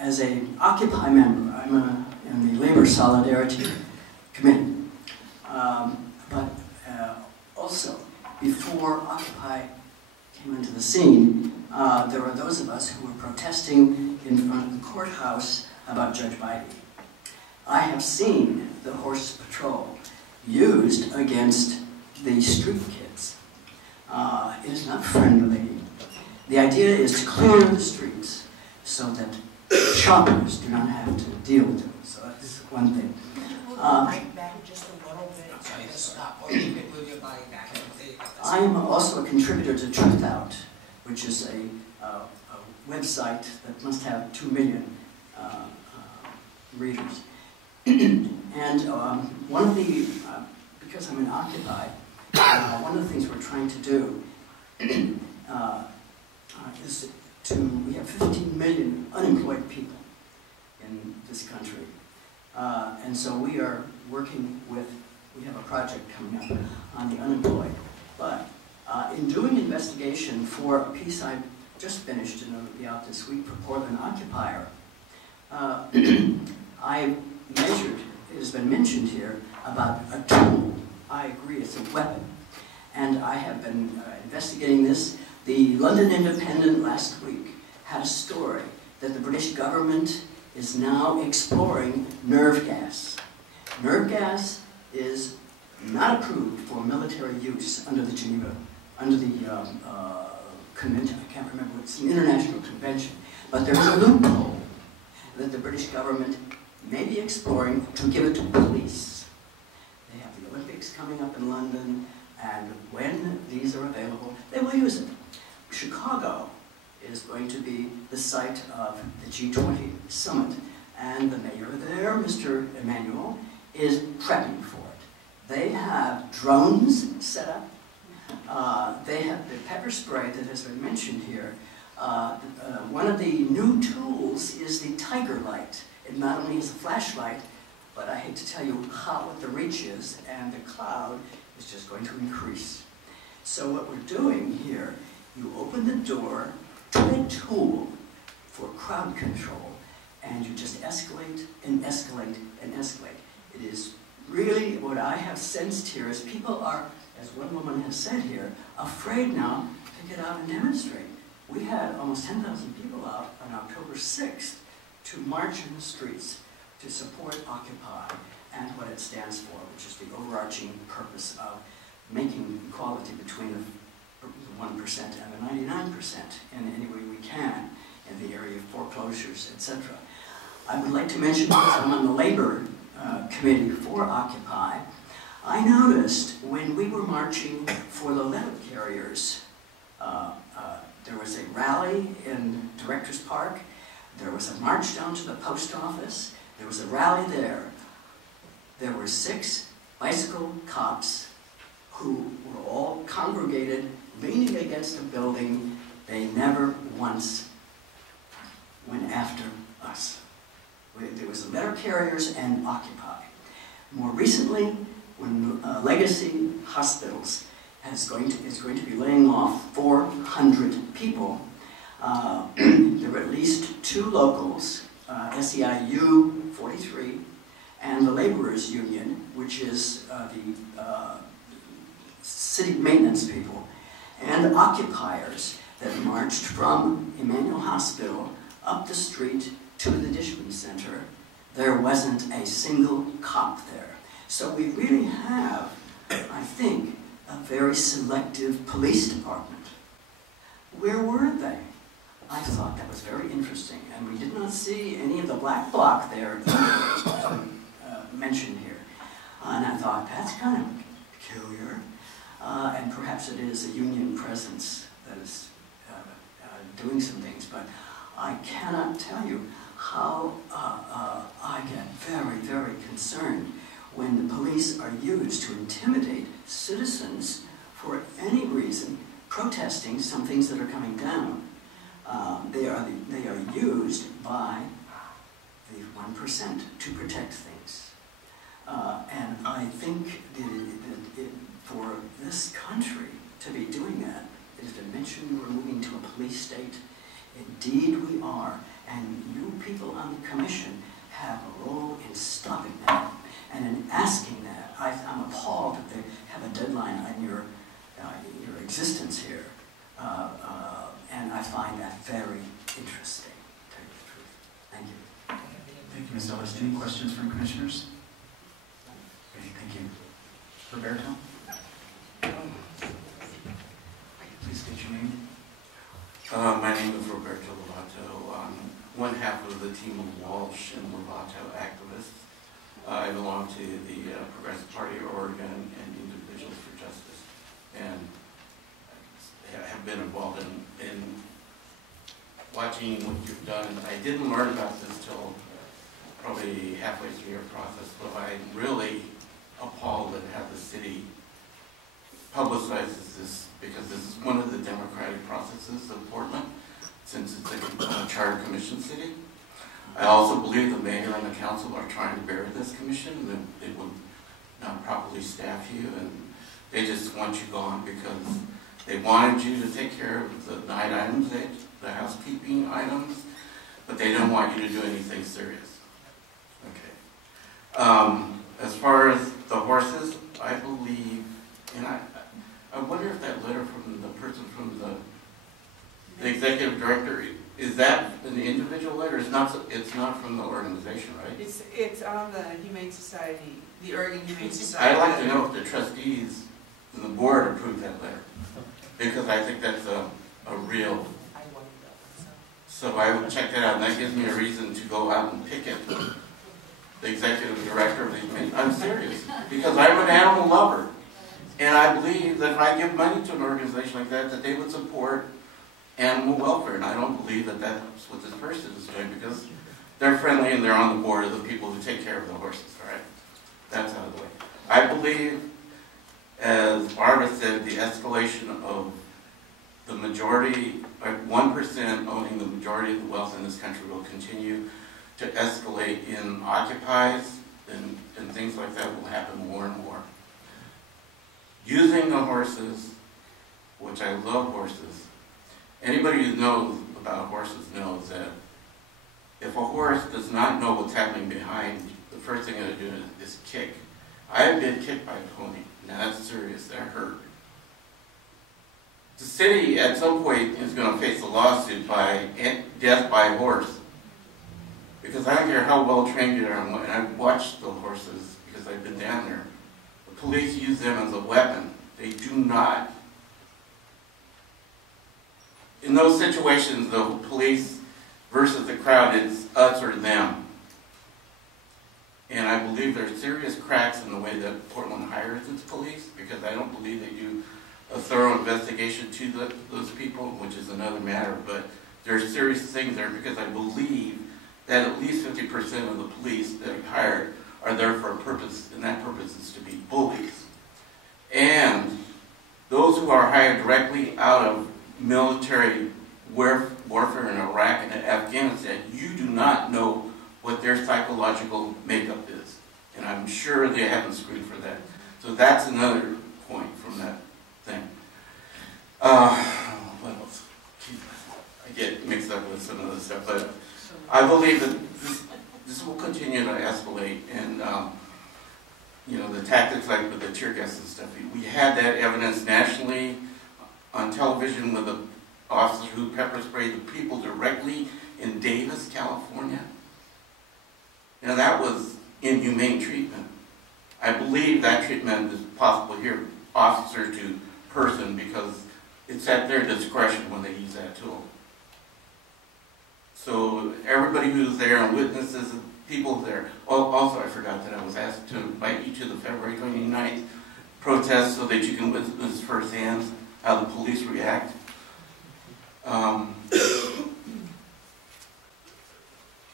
As a Occupy member, I'm in the Labor Solidarity Committee. But also, before Occupy came into the scene, there were those of us who were protesting in front of the courthouse about Judge Biden. I have seen the horse patrol used against the street kids. It is not friendly. The idea is to clear the streets so that shoppers do not have to deal with them. So that's one thing. Right back just a little bit, try to stop, or you can move your body back. I am also a contributor to Truth Out, which is a website that must have 2 million readers. And one of the, because I'm in Occupy, one of the things we're trying to do is we have 15 million unemployed people in this country. And so we are working we have a project coming up on the unemployed. But in doing investigation for a piece I just finished, and it'll be out this week for Portland Occupier, I measured, it has been mentioned here, about a tool. I agree, it's a weapon. And I have been investigating this. The London Independent last week had a story that the British government is now exploring nerve gas. Nerve gas is not approved for military use under the Geneva, convention. I can't remember, it's an international convention. But there's a loophole that the British government may be exploring to give it to police. They have the Olympics coming up in London, and when these are available, they will use it. Chicago is going to be the site of the G20 summit, and the mayor there, Mr. Emanuel, is prepping for it. They have drones set up. They have the pepper spray that has been mentioned here. One of the new tools is the Tiger Light. It not only is a flashlight, but I hate to tell you what the reach is, and the cloud is just going to increase. So what we're doing here, you open the door to a tool for crowd control, and you just escalate and escalate and escalate. It is really, what I have sensed here is people are, as one woman has said here, afraid now to get out and demonstrate. We had almost 10,000 people out on October 6th to march in the streets to support Occupy and what it stands for, which is the overarching purpose of making equality between the 1% and the 99% in any way we can in the area of foreclosures, etc. I would like to mention, because I'm on the Labor Committee for Occupy, I noticed when we were marching for the letter carriers, there was a rally in Directors Park, there was a march down to the post office, there was a rally there. There were 6 bicycle cops who were all congregated, leaning against a building. They never once went after us. There was the letter carriers and Occupy. More recently, when Legacy Hospitals is going to be laying off 400 people, there were at least 2 locals, SEIU 43, and the Laborers Union, which is the city maintenance people, and occupiers that marched from Emmanuel Hospital up the street to the Dishman Center. There wasn't a single cop there. So we really have, I think, a very selective police department. Where were they? I thought that was very interesting, and we did not see any of the black bloc there mentioned here. And I thought, that's kind of peculiar, and perhaps it is a union presence that is doing some things, but I cannot tell you how I get very, very concerned when the police are used to intimidate citizens for any reason, protesting some things that are coming down. They are used by the 1% to protect things. And I think that for this country to be doing that, it has been mentioned we're moving to a police state. Indeed we are. And you people on the commission have a role in stopping that and in asking that. I'm appalled that they have a deadline on your existence here. And I find that very interesting, to tell you the truth. Thank you. Thank you, Ms. Ellis. Any questions from commissioners? Okay, thank you. Roberto? Please state your name. My name is Roberto Lovato. I'm one half of the team of Walsh and Lovato activists. I belong to the Progressive Party of Oregon and Individuals for Justice, and have been involved in watching what you've done. I didn't learn about this till probably halfway through your process, but I'm really appalled at how the city publicizes this, because this is one of the democratic processes of Portland, since it's a charter commission city. I also believe the mayor and the council are trying to bury this commission, that it would not properly staff you, and they just want you gone because they wanted you to take care of the 9 items, the housekeeping items, but they don't want you to do anything serious. Okay. As far as the horses, I believe, and I wonder if that letter from the person from the executive director, is that an individual letter? It's not from the organization, right? It's on the Humane Society, the Oregon Humane Society. I'd like to know if the trustees and the board approved that letter, because I think that's a real. So I would check that out, and that gives me a reason to go out and picket the executive director of the Humane. I'm serious, because I'm an animal lover, and I believe that if I give money to an organization like that, that they would support animal welfare, and I don't believe that that's what this person is doing, because they're friendly and they're on the board of the people who take care of the horses, all right? That's out of the way. I believe, as Barbara said, the escalation of the majority, 1% owning the majority of the wealth in this country will continue to escalate in occupies, and things like that will happen more and more. Using the horses, which I love horses, anybody who knows about horses knows that if a horse does not know what's happening behind, the first thing it'll do is kick. I have been kicked by a pony. Now that's serious, that hurt. The city at some point is going to face a lawsuit by death by horse. Because I don't care how well trained you are, and I've watched the horses because I've been down there. The police use them as a weapon. They do not. In those situations, the police versus the crowd, it's us or them. And I believe there are serious cracks in the way that Portland hires its police, because I don't believe they do a thorough investigation to those people, which is another matter. But there are serious things there, because I believe that at least 50% of the police that are hired are there for a purpose, and that purpose is to be bullies. And those who are hired directly out of military warfare in Iraq and Afghanistan, you do not know what their psychological makeup is. And I'm sure they haven't screened for that. So that's another point from that thing. What else? I get mixed up with some of the stuff, but I believe that this will continue to escalate, and you know, the tactics like with the tear gas and stuff. We had that evidence nationally on television with the officer who pepper sprayed the people directly in Davis, California. You know, that was inhumane treatment. I believe that treatment is possible here, officer to person, because it's at their discretion when they use that tool. So everybody who's there and witnesses, people there. Also, I forgot that I was asked to invite you to the February 29th protest so that you can witness firsthand how the police react.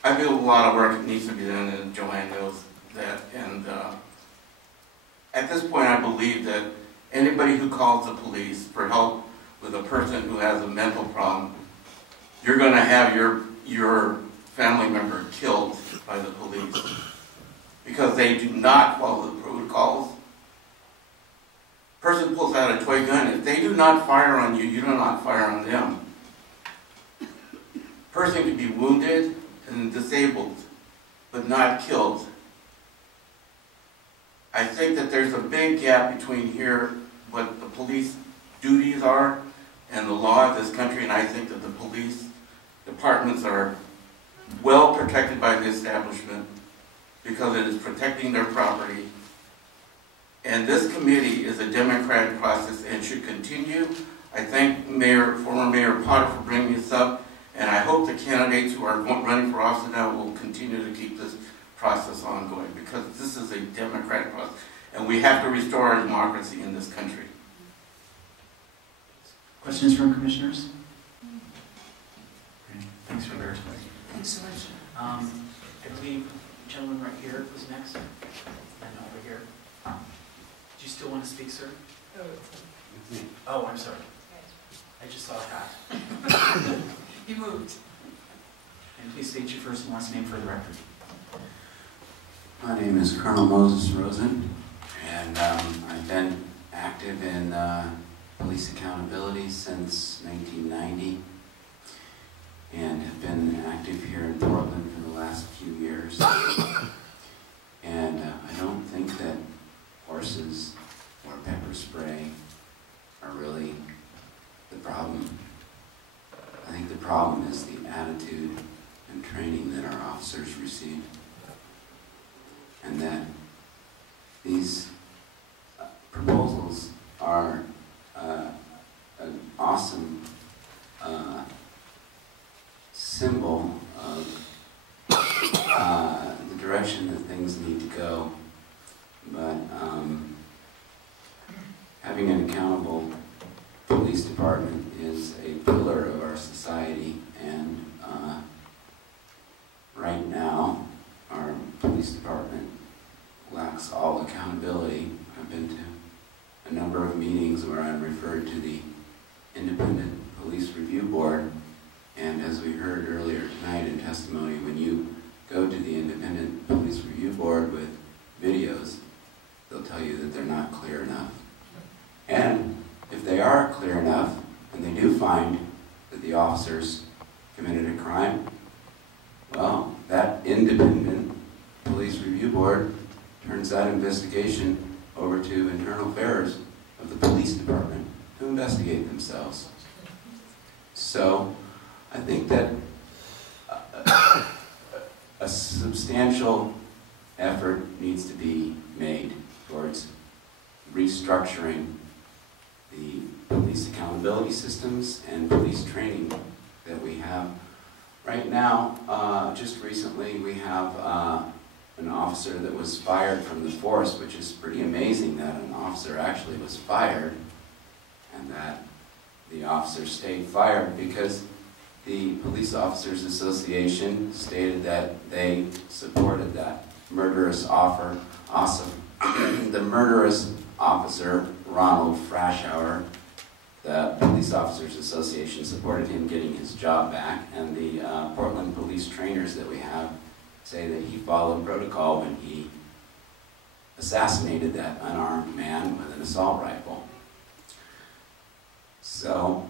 I feel a lot of work needs to be done, and Joanne knows that. And at this point, I believe that anybody who calls the police for help with a person who has a mental problem, you're going to have your family member killed by the police because they do not follow the protocols. Person pulls out a toy gun. If they do not fire on you, you do not fire on them. Person could be wounded and disabled, but not killed. I think that there's a big gap between here, what the police duties are, and the law of this country, and I think that the police departments are well protected by the establishment because it is protecting their property. And this committee is a democratic process and should continue. I thank former Mayor Potter for bringing this up, and I hope the candidates who are running for office now will continue to keep this process ongoing because this is a democratic process, and we have to restore our democracy in this country. Questions from commissioners? Okay. Thanks for your time. Thanks so much. I believe the gentleman right here was next, and over here. Do you still want to speak, sir? Oh, I'm sorry. I just saw a hat. You moved. And please state your first and last name for the record. My name is Colonel Moses Rosen, and I've been active in police accountability since 1990, and have been active here in Portland for the last few years. And I don't think that horses or pepper spray are really the problem. I think the problem is the attitude and training that our officers receive, and that these proposals are an awesome symbol of the direction that things need to go. But having an accountable police department is a pillar of our society, and right now our police department lacks all accountability. I've been to a number of meetings where I'm referred to the Independent Police Review Board, and as we heard earlier tonight in testimony, when you go to the Independent Police Review Board with videos, they'll tell you that they're not clear enough. And if they are clear enough, and they do find that the officers committed a crime, well, that Independent Police Review Board turns that investigation over to internal affairs of the police department to investigate themselves. So I think that a substantial effort needs to be made towards restructuring the police accountability systems and police training that we have. Right now, just recently, we have an officer that was fired from the force, which is pretty amazing that an officer actually was fired and that the officer stayed fired, because the Police Officers Association stated that they supported that murderous offer. Awesome. The murderous officer, Ronald Frashauer, the Police Officers Association supported him getting his job back, and the Portland police trainers that we have say that he followed protocol when he assassinated that unarmed man with an assault rifle. So,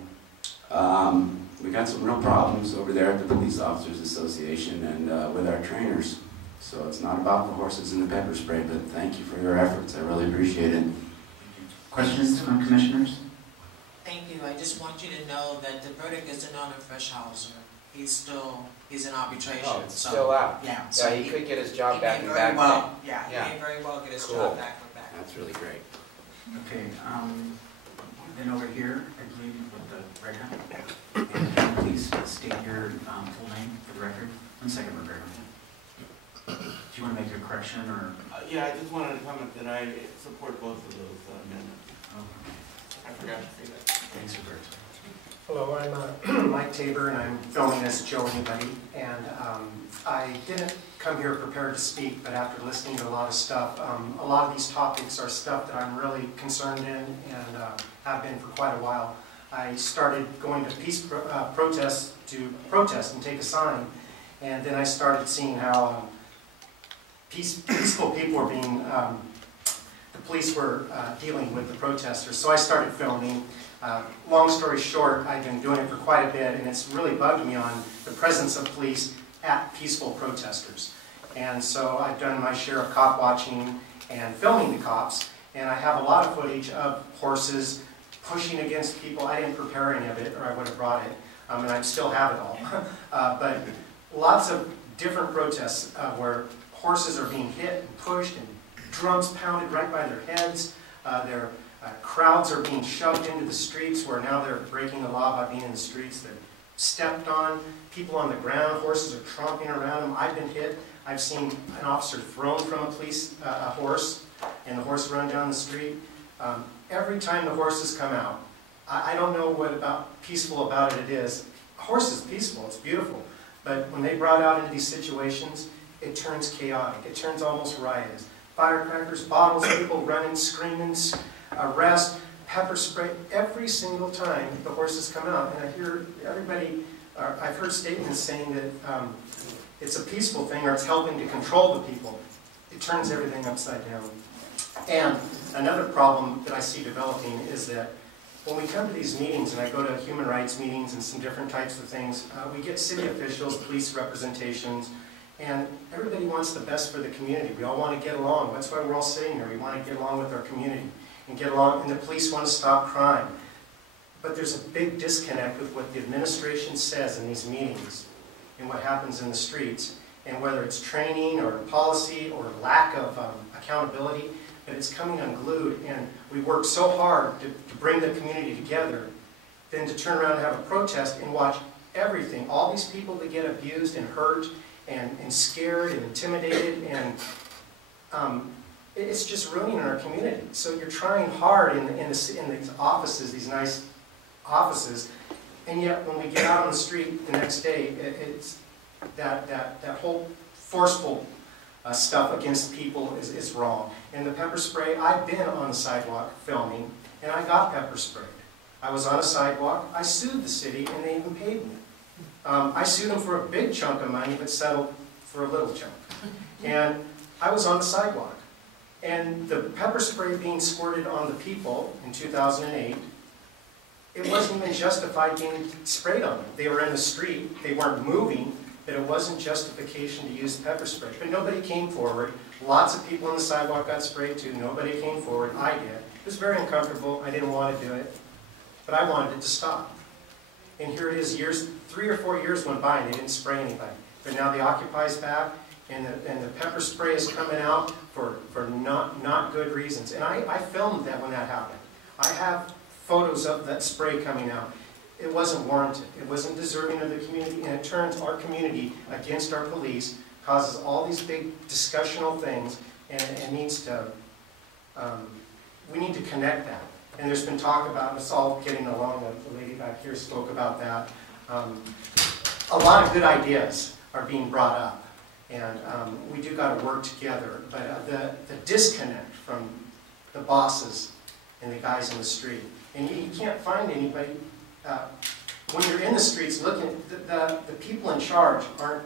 we got some real problems over there at the Police Officers Association and with our trainers. So it's not about the horses and the pepper spray, but thank you for your efforts. I really appreciate it. Questions from commissioners? Thank you. I just want you to know that the verdict isn't on a Frischhauser. He's in arbitration. Oh, it's so, still out. Yeah. So he could get his job back in He back. may very well, yeah. he may very well get his Cool. job back from back. That's really great. Okay, then over here, I believe with the right hand. And please state your full name for the record. 1 second, Roberto. Do you want to make a correction or? Yeah, I just wanted to comment that I support both of those amendments. Okay. I forgot to say that. Thanks, Roberto. Hello, I'm Mike Tabor, and I'm filming as Joe Anybody. And I didn't come here prepared to speak, but after listening to a lot of stuff, a lot of these topics are stuff that I'm really concerned in and have been for quite a while. I started going to peace protests to protest and take a sign, and then I started seeing how peaceful people were being, the police were dealing with the protesters. So I started filming. Long story short, I've been doing it for quite a bit, and it's really bugged me on the presence of police at peaceful protesters. And so I've done my share of cop watching and filming the cops, and I have a lot of footage of horses pushing against people. I didn't prepare any of it, or I would have brought it, and I still have it all. But lots of different protests where horses are being hit and pushed and drums pounded right by their heads. Their crowds are being shoved into the streets where now they're breaking the law by being in the streets. They're stepped on, people on the ground, horses are tromping around them. I've been hit. I've seen an officer thrown from a horse, and the horse run down the street. Every time the horses come out, I don't know what peaceful about it is. A horse is peaceful, it's beautiful. But when they brought out into these situations, it turns chaotic. It turns almost riotous. Firecrackers, bottles, people running, screaming, arrest, pepper spray, every single time the horses come out. And I hear I've heard statements saying that it's a peaceful thing or it's helping to control the people. It turns everything upside down. And another problem that I see developing is that when we come to these meetings, and I go to human rights meetings and some different types of things, we get city officials, police representations, and everybody wants the best for the community. We all want to get along. That's why we're all sitting here. We want to get along with our community and get along, and the police want to stop crime. But there's a big disconnect with what the administration says in these meetings and what happens in the streets, and whether it's training or policy or lack of accountability, but it's coming unglued, and we work so hard to bring the community together, then to turn around and have a protest and watch everything, all these people that get abused and hurt and scared and intimidated, and it's just ruining our community. So you're trying hard in these offices, these nice offices, and yet when we get out on the street the next day, it's that whole forceful stuff against people is wrong. And the pepper spray, I've been on the sidewalk filming, and I got pepper sprayed. I was on a sidewalk, I sued the city, and they even paid me. I sued them for a big chunk of money, but settled for a little chunk. And I was on the sidewalk. And the pepper spray being squirted on the people in 2008, it wasn't even justified being sprayed on them. They were in the street, they weren't moving, but it wasn't justification to use pepper spray. But nobody came forward. Lots of people on the sidewalk got sprayed too. Nobody came forward. I did. It was very uncomfortable. I didn't want to do it. But I wanted it to stop. And here it is, 3 or 4 years went by and they didn't spray anybody. But now the Occupy's back, and the pepper spray is coming out for not good reasons. And I filmed that when that happened. I have photos of that spray coming out. It wasn't warranted. It wasn't deserving of the community, and it turns our community against our police, causes all these big discussional things, and it needs to, we need to connect that. And there's been talk about us all getting along. The lady back here spoke about that. A lot of good ideas are being brought up, and we do got to work together. But the disconnect from the bosses and the guys in the street, and you can't find anybody. When you're in the streets looking, the people in charge aren't,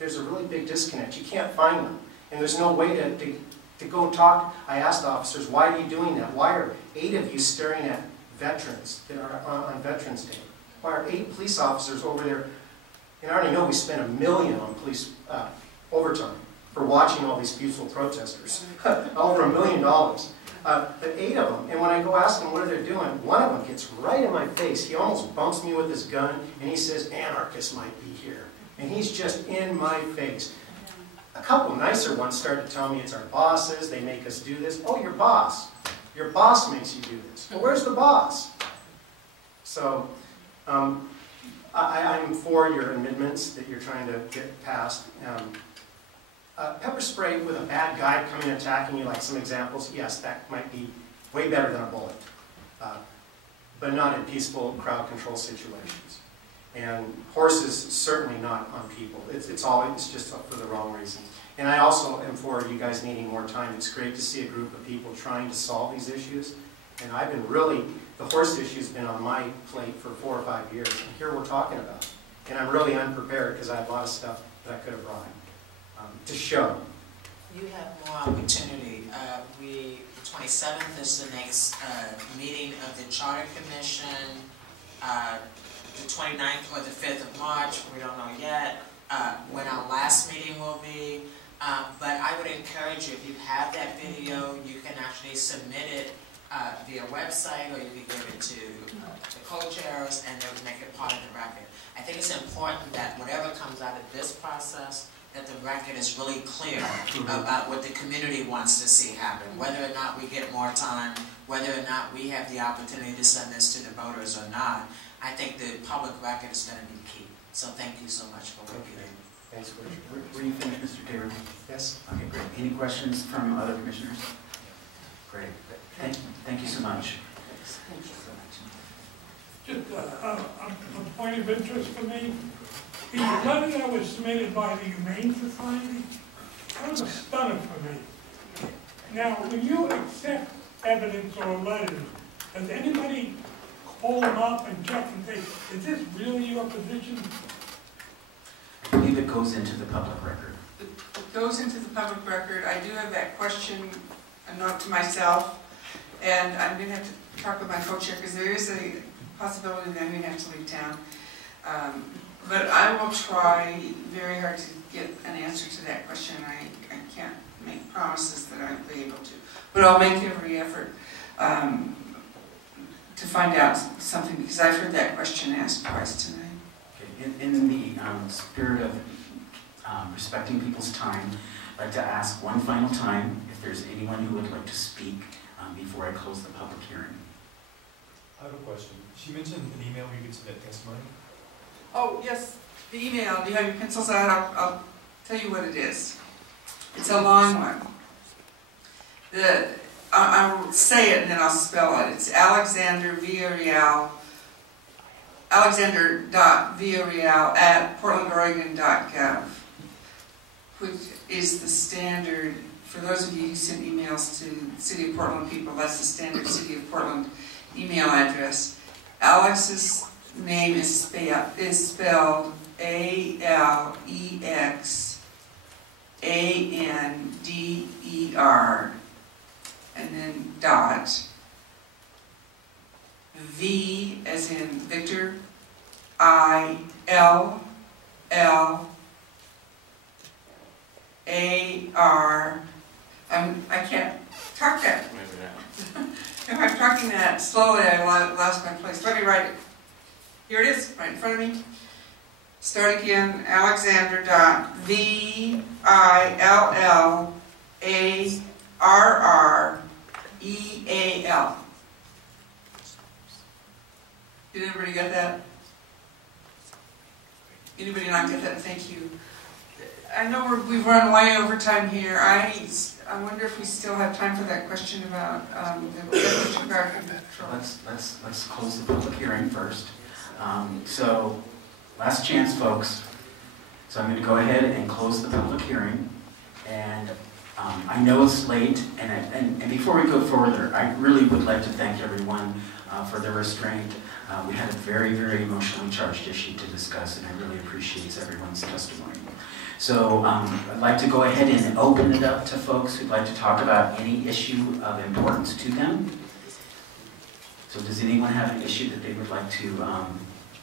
there's a really big disconnect. You can't find them. And there's no way to go talk. I asked officers, why are you doing that? Why are 8 of you staring at veterans that are on Veterans Day? Why are 8 police officers over there? And I already know we spent $1 million on police overtime. for watching all these peaceful protesters. Over $1 million. But 8 of them, and when I go ask them what they're doing, one of them gets right in my face. He almost bumps me with his gun, and he says, anarchists might be here. And he's just in my face. A couple nicer ones started to tell me it's our bosses, they make us do this. Oh, your boss. Your boss makes you do this. Well, where's the boss? So, I'm for your amendments that you're trying to get passed. Pepper spray with a bad guy coming and attacking you, like some examples, yes, that might be way better than a bullet. But not in peaceful crowd control situations. And horses, certainly not on people. It's just for the wrong reasons. And I also am for you guys needing more time. It's great to see a group of people trying to solve these issues. And I've been really, the horse issue's been on my plate for 4 or 5 years. And here we're talking about it. And I'm really unprepared because I have a lot of stuff that I could have brought to show. You have more opportunity. The 27th is the next meeting of the Charter Commission. The 29th or the 5th of March, we don't know yet when our last meeting will be. But I would encourage you, if you have that video, you can actually submit it via website, or you can give it to the co-chairs and they'll make it part of the record. I think it's important that whatever comes out of this process, that the record is really clear about what the community wants to see happen, whether or not we get more time, whether or not we have the opportunity to send this to the voters or not. I think the public record is going to be key. So thank you so much for what you did. Thanks, Richard. Were you finished, Mr. Taylor? Yes. Okay, great. Any questions from other commissioners? Great. Thank you so much. Thank you so much. Just a point of interest for me. The letter that was submitted by the Humane Society, that was a stunner for me. Now, when you accept evidence or letters, does anybody call them up and check and say, is this really your position? I believe it goes into the public record. It goes into the public record. I do have that question, a note to myself, and I'm going to have to talk with my co-chair because there is a possibility that I'm going to have to leave town. But I will try very hard to get an answer to that question. I can't make promises that I'll be able to. But I'll make every effort to find out something, because I've heard that question asked twice tonight. Okay. In the spirit of respecting people's time, I'd like to ask one final time if there's anyone who would like to speak before I close the public hearing. I have a question. She mentioned an email where you could submit testimony. Oh, yes, the email. Do you have your pencils out? I'll tell you what it is. It's a long one. I'll say it and then I'll spell it. It's Alexander.Villarreal @portlandoregon.gov, which is the standard, for those of you who send emails to the City of Portland people, that's the standard City of Portland email address. Alex's name is spelled ALEXANDER, and then dot, V as in Victor, ILLAR, I can't talk that. If I'm talking that slowly, I lost my place. Let me write it. Here it is, right in front of me. Start again, Alexander.VILLARREAL. Did everybody get that? Anybody not get that? Thank you. I know we've run way over time here. I wonder if we still have time for that question about the crowd control. Let's close the public hearing first. So, last chance, folks. So I'm going to go ahead and close the public hearing. And I know it's late, and before we go further, I really would like to thank everyone for their restraint. We had a very, very emotionally charged issue to discuss, and I really appreciate everyone's testimony. So I'd like to go ahead and open it up to folks who'd like to talk about any issue of importance to them. So does anyone have an issue that they would like to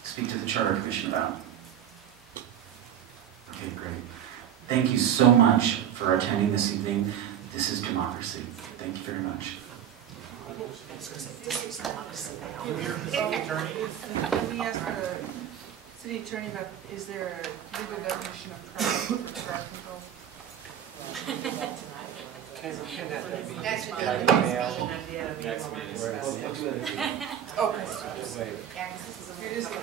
speak to the Charter Commission about? Okay, great. Thank you so much for attending this evening. This is democracy. Thank you very much. Let me ask the city attorney about, is there a legal definition of crowd for crowd control? Next meeting. Next meeting. Okay. Yeah, 'cause this is a-